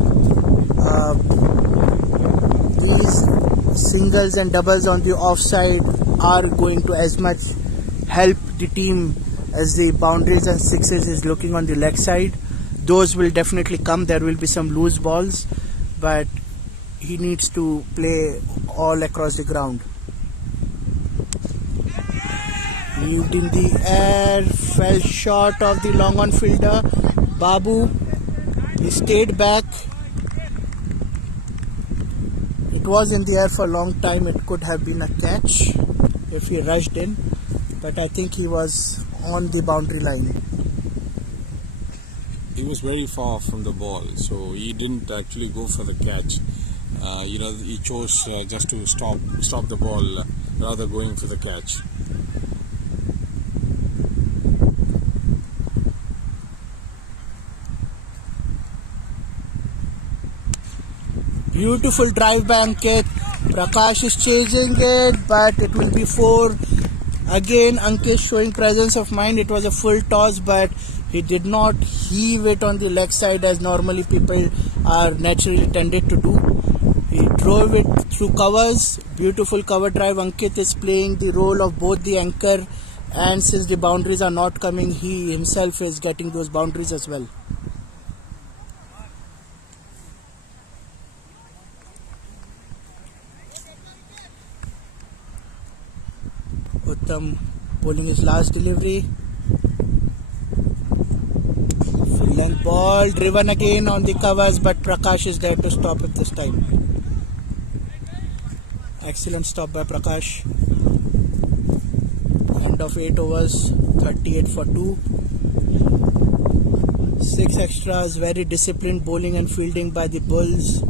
These singles and doubles on the offside are going to as much help the team as the boundaries and sixes is looking on the leg side. Those will definitely come. There will be some loose balls, but he needs to play all across the ground. Leading the air, fell short of the long on fielder. Babu, he stayed back. It was in the air for a long time. It could have been a catch if he rushed in, but I think he was on the boundary line. He was very far from the ball, so he didn't actually go for the catch. He chose just to stop the ball rather going for the catch. Beautiful drive by Ankit. Prakash is chasing it, but it will be 4. Again, Ankit showing presence of mind. It was a full toss, but he did not heave it on the leg side as normally people are naturally tended to do. He drove it through covers. Beautiful cover drive. Ankit is playing the role of both the anchor, and since the boundaries are not coming, he himself is getting those boundaries as well. Uttam bowling his last delivery. Full length ball driven again on the covers, but Prakash is there to stop it this time. Excellent stop by Prakash. End of 8 overs, 38 for 2. 6 extras, very disciplined bowling and fielding by the Bulls.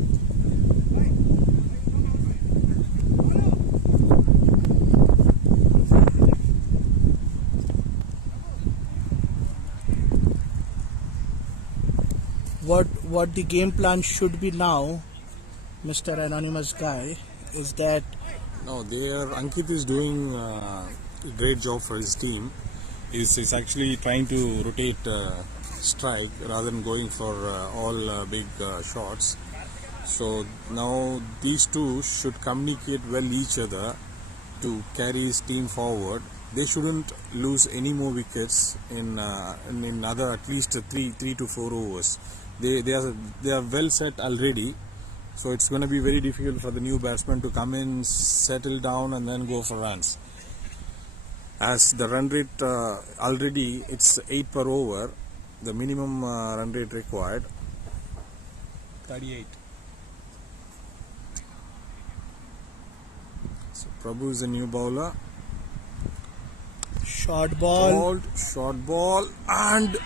what the game plan should be now, Mr. Anonymous guy, is that No, Ankit is doing a great job for his team. He's actually trying to rotate strike rather than going for all big shots. So now these two should communicate well each other to carry his team forward. They shouldn't lose any more wickets in other at least three to 4 overs. They are well set already. So it's going to be very difficult for the new batsman to come in, settle down and then go for runs. As the run rate already it's 8 per over, the minimum run rate required 38. So Prabhu is the new bowler. short ball, Short ball and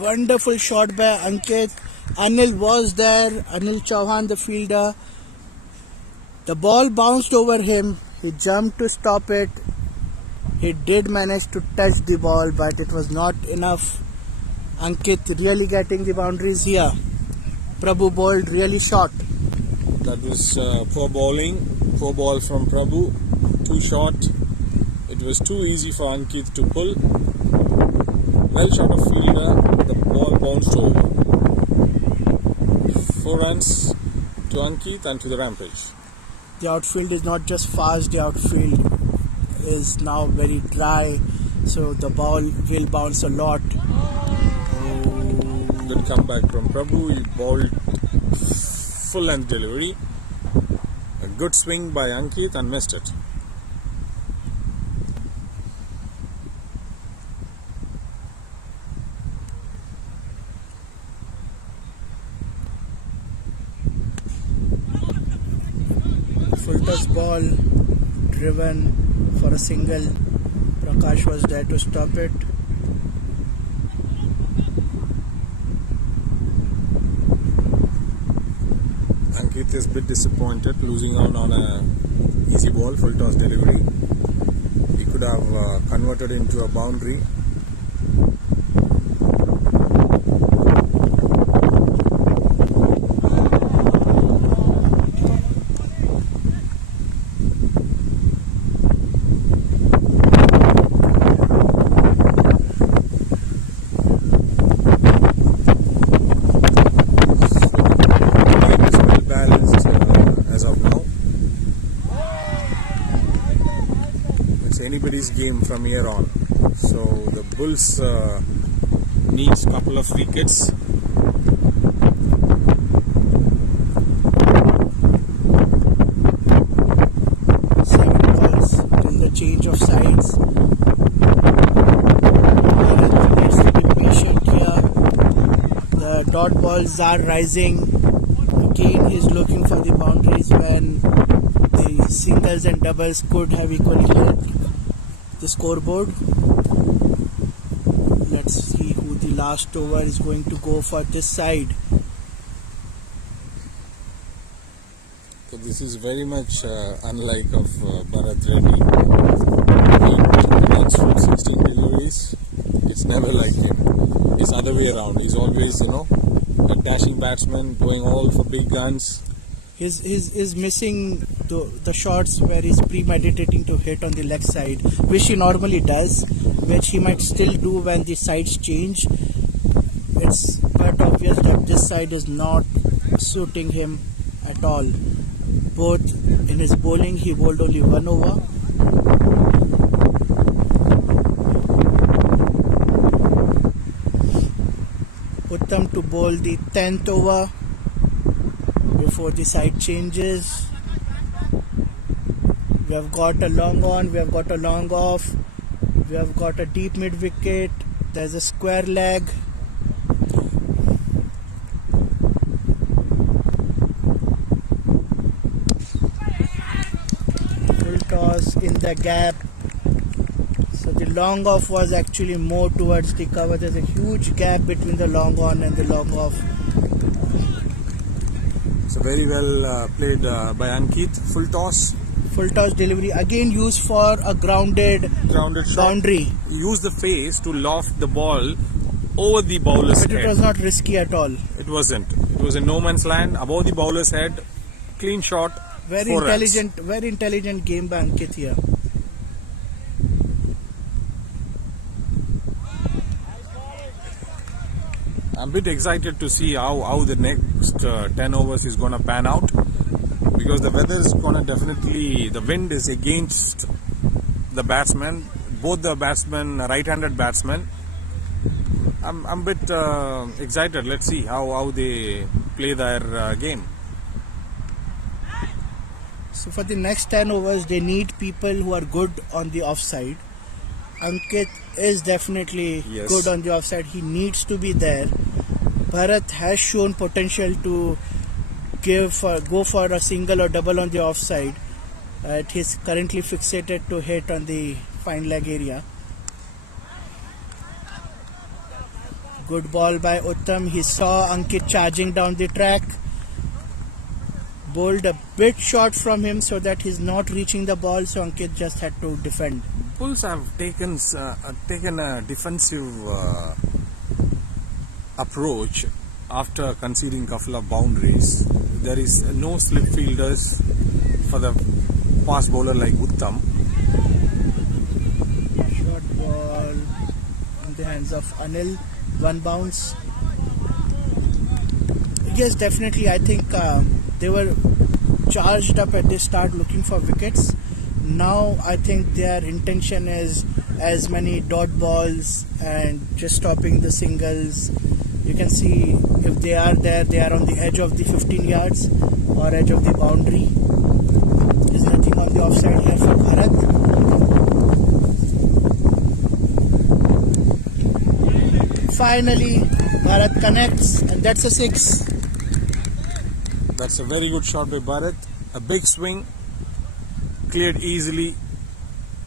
wonderful shot by Ankit. Anil was there, Anil Chauhan the fielder. The ball bounced over him, he jumped to stop it. He did manage to touch the ball, but it was not enough. Ankit really getting the boundaries here. Prabhu bowled really short. that was poor bowling, poor ball from Prabhu, too short. It was too easy for Ankit to pull. Well shot of fielder, the ball bounced over. 4 runs to Ankit and to the Rampage. The outfield is not just fast, the outfield is now very dry, so the ball will bounce a lot. Good comeback from Prabhu. He bowled full length delivery. A good swing by Ankit and missed it. Full toss ball driven for a single. Prakash was there to stop it. Ankit is a bit disappointed losing out on a easy ball, full toss delivery. He could have converted into a boundary. Anybody's game from here on. So the Bulls needs a couple of wickets. Seven balls till the change of sides. Needs to be patient here. The dot balls are rising. Again, he's looking for the boundaries when the singles and doubles could have equally hit the scoreboard. Let's see who the last over is going to go for this side. So this is very much unlike of Bharat Reddy. He runs from 16 deliveries. It's never like him. It's other way around. He's always, a dashing batsman going all for big guns. He's missing the shots where he's premeditating to hit on the leg side, which he normally does, which he might still do when the sides change. It's quite obvious that this side is not suiting him at all. Both in his bowling, he bowled only 1 over. Uttam to bowl the 10th over before the side changes. We have got a long on, we have got a long off, we have got a deep mid wicket, there's a square leg. Full toss in the gap. So the long off was actually more towards the cover. There's a huge gap between the long on and the long off. So very well played by Ankit. Full toss. Full toss delivery again used for a grounded Shot. boundary. Use the face to loft the ball over the bowler's But it head. was not risky at all. It wasn't. It was in no man's land, above the bowler's head, clean shot, Very 4 runs. intelligent game by Ankit here. I'm a bit excited to see how the next 10 overs is going to pan out, because the weather is going to definitely, the wind is against the batsmen, both the batsmen, right-handed batsmen. I'm a bit excited. Let's see how they play their game. So for the next 10 overs, they need people who are good on the offside. Ankit is definitely Yes. good on the offside. He needs to be there. Bharat has shown potential to go for a single or double on the offside. He's currently fixated to hit on the fine leg area. Good ball by Uttam. He saw Ankit charging down the track. Bowled a bit short from him so that he's not reaching the ball, so Ankit just had to defend. Bulls have taken a defensive approach after conceding a couple of boundaries. There is no slip fielders for the fast bowler like Uttam. Short ball in the hands of Anil. One bounce. Yes, definitely. I think they were charged up at the start looking for wickets. Now I think their intention is as many dot balls and just stopping the singles. You can see if they are there, they are on the edge of the 15 yards or edge of the boundary. There's nothing on the offside here for Bharat. Finally, Bharat connects, and that's a 6. That's a very good shot by Bharat. A big swing, cleared easily.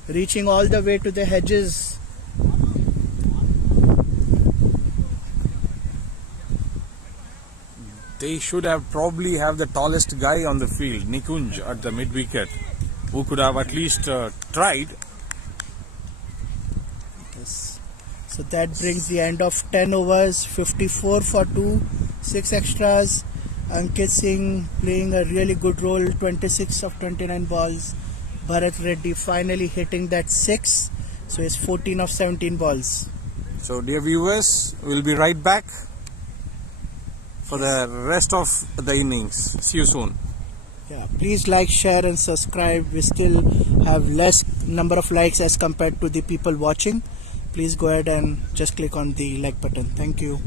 Reaching all the way to the hedges. They should have probably have the tallest guy on the field, Nikunj, at the mid wicket, who could have at least tried. Yes. So that brings the end of 10 overs, 54 for 2, 6 extras. Ankit Singh playing a really good role, 26 of 29 balls. Bharat Reddy finally hitting that 6, so it's 14 of 17 balls. So, dear viewers, we'll be right back for the rest of the innings. See you soon. Yeah, please like, share and subscribe. We still have less number of likes as compared to the people watching. Please go ahead and just click on the like button. Thank you.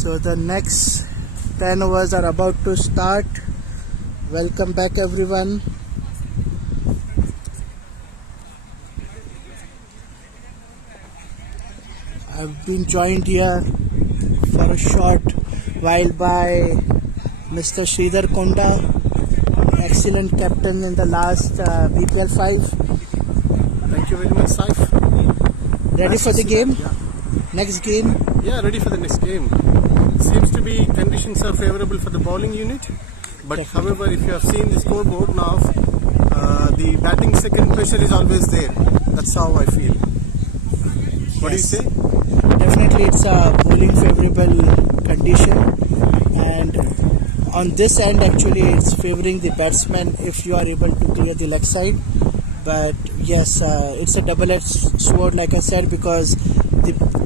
So the next 10 overs are about to start. Welcome back everyone. I've been joined here for a short while by Mr. Sridhar Konda, excellent captain in the last BPL 5. Thank you very much, Saif. Ready Nice for to the see game? that, Next game? yeah, ready for the next game. Seems to be conditions are favorable for the bowling unit. But Definitely. however, if you have seen the scoreboard now, the batting second pressure is always there. That's how I feel. What Yes. do you say? Definitely it's a bowling favorable condition, and on this end actually it's favoring the batsman if you are able to clear the leg side. But yes, it's a double-edged sword like I said, because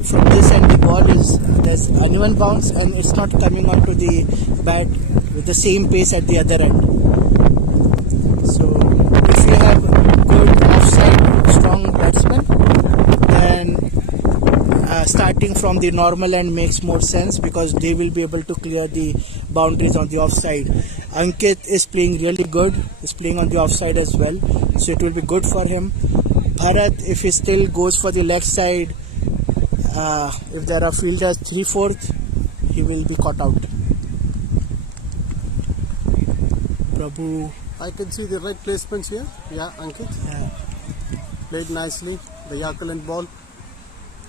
from this end the ball is there's uneven bounce and it's not coming onto the bat with the same pace at the other end. So if you have good offside strong batsmen, then starting from the normal end makes more sense, because they will be able to clear the boundaries on the offside. Ankit is playing really good, is playing on the offside as well, so it will be good for him. Bharat, if he still goes for the leg side, if there are fielders 3/4, he will be caught out. Prabhu, I can see the right placements here. Yeah, Ankit. yeah, Played nicely. The Yakulant ball.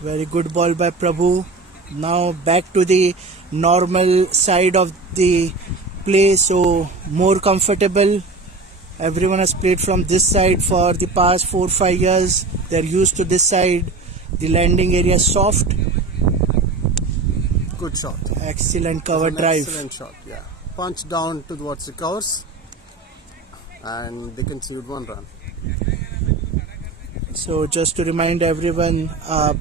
very good ball by Prabhu. Now back to the normal side of the play, so more comfortable. Everyone has played from this side for the past 4-5 years. They're used to this side. The landing area is soft. Good shot. Excellent cover An drive. Excellent shot, yeah. Punch down towards the covers. And they conceded 1 run. So just to remind everyone,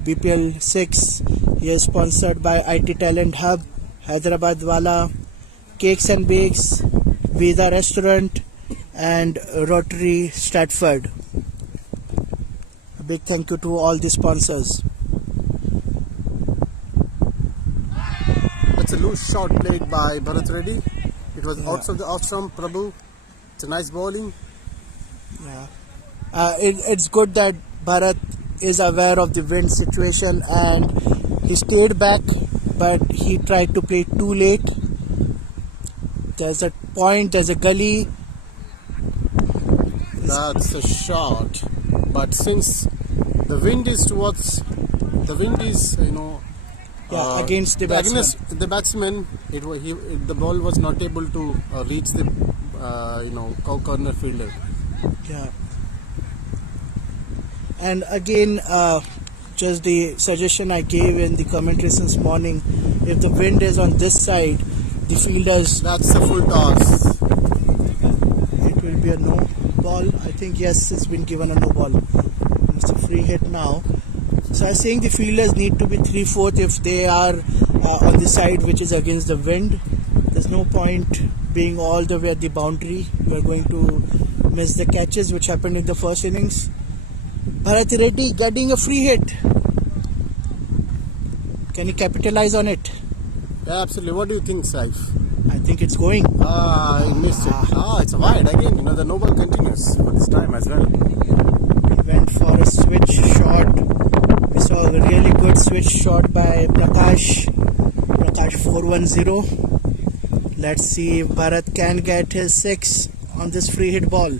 BPL 6 is sponsored by IT Talent Hub, Hyderabad Wala, Cakes and Bakes, Vida Restaurant and Rotary Stratford. A big thank you to all the sponsors. That's a loose shot played by Bharat Reddy. It was Yeah. outside the off stump. Prabhu. It's a nice bowling. Yeah. It's good that Bharat is aware of the wind situation and he stayed back, but he tried to play too late. There's a point, there's a gully. That's a shot. But since the wind is Against the batsman. against the batsman, the ball was not able to reach the corner fielder. Yeah. And again, just the suggestion I gave in the commentary since morning, if the wind is on this side, the fielders, That's a full toss. it will be a no ball. I think yes, it's been given a no ball. It's a free hit now. So I was saying the fielders need to be 3/4 if they are on the side which is against the wind. There's no point being all the way at the boundary. You are going to miss the catches which happened in the first innings. Bharat Reddy getting a free hit. Can he capitalize on it? Yeah, absolutely. What do you think, Saif? I think it's going. I missed it. It's a wide again. The no ball continues for this time as well. He went for a switch shot. We saw a really good switch shot by Prakash 410. Let's see if Bharat can get his 6 on this free hit ball.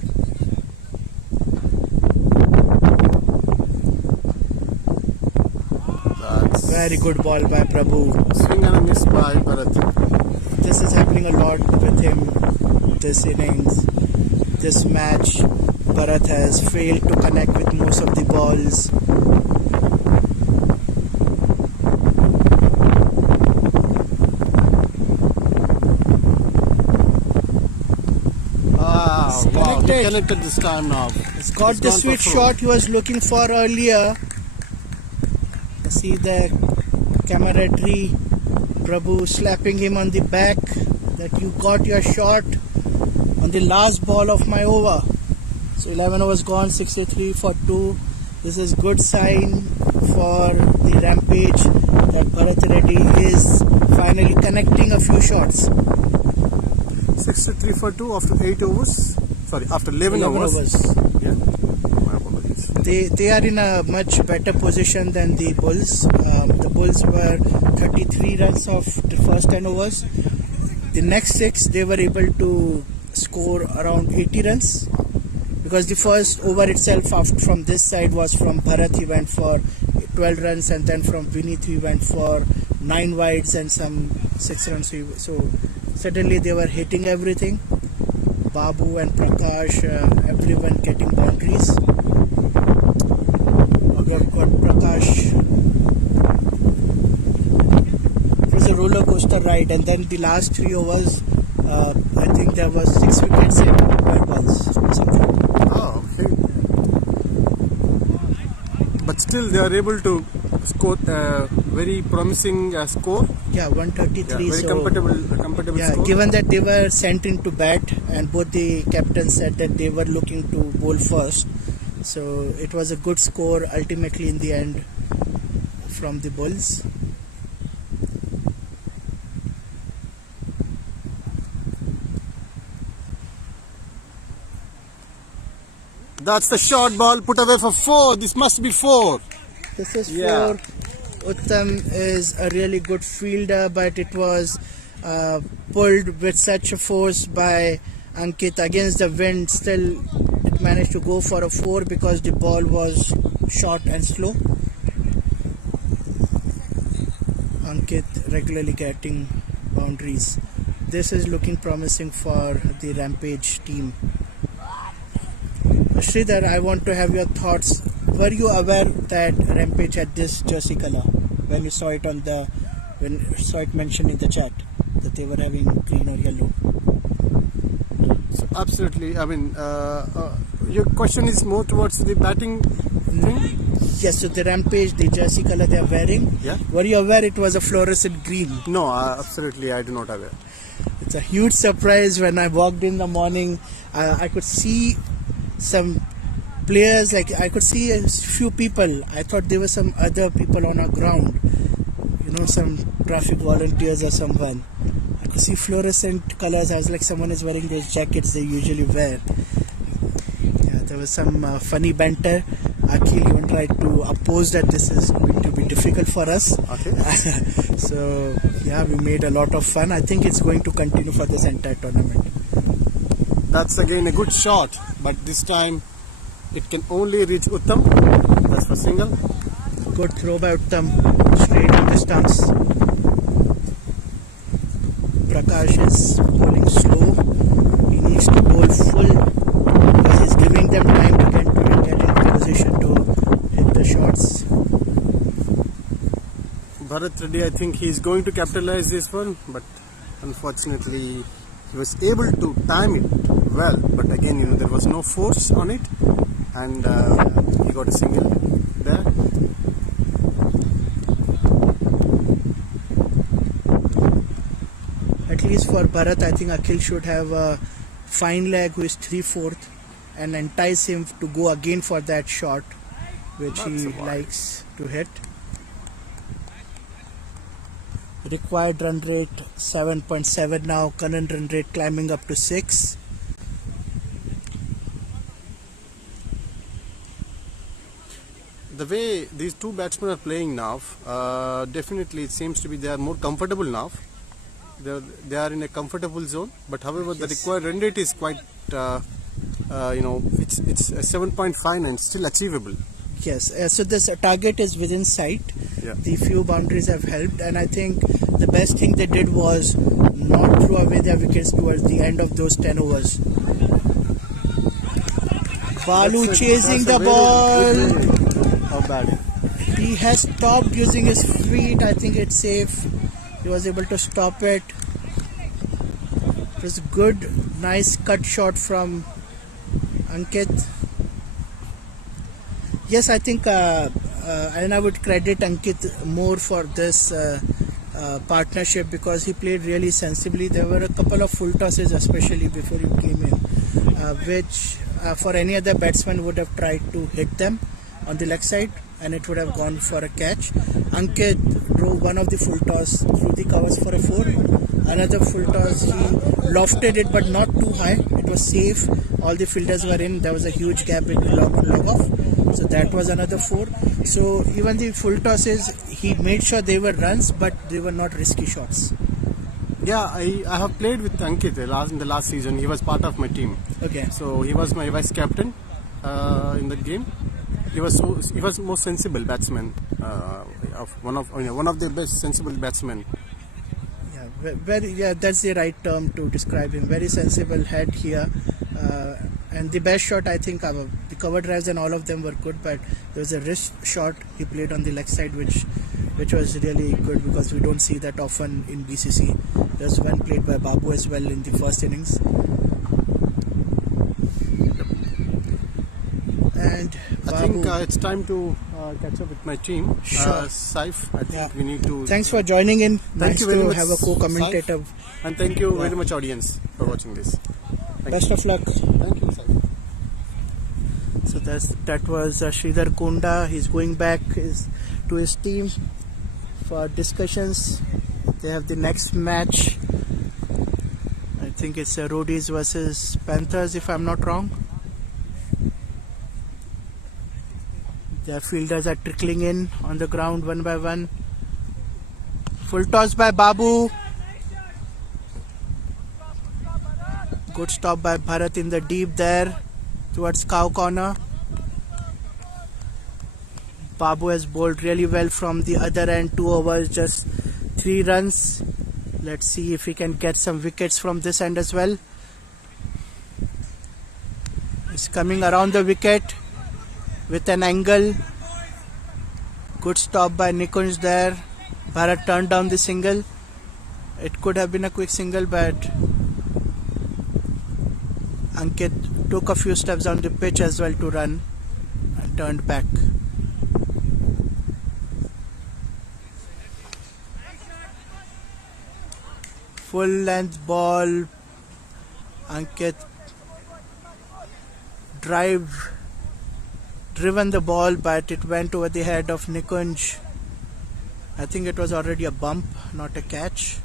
That's Very good ball by Prabhu. swing and a miss by Bharat. This is happening a lot with him this innings, this match. Bharat has failed to connect with most of the balls. Wow, he connected. connected this time now. He's got He's the gone for switch four. shot he was looking for earlier. See the camaraderie. Prabhu slapping him on the back that you got your shot on the last ball of my over. So 11 overs gone, 63 for 2. This is good sign for the Rampage that Bharat Reddy is finally connecting a few shots. 63 for 2 after 8 overs. Sorry, after 11 overs. Yeah. My apologies. They are in a much better position than the Bulls. The Bulls were 33 runs of the first 10 overs. The next 6 they were able to score around 80 runs, because the first over itself from this side was from Bharat. He went for 12 runs, and then from Vineet he went for 9 wides and some 6 runs. So suddenly they were hitting everything. Babu and Prakash, everyone getting boundaries. We have got Prakash. It was a roller coaster ride, and then the last 3 overs, I think there was 6 wickets in 12 balls. Oh, okay. But still, they are able to score a very promising score. Yeah, 133. Yeah, very so comfortable yeah, score. given that they were sent in to bat, and both the captains said that they were looking to bowl first, so it was a good score ultimately in the end from the Bulls. That's the short ball put away for 4. This must be 4. This is Yeah. 4. Uttam is a really good fielder, but it was pulled with such a force by Ankit against the wind. Still, it managed to go for a 4 because the ball was short and slow. Ankit regularly getting boundaries. This is looking promising for the Rampage team. Sridhar, I want to have your thoughts. Were you aware that Rampage had this jersey color when you saw it mentioned in the chat that they were having green or yellow? So absolutely. I mean, your question is more towards the batting thing? Yes, so the Rampage, the jersey color they are wearing. Yeah. Were you aware it was a fluorescent green? No, absolutely, I do not aware. It's a huge surprise. When I walked in the morning, I could see some players, like I could see a few people. I thought there were some other people on our ground, some traffic volunteers or someone. I could see fluorescent colors. I was like, someone is wearing those jackets they usually wear. Yeah, there was some funny banter. Akhil even tried to oppose that this is going to be difficult for us. Okay. So yeah, we made a lot of fun. I think it's going to continue for this entire tournament. That's again a good shot, but this time it can only reach Uttam. That's for single. Good throw by Uttam, straight on the stumps. Prakash is bowling slow. He needs to bowl full because he's giving them time to get into position to hit the shots. Bharat Reddy, I think he's going to capitalize this one, but unfortunately he was able to time it well. But again, there was no force on it, and he got a single there. At least for Bharat, I think Akhil should have a fine leg who is 3/4 and entice him to go again for that shot which he likes to hit. Required run rate 7.7 now, current run rate climbing up to 6. The way these two batsmen are playing now, definitely it seems to be they are more comfortable now. They are in a comfortable zone, but however the required run rate is quite, it's 7.5 and still achievable. Yes, so this target is within sight. Yeah. The few boundaries have helped, and I think the best thing they did was not throw away their wickets towards the end of those 10 overs. Balu chasing the ball. How bad? He has stopped using his feet. I think it's safe. He was able to stop it. It was a good, nice cut shot from Ankit. Yes, I think and I would credit Ankit more for this partnership because he played really sensibly. There were a couple of full tosses, especially before he came in, which for any other batsman would have tried to hit them on the leg side. and it would have gone for a catch. Ankit drove one of the full toss through the covers for a 4. Another full toss, he lofted it but not too high. It was safe. All the fielders were in. There was a huge gap between log and log off. So that was another 4. So even the full tosses, he made sure they were runs, but they were not risky shots. Yeah, I have played with Ankit in the last season. He was part of my team. Okay. So he was my vice captain in the game. He was most sensible batsman, one of the best sensible batsmen. Yeah, that's the right term to describe him. Very sensible head here, and the best shot, I think, the cover drives and all of them were good, but there was a wrist shot he played on the leg side which was really good, because we don't see that often in BCC. There's one played by Babu as well in the first innings. And I think it's time to catch up with my team. Sure. Saif, I think we need to... Thanks for joining in. Thank you very much, have a co-commentator. Saif. And thank you very much, audience, for watching this. Best of luck. Thank you, Saif. So that was Sridhar Kunda. He's going back to his team for discussions. They have the next match. I think it's Roadies versus Panthers, if I'm not wrong. Their fielders are trickling in on the ground one by one. Full toss by Babu. Good stop by Bharat in the deep there towards cow corner. Babu has bowled really well from the other end. 2 overs, just 3 runs. Let's see if he can get some wickets from this end as well. He's coming around the wicket with an angle. Good stop by Nikunj there. Bharat turned down the single. It could have been a quick single, but Ankit took a few steps on the pitch as well to run and turned back. Full length ball. Ankit driven the ball, but it went over the head of Nikunj. I think it was already a bump, not a catch.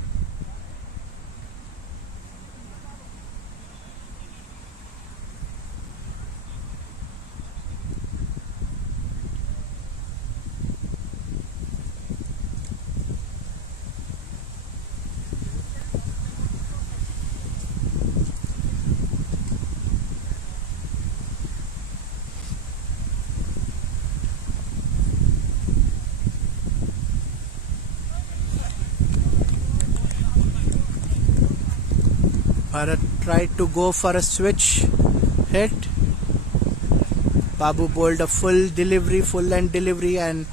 Bharat tried to go for a switch hit. Babu bowled a full length delivery, and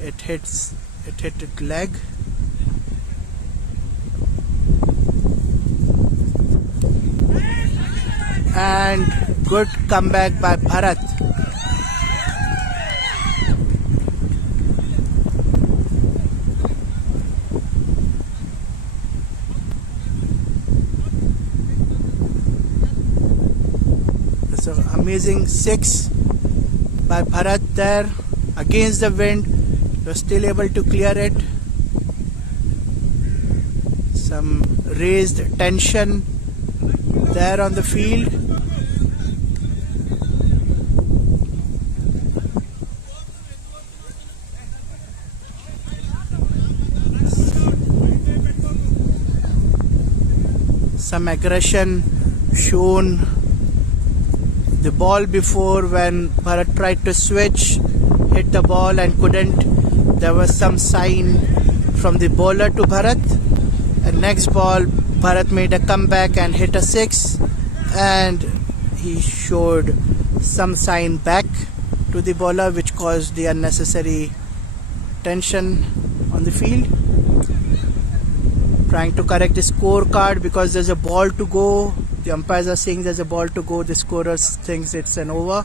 it hit its leg. And good comeback by Bharat. Amazing 6 by Bharat there against the wind. Was still able to clear it. Some raised tension there on the field. Some aggression shown. The ball before, when Bharat tried to switch, hit the ball and couldn't. There was some sign from the bowler to Bharat. And next ball, Bharat made a comeback and hit a 6. And he showed some sign back to the bowler, which caused the unnecessary tension on the field. Trying to correct the scorecard because there's a ball to go. The umpires are saying there's a ball to go. The scorers thinks it's an over.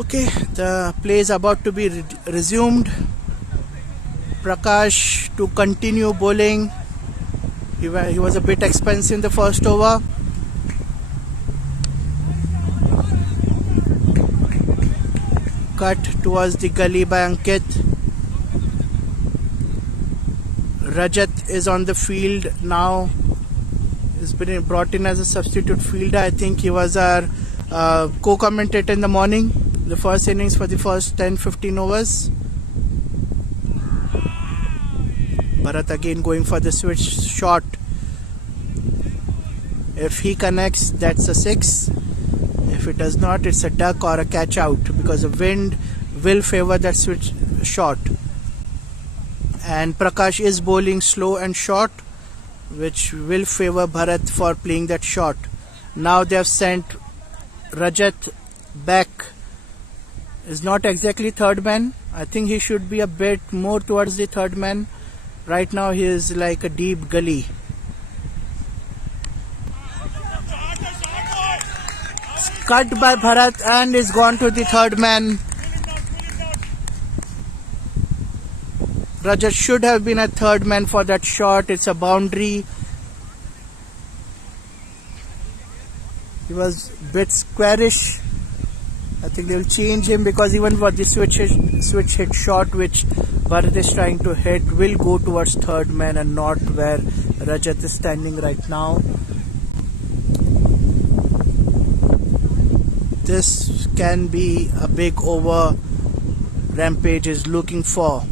Okay, the play is about to be resumed. Prakash to continue bowling. He was a bit expensive in the first over. Cut towards the gully by Ankit. Rajat is on the field now. He's been brought in as a substitute fielder. I think he was our co-commentator in the morning, the first innings for the first 10-15 overs. Bharat again going for the switch shot. If he connects, that's a 6. If it does not, it's a duck or a catch out, because the wind will favor that switch shot. And Prakash is bowling slow and short, which will favor Bharat for playing that shot. Now they have sent Rajat back. Is not exactly third man. I think he should be a bit more towards the third man. Right now he is like a deep gully. Cut by Bharat and is gone to the third man. Rajat should have been a third man for that shot. It's a boundary. He was a bit squarish. I think they will change him, because even for the switch hit shot which Bharat is trying to hit will go towards third man and not where Rajat is standing right now. This can be a big over Rampage is looking for.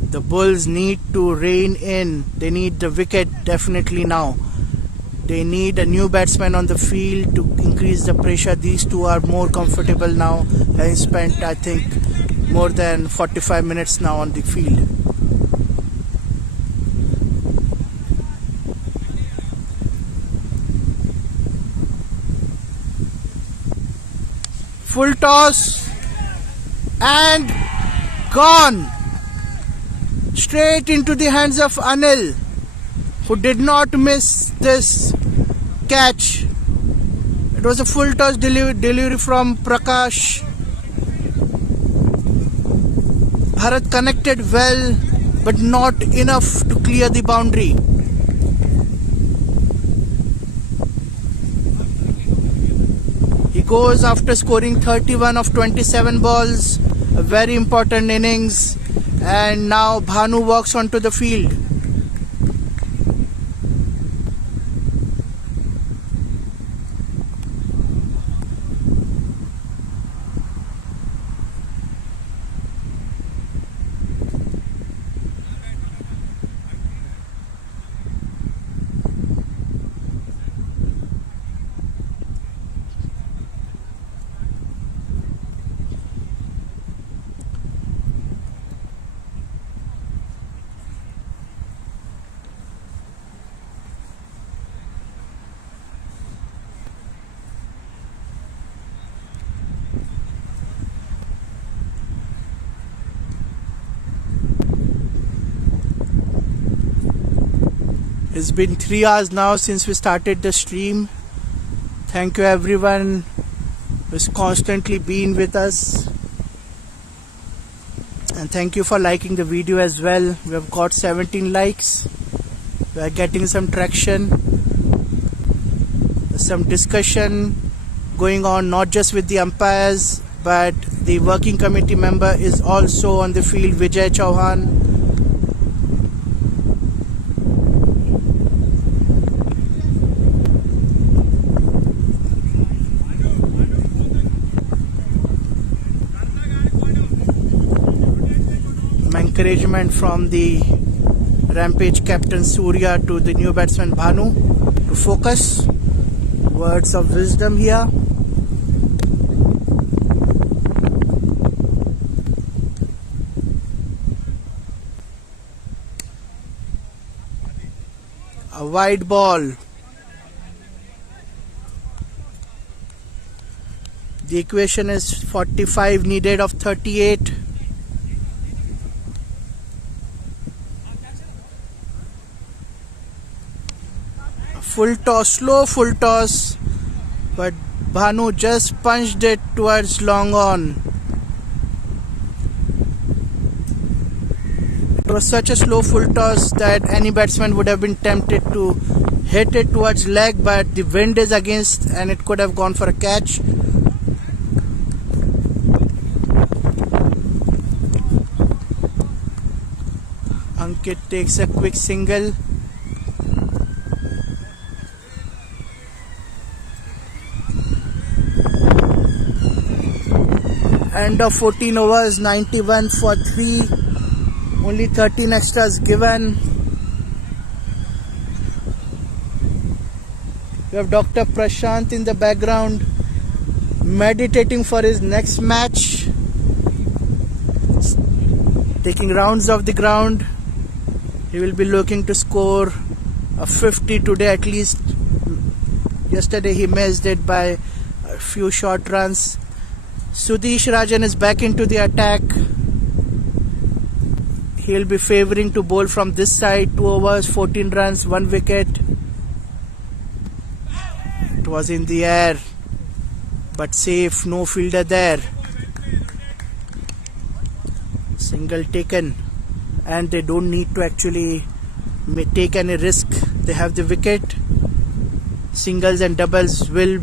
The Bulls need to rein in. They need the wicket definitely now. They need a new batsman on the field to increase the pressure. These two are more comfortable now, having spent I think more than 45 minutes now on the field. Full toss and gone straight into the hands of Anil, who did not miss this catch. It was a full toss delivery from Prakash. Bharat connected well, but not enough to clear the boundary. He goes after scoring 31 of 27 balls, a very important innings, and now Bhanu walks onto the field. It's been 3 hours now since we started the stream. Thank you everyone who's constantly been with us, and thank you for liking the video as well. We have got 17 likes. We are getting some traction. There's some discussion going on, not just with the umpires, but the working committee member is also on the field, Vijay Chauhan. Encouragement from the Rampage captain Surya to the new batsman Bhanu to focus. Words of wisdom here. A wide ball. The equation is 45 needed of 38. Full toss, slow full toss, but Bhanu just punched it towards long on. It was such a slow full toss that any batsman would have been tempted to hit it towards leg, but the wind is against and it could have gone for a catch. Ankit takes a quick single. End of 14 overs, 91 for 3. Only 13 extras given. We have Dr. Prashant in the background meditating for his next match, taking rounds of the ground. He will be looking to score a 50 today at least. Yesterday he missed it by a few short runs. Sudesh Rajan is back into the attack. He'll be favoring to bowl from this side. 2 overs, 14 runs, 1 wicket. It was in the air, but safe, no fielder there. Single taken, and they don't need to actually take any risk. They have the wicket. Singles and doubles will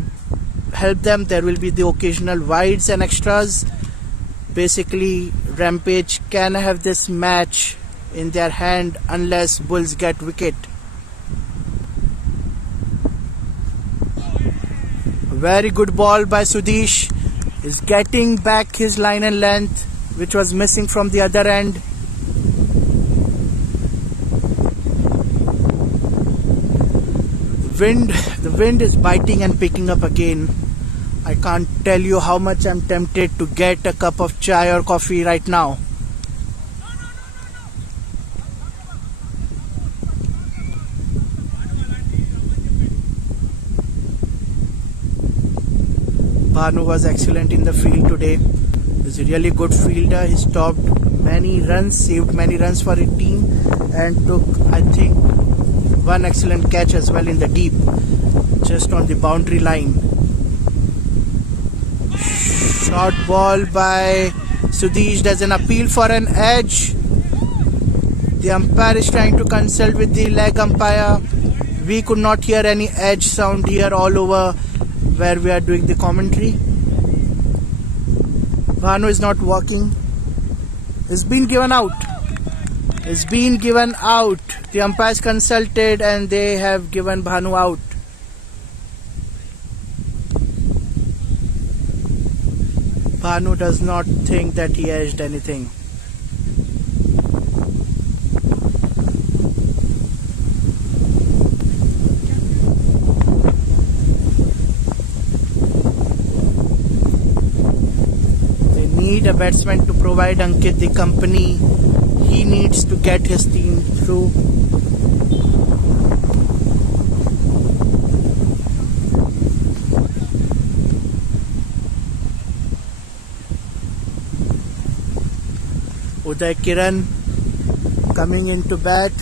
help them. There will be the occasional wides and extras. Basically, Rampage can have this match in their hand unless Bulls get wicket. Very good ball by Sudesh. Is getting back his line and length, which was missing from the other end. The wind is biting and picking up again. I can't tell you how much I'm tempted to get a cup of chai or coffee right now. Bhanu was excellent in the field today. He's a really good fielder. He stopped many runs, saved many runs for his team, and took, I think, one excellent catch as well in the deep, just on the boundary line. Short ball by Sudesh. There's an appeal for an edge. The umpire is trying to consult with the leg umpire. We could not hear any edge sound here all over where we are doing the commentary. Bhanu is not walking. It's been given out. It's been given out. The umpires consulted and they have given Bhanu out. Bhanu does not think that he edged anything. They need a batsman to provide Ankit the company he needs to get his team through. Uday Kiran coming into bat.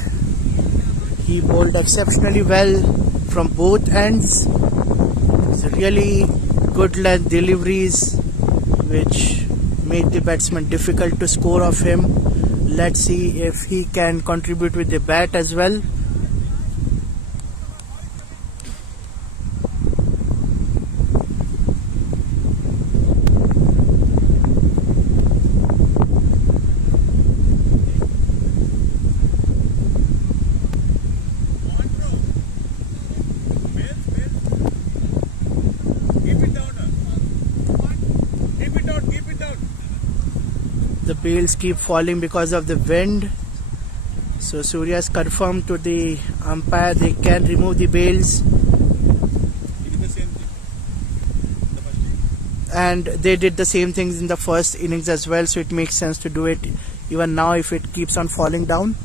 He bowled exceptionally well from both ends. It's really good length deliveries which made the batsman difficult to score off him. Let's see if he can contribute with the bat as well. The bails keep falling because of the wind. So Surya has confirmed to the umpire they can remove the bails. And they did the same things in the first innings as well, so it makes sense to do it even now if it keeps on falling down.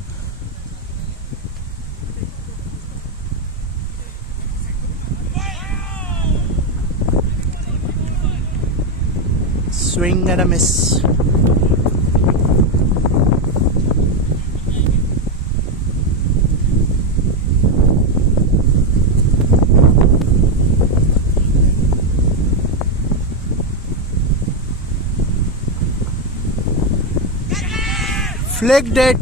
Swing and a miss. flicked it.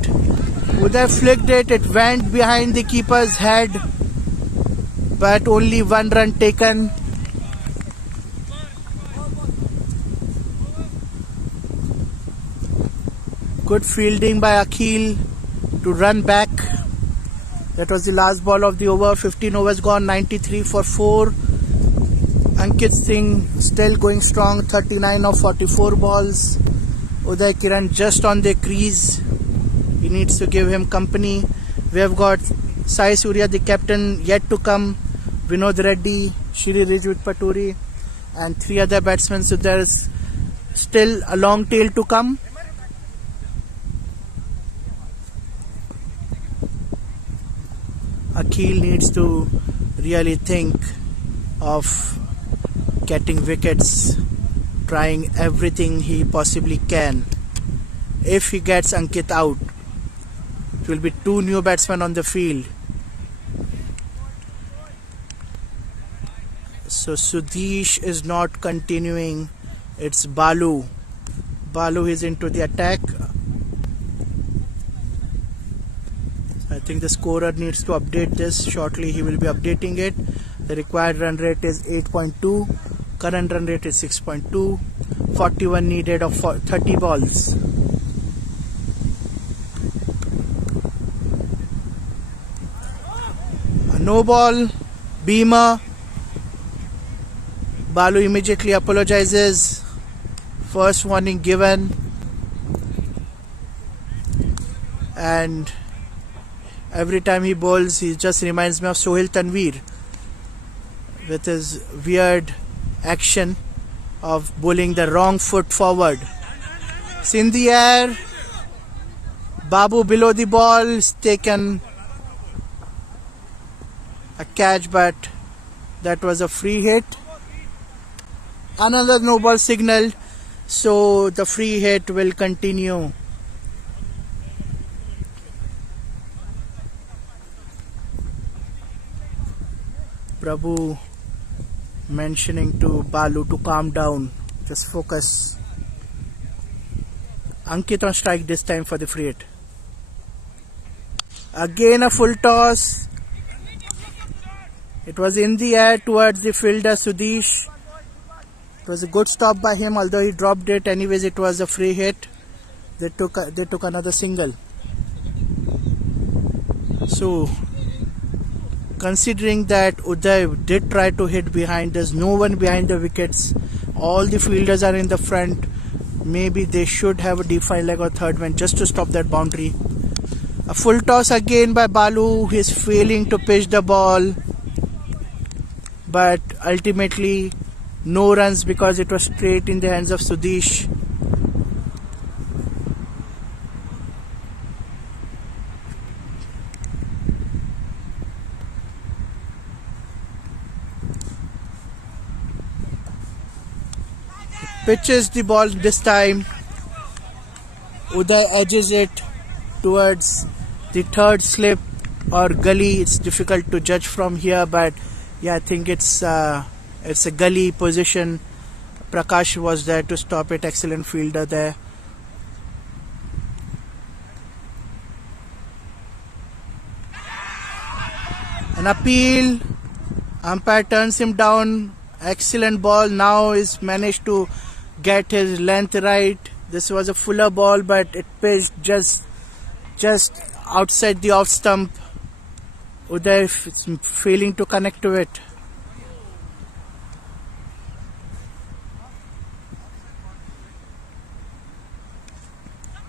Uday flicked it. It went behind the keeper's head, but only 1 run taken. Good fielding by Akhil to run back. That was the last ball of the over. 15 overs gone, 93 for 4. Ankit Singh still going strong, 39 of 44 balls. Uday Kiran just on the crease. He needs to give him company. We have got Sai Surya, the captain, yet to come. Vinod Reddy, Shri Rijwit Paturi, and 3 other batsmen. So there is still a long tail to come. Akhil needs to really think of getting wickets, trying everything he possibly can. If he gets Ankit out, it will be 2 new batsmen on the field. So Sudesh is not continuing. It's Balu. Balu is into the attack. I think the scorer needs to update this. Shortly he will be updating it. The required run rate is 8.2. Current run rate is 6.2. 41 needed of 30 balls. A no ball. Beamer. Balu immediately apologizes. First warning given. And every time he bowls, he just reminds me of Sohail Tanveer with his weird action of bowling the wrong foot forward. It's in the air. Babu below the ball. Is taken a catch, but that was a free hit. Another no ball signaled, so the free hit will continue. Prabhu mentioning to Balu to calm down, just focus. Ankit on strike this time for the free hit. Again a full toss. It was in the air towards the fielder Sudesh. It was a good stop by him, although he dropped it. Anyways, it was a free hit. They took another single. So, considering that Uday did try to hit behind, there's no one behind the wickets. All the fielders are in the front. Maybe they should have a defined leg or third man just to stop that boundary. A full toss again by Balu. He's failing to pitch the ball, but ultimately no runs because it was straight in the hands of Sudesh. Pitches the ball this time. Uday edges it towards the third slip or gully. It's difficult to judge from here, but yeah, I think it's a gully position. Prakash was there to stop it. Excellent fielder there. An appeal. Umpire turns him down. Excellent ball. Now he's managed to get his length right. This was a fuller ball, but it pitched just outside the off stump. Uday failing to connect to it.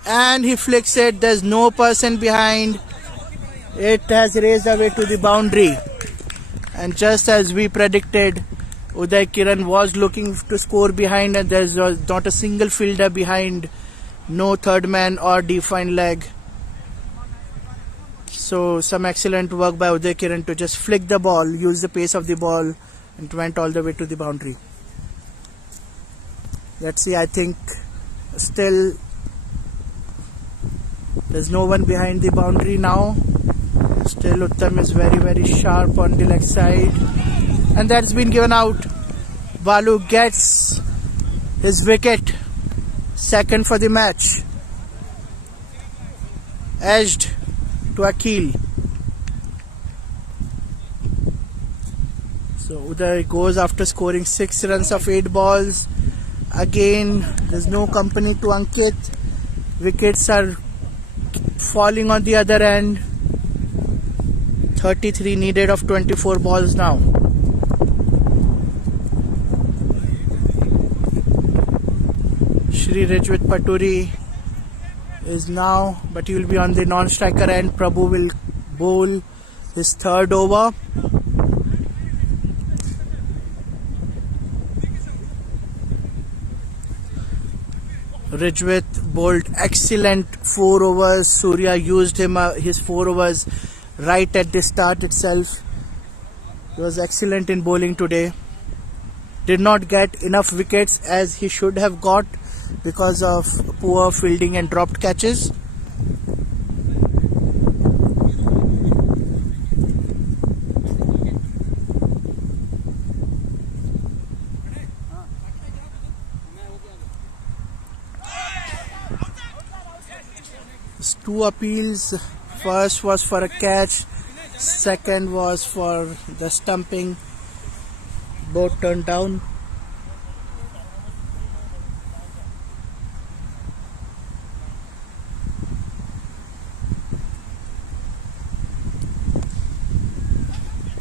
And he flicks it. There's no person behind. It has raised away to the boundary. And just as we predicted, Uday Kiran was looking to score behind, and there's not a single fielder behind. No third man or defined leg. So some excellent work by Uday Kiran to just flick the ball, use the pace of the ball, and it went all the way to the boundary. Let's see, I think still there's no one behind the boundary now. Still Uttam is very, very sharp on the leg side. And that's been given out. Balu gets his wicket. Second for the match. edged to Akhil. So Uday goes after scoring 6 runs of 8 balls. Again, there's no company to Ankit. Wickets are falling on the other end. 33 needed of 24 balls now. Shri Rijwit Paturi is now, but he will be on the non-striker end. Prabhu will bowl his third over. Rijwit bowled excellent 4 overs. Surya used his 4 overs right at the start itself. He was excellent in bowling today. Did not get enough wickets as he should have got because of poor fielding and dropped catches. Two appeals. First was for a catch, second was for the stumping. Both turned down.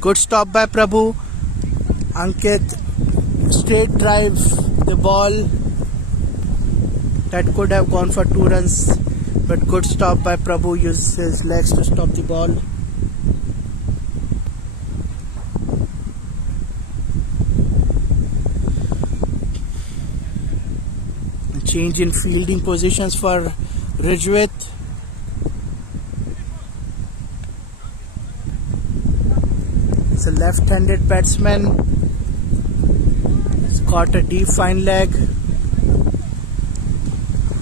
Good stop by Prabhu. Ankit straight drive the ball. That could have gone for 2 runs, but good stop by Prabhu. Used his legs to stop the ball. Change in fielding positions for Rijwit. It's a left-handed batsman. He's got a deep fine leg,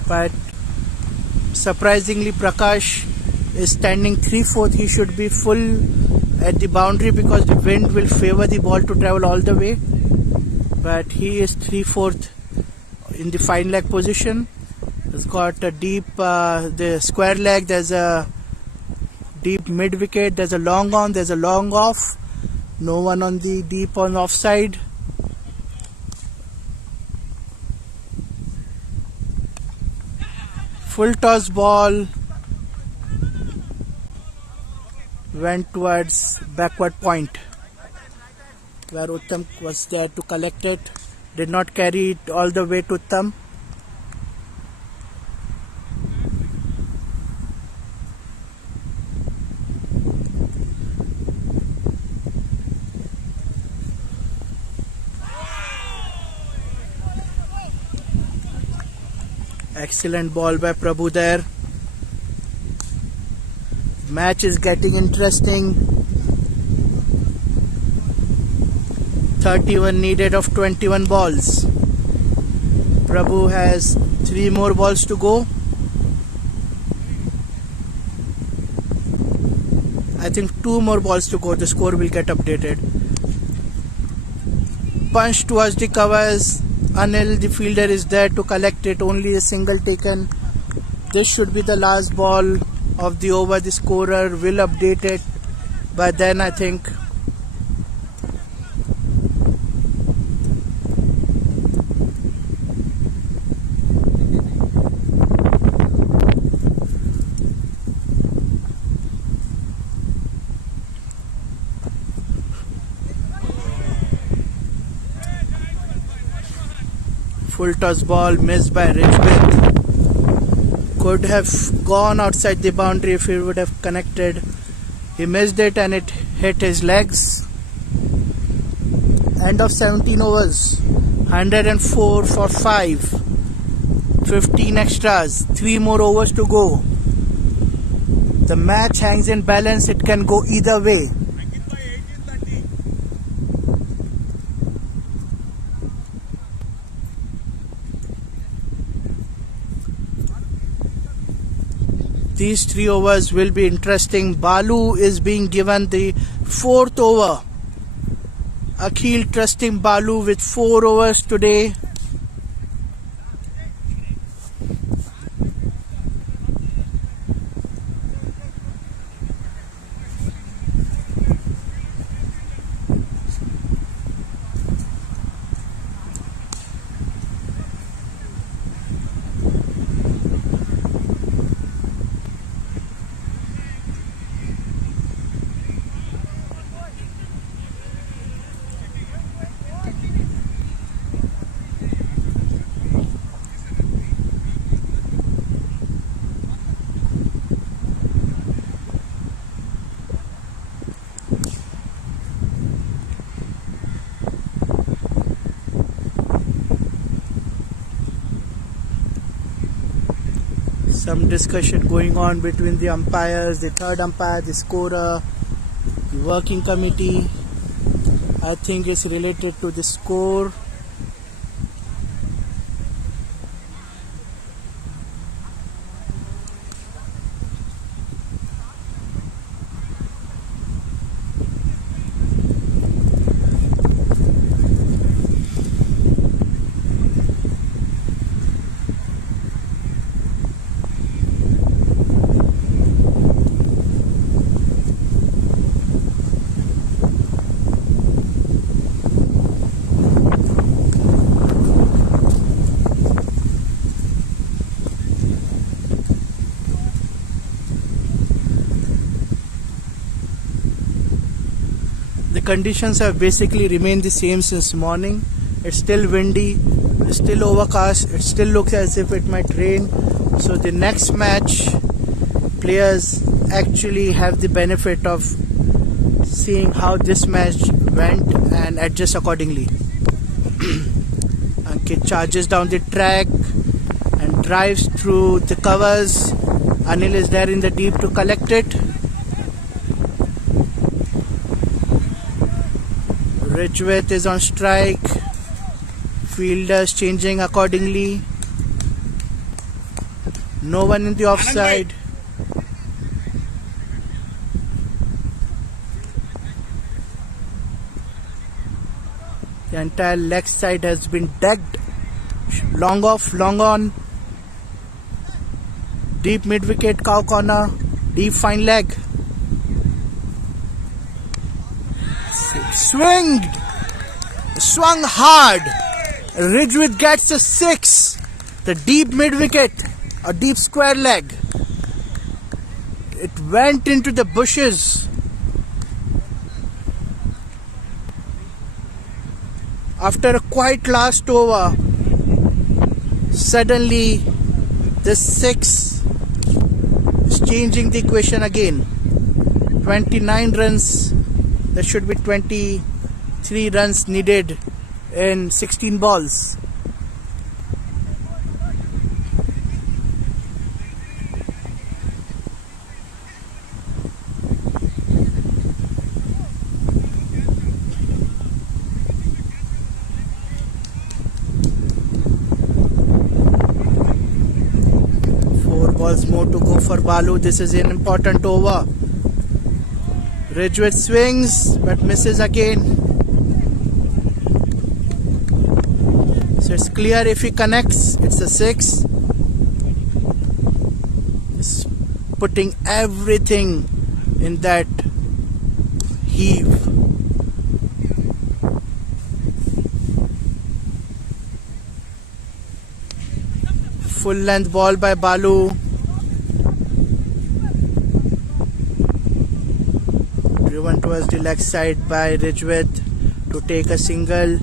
but surprisingly Prakash is standing 3/4. He should be full at the boundary because the wind will favor the ball to travel all the way, but he is 3/4 in the fine leg position. He's got a deep the square leg. There's a deep mid wicket. There's a long on. There's a long off. No one on the deep on offside. Full toss ball went towards backward point where Uttam was there to collect it. Did not carry it all the way to Uttam. Excellent ball by Prabhu there. Match is getting interesting. 31 needed of 21 balls. Prabhu has 3 more balls to go. I think 2 more balls to go. The score will get updated. Punch towards the covers. Anil, the fielder, is there to collect it. Only a single taken. This should be the last ball of the over. The scorer will update it. But then I think full toss ball missed by Rijwit. Could have gone outside the boundary if he would have connected. He missed it and it hit his legs. End of 17 overs. 104 for 5. 15 extras. 3 more overs to go. The match hangs in balance. It can go either way. These 3 overs will be interesting. Balu is being given the 4th over. Akhil trusting Balu with 4 overs today. Some discussion going on between the umpires, the third umpire, the scorer, the working committee. I think it's related to the score. The conditions have basically remained the same since morning. It's still windy, it's still overcast, it still looks as if it might rain. So the next match, players actually have the benefit of seeing how this match went and adjust accordingly. Ankit charges down the track and drives through the covers. Anil is there in the deep to collect it. Ridgewith is on strike. Fielders changing accordingly. No one in the offside. The entire leg side has been decked. Long off, long on. Deep mid wicket, cow corner. Deep fine leg. Swung hard. Ridgewith gets a 6. The deep mid wicket, a deep square leg. It went into the bushes. After a quiet last over, suddenly this 6 is changing the equation again. 29 runs. There should be 23 runs needed in 16 balls. Four balls more to go for Balu. This is an important over. Ridgewith swings but misses again. So it's clear if he connects, it's a 6. It's putting everything in that heave. Full length ball by Balu. Driven towards the leg side by Ridgewith to take a single.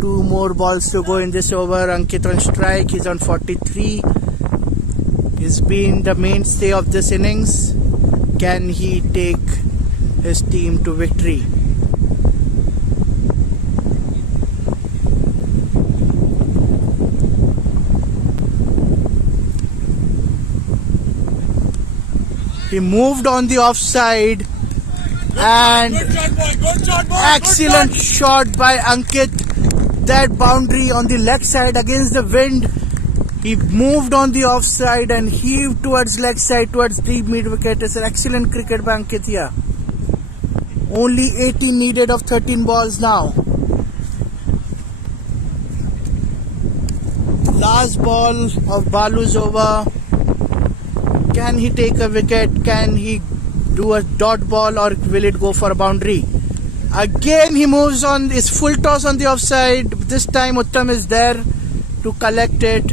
2 more balls to go in this over. Ankit on strike. He's on 43. He's been the mainstay of this innings. Can he take his team to victory? He moved on the offside. And excellent shot by Ankit. That boundary on the leg side against the wind. He moved on the offside and heaved towards leg side, towards deep mid wicket. It's an excellent cricket by Ankit here. Only 18 needed of 13 balls now. Last ball of Balu's over. Can he take a wicket? Can he do a dot ball or will it go for a boundary? Again he moves on, his full toss on the offside. This time Uttam is there to collect it.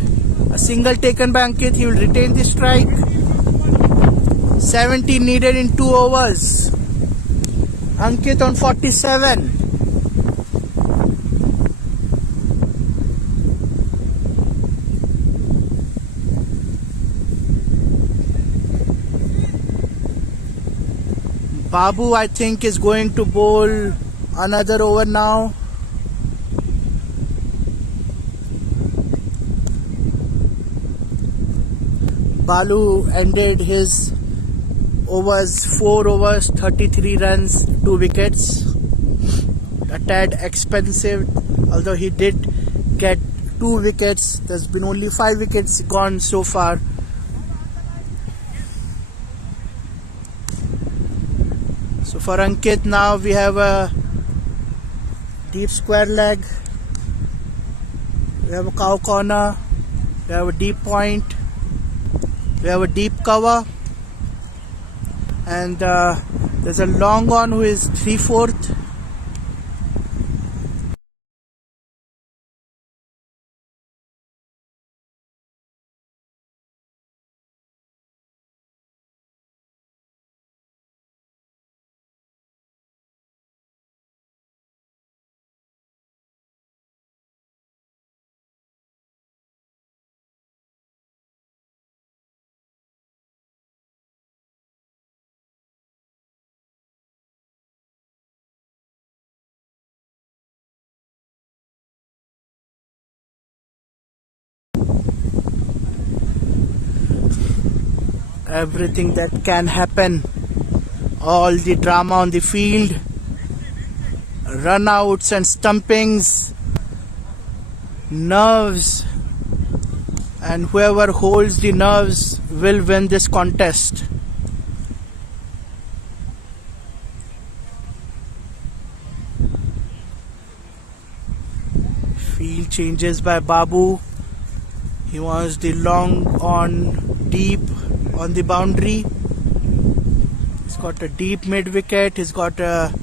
A single taken by Ankit, he will retain the strike. 70 needed in 2 overs. Ankit on 47. Babu, I think, is going to bowl another over now. Balu ended his overs, 4 overs, 33 runs, 2 wickets. A tad expensive, although he did get 2 wickets. There's been only 5 wickets gone so far. So for Ankit now we have a deep square leg, we have a cow corner, we have a deep point, we have a deep cover, and there's a long on who is 3/4. Everything that can happen, all the drama on the field, runouts and stumpings, nerves, and whoever holds the nerves will win this contest. Field changes by Babu. He wants the long on deep on the boundary. He's got a deep mid wicket, he's got a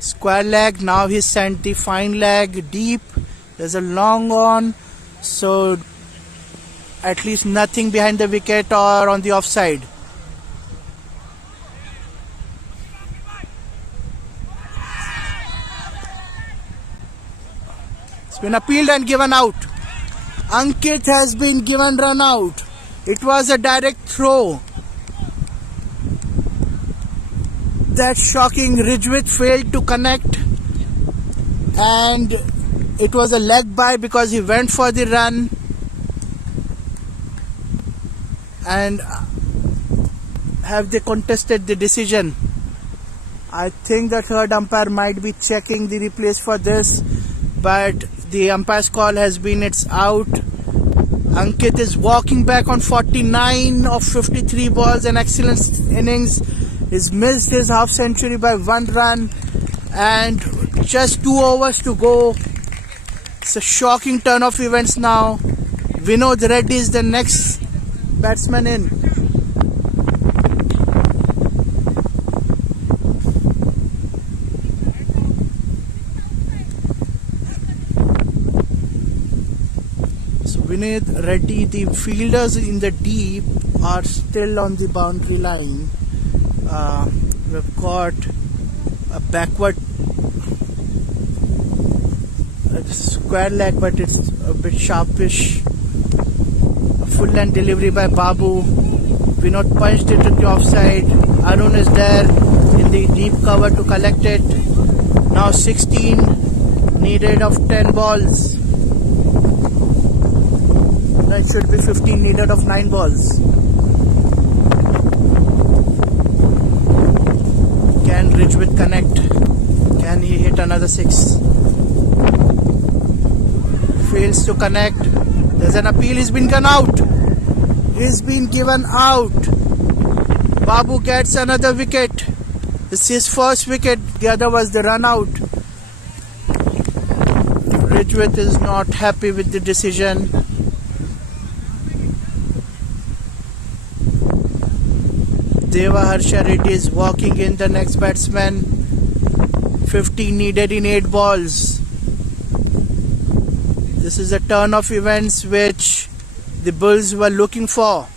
square leg. Now he's sent the fine leg deep. There's a long on, so at least nothing behind the wicket or on the offside. It's been appealed and given out. Ankit has been given run out. It was a direct throw. That shocking Ridgewith failed to connect, and it was a leg bye because he went for the run. And have they contested the decision? I think the third umpire might be checking the replays for this, but the umpire's call has been it's out. Ankit is walking back on 49 of 53 balls, an excellent innings. He's missed his half century by 1 run and just 2 overs to go. It's a shocking turn of events now. Vinod Reddy is the next batsman in. Vinod Reddy, the fielders in the deep are still on the boundary line. We've got a backward square leg, but it's a bit sharpish. A full length delivery by Babu. Vinod punched it to the offside. Arun is there in the deep cover to collect it. Now 16 needed of 10 balls. It should be 15 needed of 9 balls. Can Ridgewith connect? Can he hit another 6? Fails to connect. There's an appeal. He's been given out. He's been given out. Babu gets another wicket. This is his first wicket. The other was the run out. Ridgewith is not happy with the decision. Deva Harsha Reddy is walking in, the next batsman. 15 needed in 8 balls. This is a turn of events which the Bulls were looking for.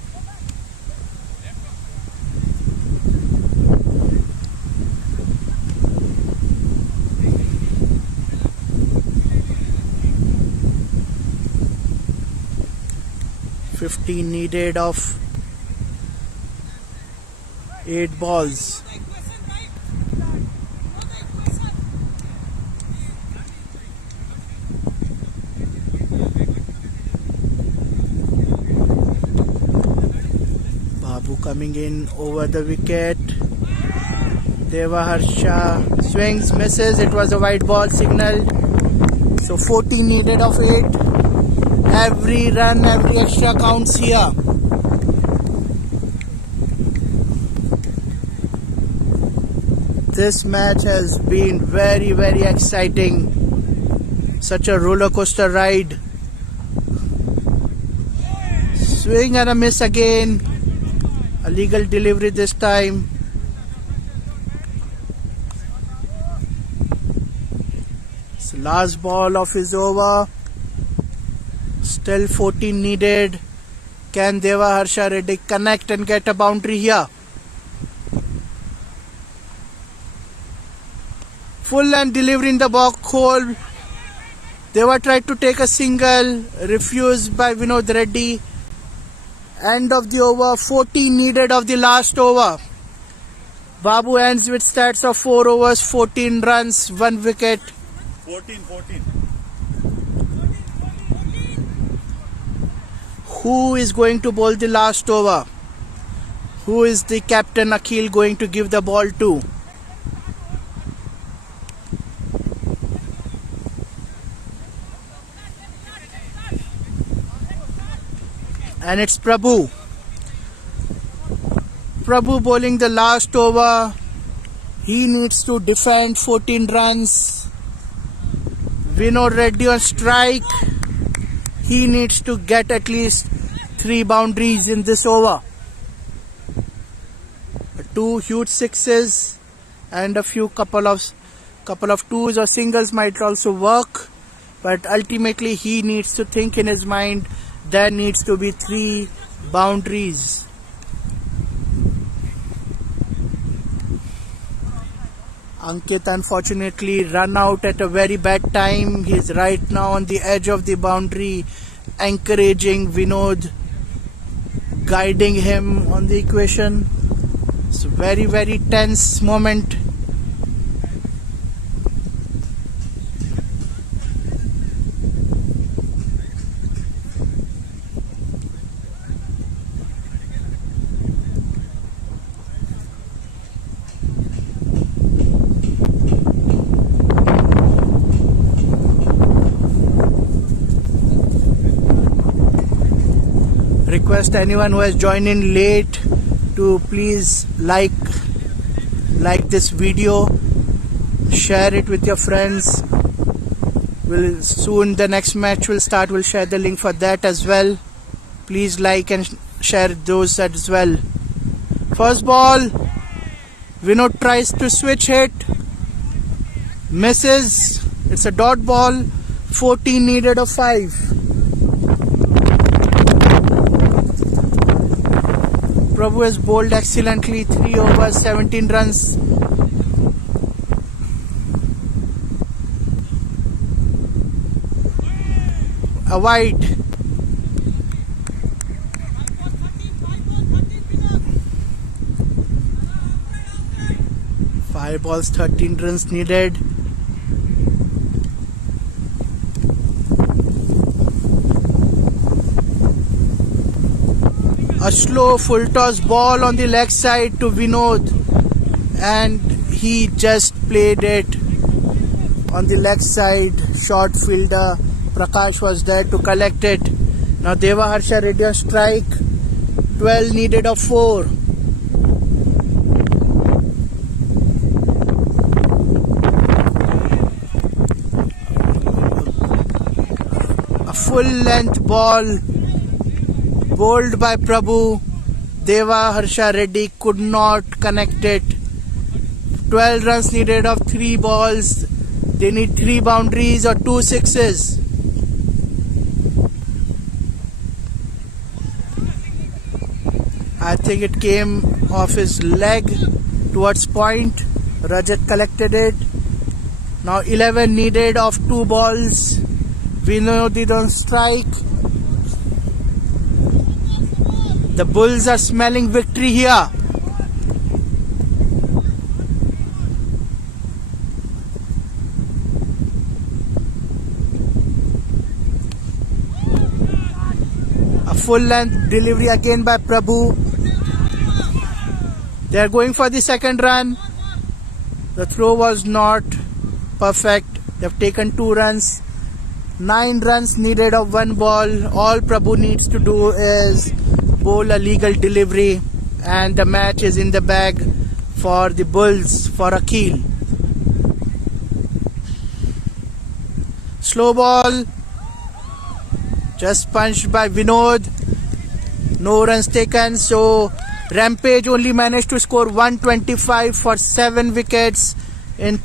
(15 needed of 8 balls. Prabhu coming in over the wicket. Deva Harsha swings, misses. It was a white ball signaled. So 14 needed of 8. Every run, every extra counts here. This match has been very, very exciting. Such a roller coaster ride. Swing and a miss again. A legal delivery this time. It's the last ball of his over. Still 14 needed. Can Deva Harsha Reddy connect and get a boundary here? Full length delivery in the box hole. Deva tried to take a single, refused by Vinod Reddy. End of the over, 14 needed of the last over. Babu ends with stats of 4 overs, 14 runs, 1 wicket. 14. Who is going to bowl the last over? Who is the captain Akhil going to give the ball to? And it's Prabhu. Prabhu bowling the last over. He needs to defend 14 runs. Vinod Reddy on strike. He needs to get at least 3 boundaries in this over. 2 huge sixes and a few couple of twos or singles might also work. But ultimately he needs to think in his mind there needs to be 3 boundaries. Ankit unfortunately run out at a very bad time. He's right now on the edge of the boundary, encouraging Vinod, guiding him on the equation. It's a very, very tense moment. Request anyone who has joined in late to please like this video, share it with your friends. Will soon the next match will start. We'll share the link for that as well. Please like and share those as well. First ball, Vinod tries to switch hit, misses. It's a dot ball. 14 needed of 5. Prabhu has bowled excellently, 3 overs, 17 runs. A wide. Five balls, 13 runs needed. A slow full toss ball on the leg side to Vinod, and he just played it on the leg side. Short fielder Prakash was there to collect it. Now Deva Harsha Reddy on strike. 12 needed of 4. A full length ball bowled by Prabhu. Deva Harsha Reddy could not connect it. 12 runs needed of 3 balls. They need 3 boundaries or 2 sixes. I think it came off his leg towards point. Rajat collected it. Now 11 needed of 2 balls. Vinod did on strike. The Bulls are smelling victory here. A full length delivery again by Prabhu. They are going for the second run. The throw was not perfect. They have taken 2 runs. 9 runs needed of 1 ball. All Prabhu needs to do is bowl a legal delivery, and the match is in the bag for the Bulls for Akil. Slow ball, just punched by Vinod. No runs taken, so Rampage only managed to score 125 for 7 wickets in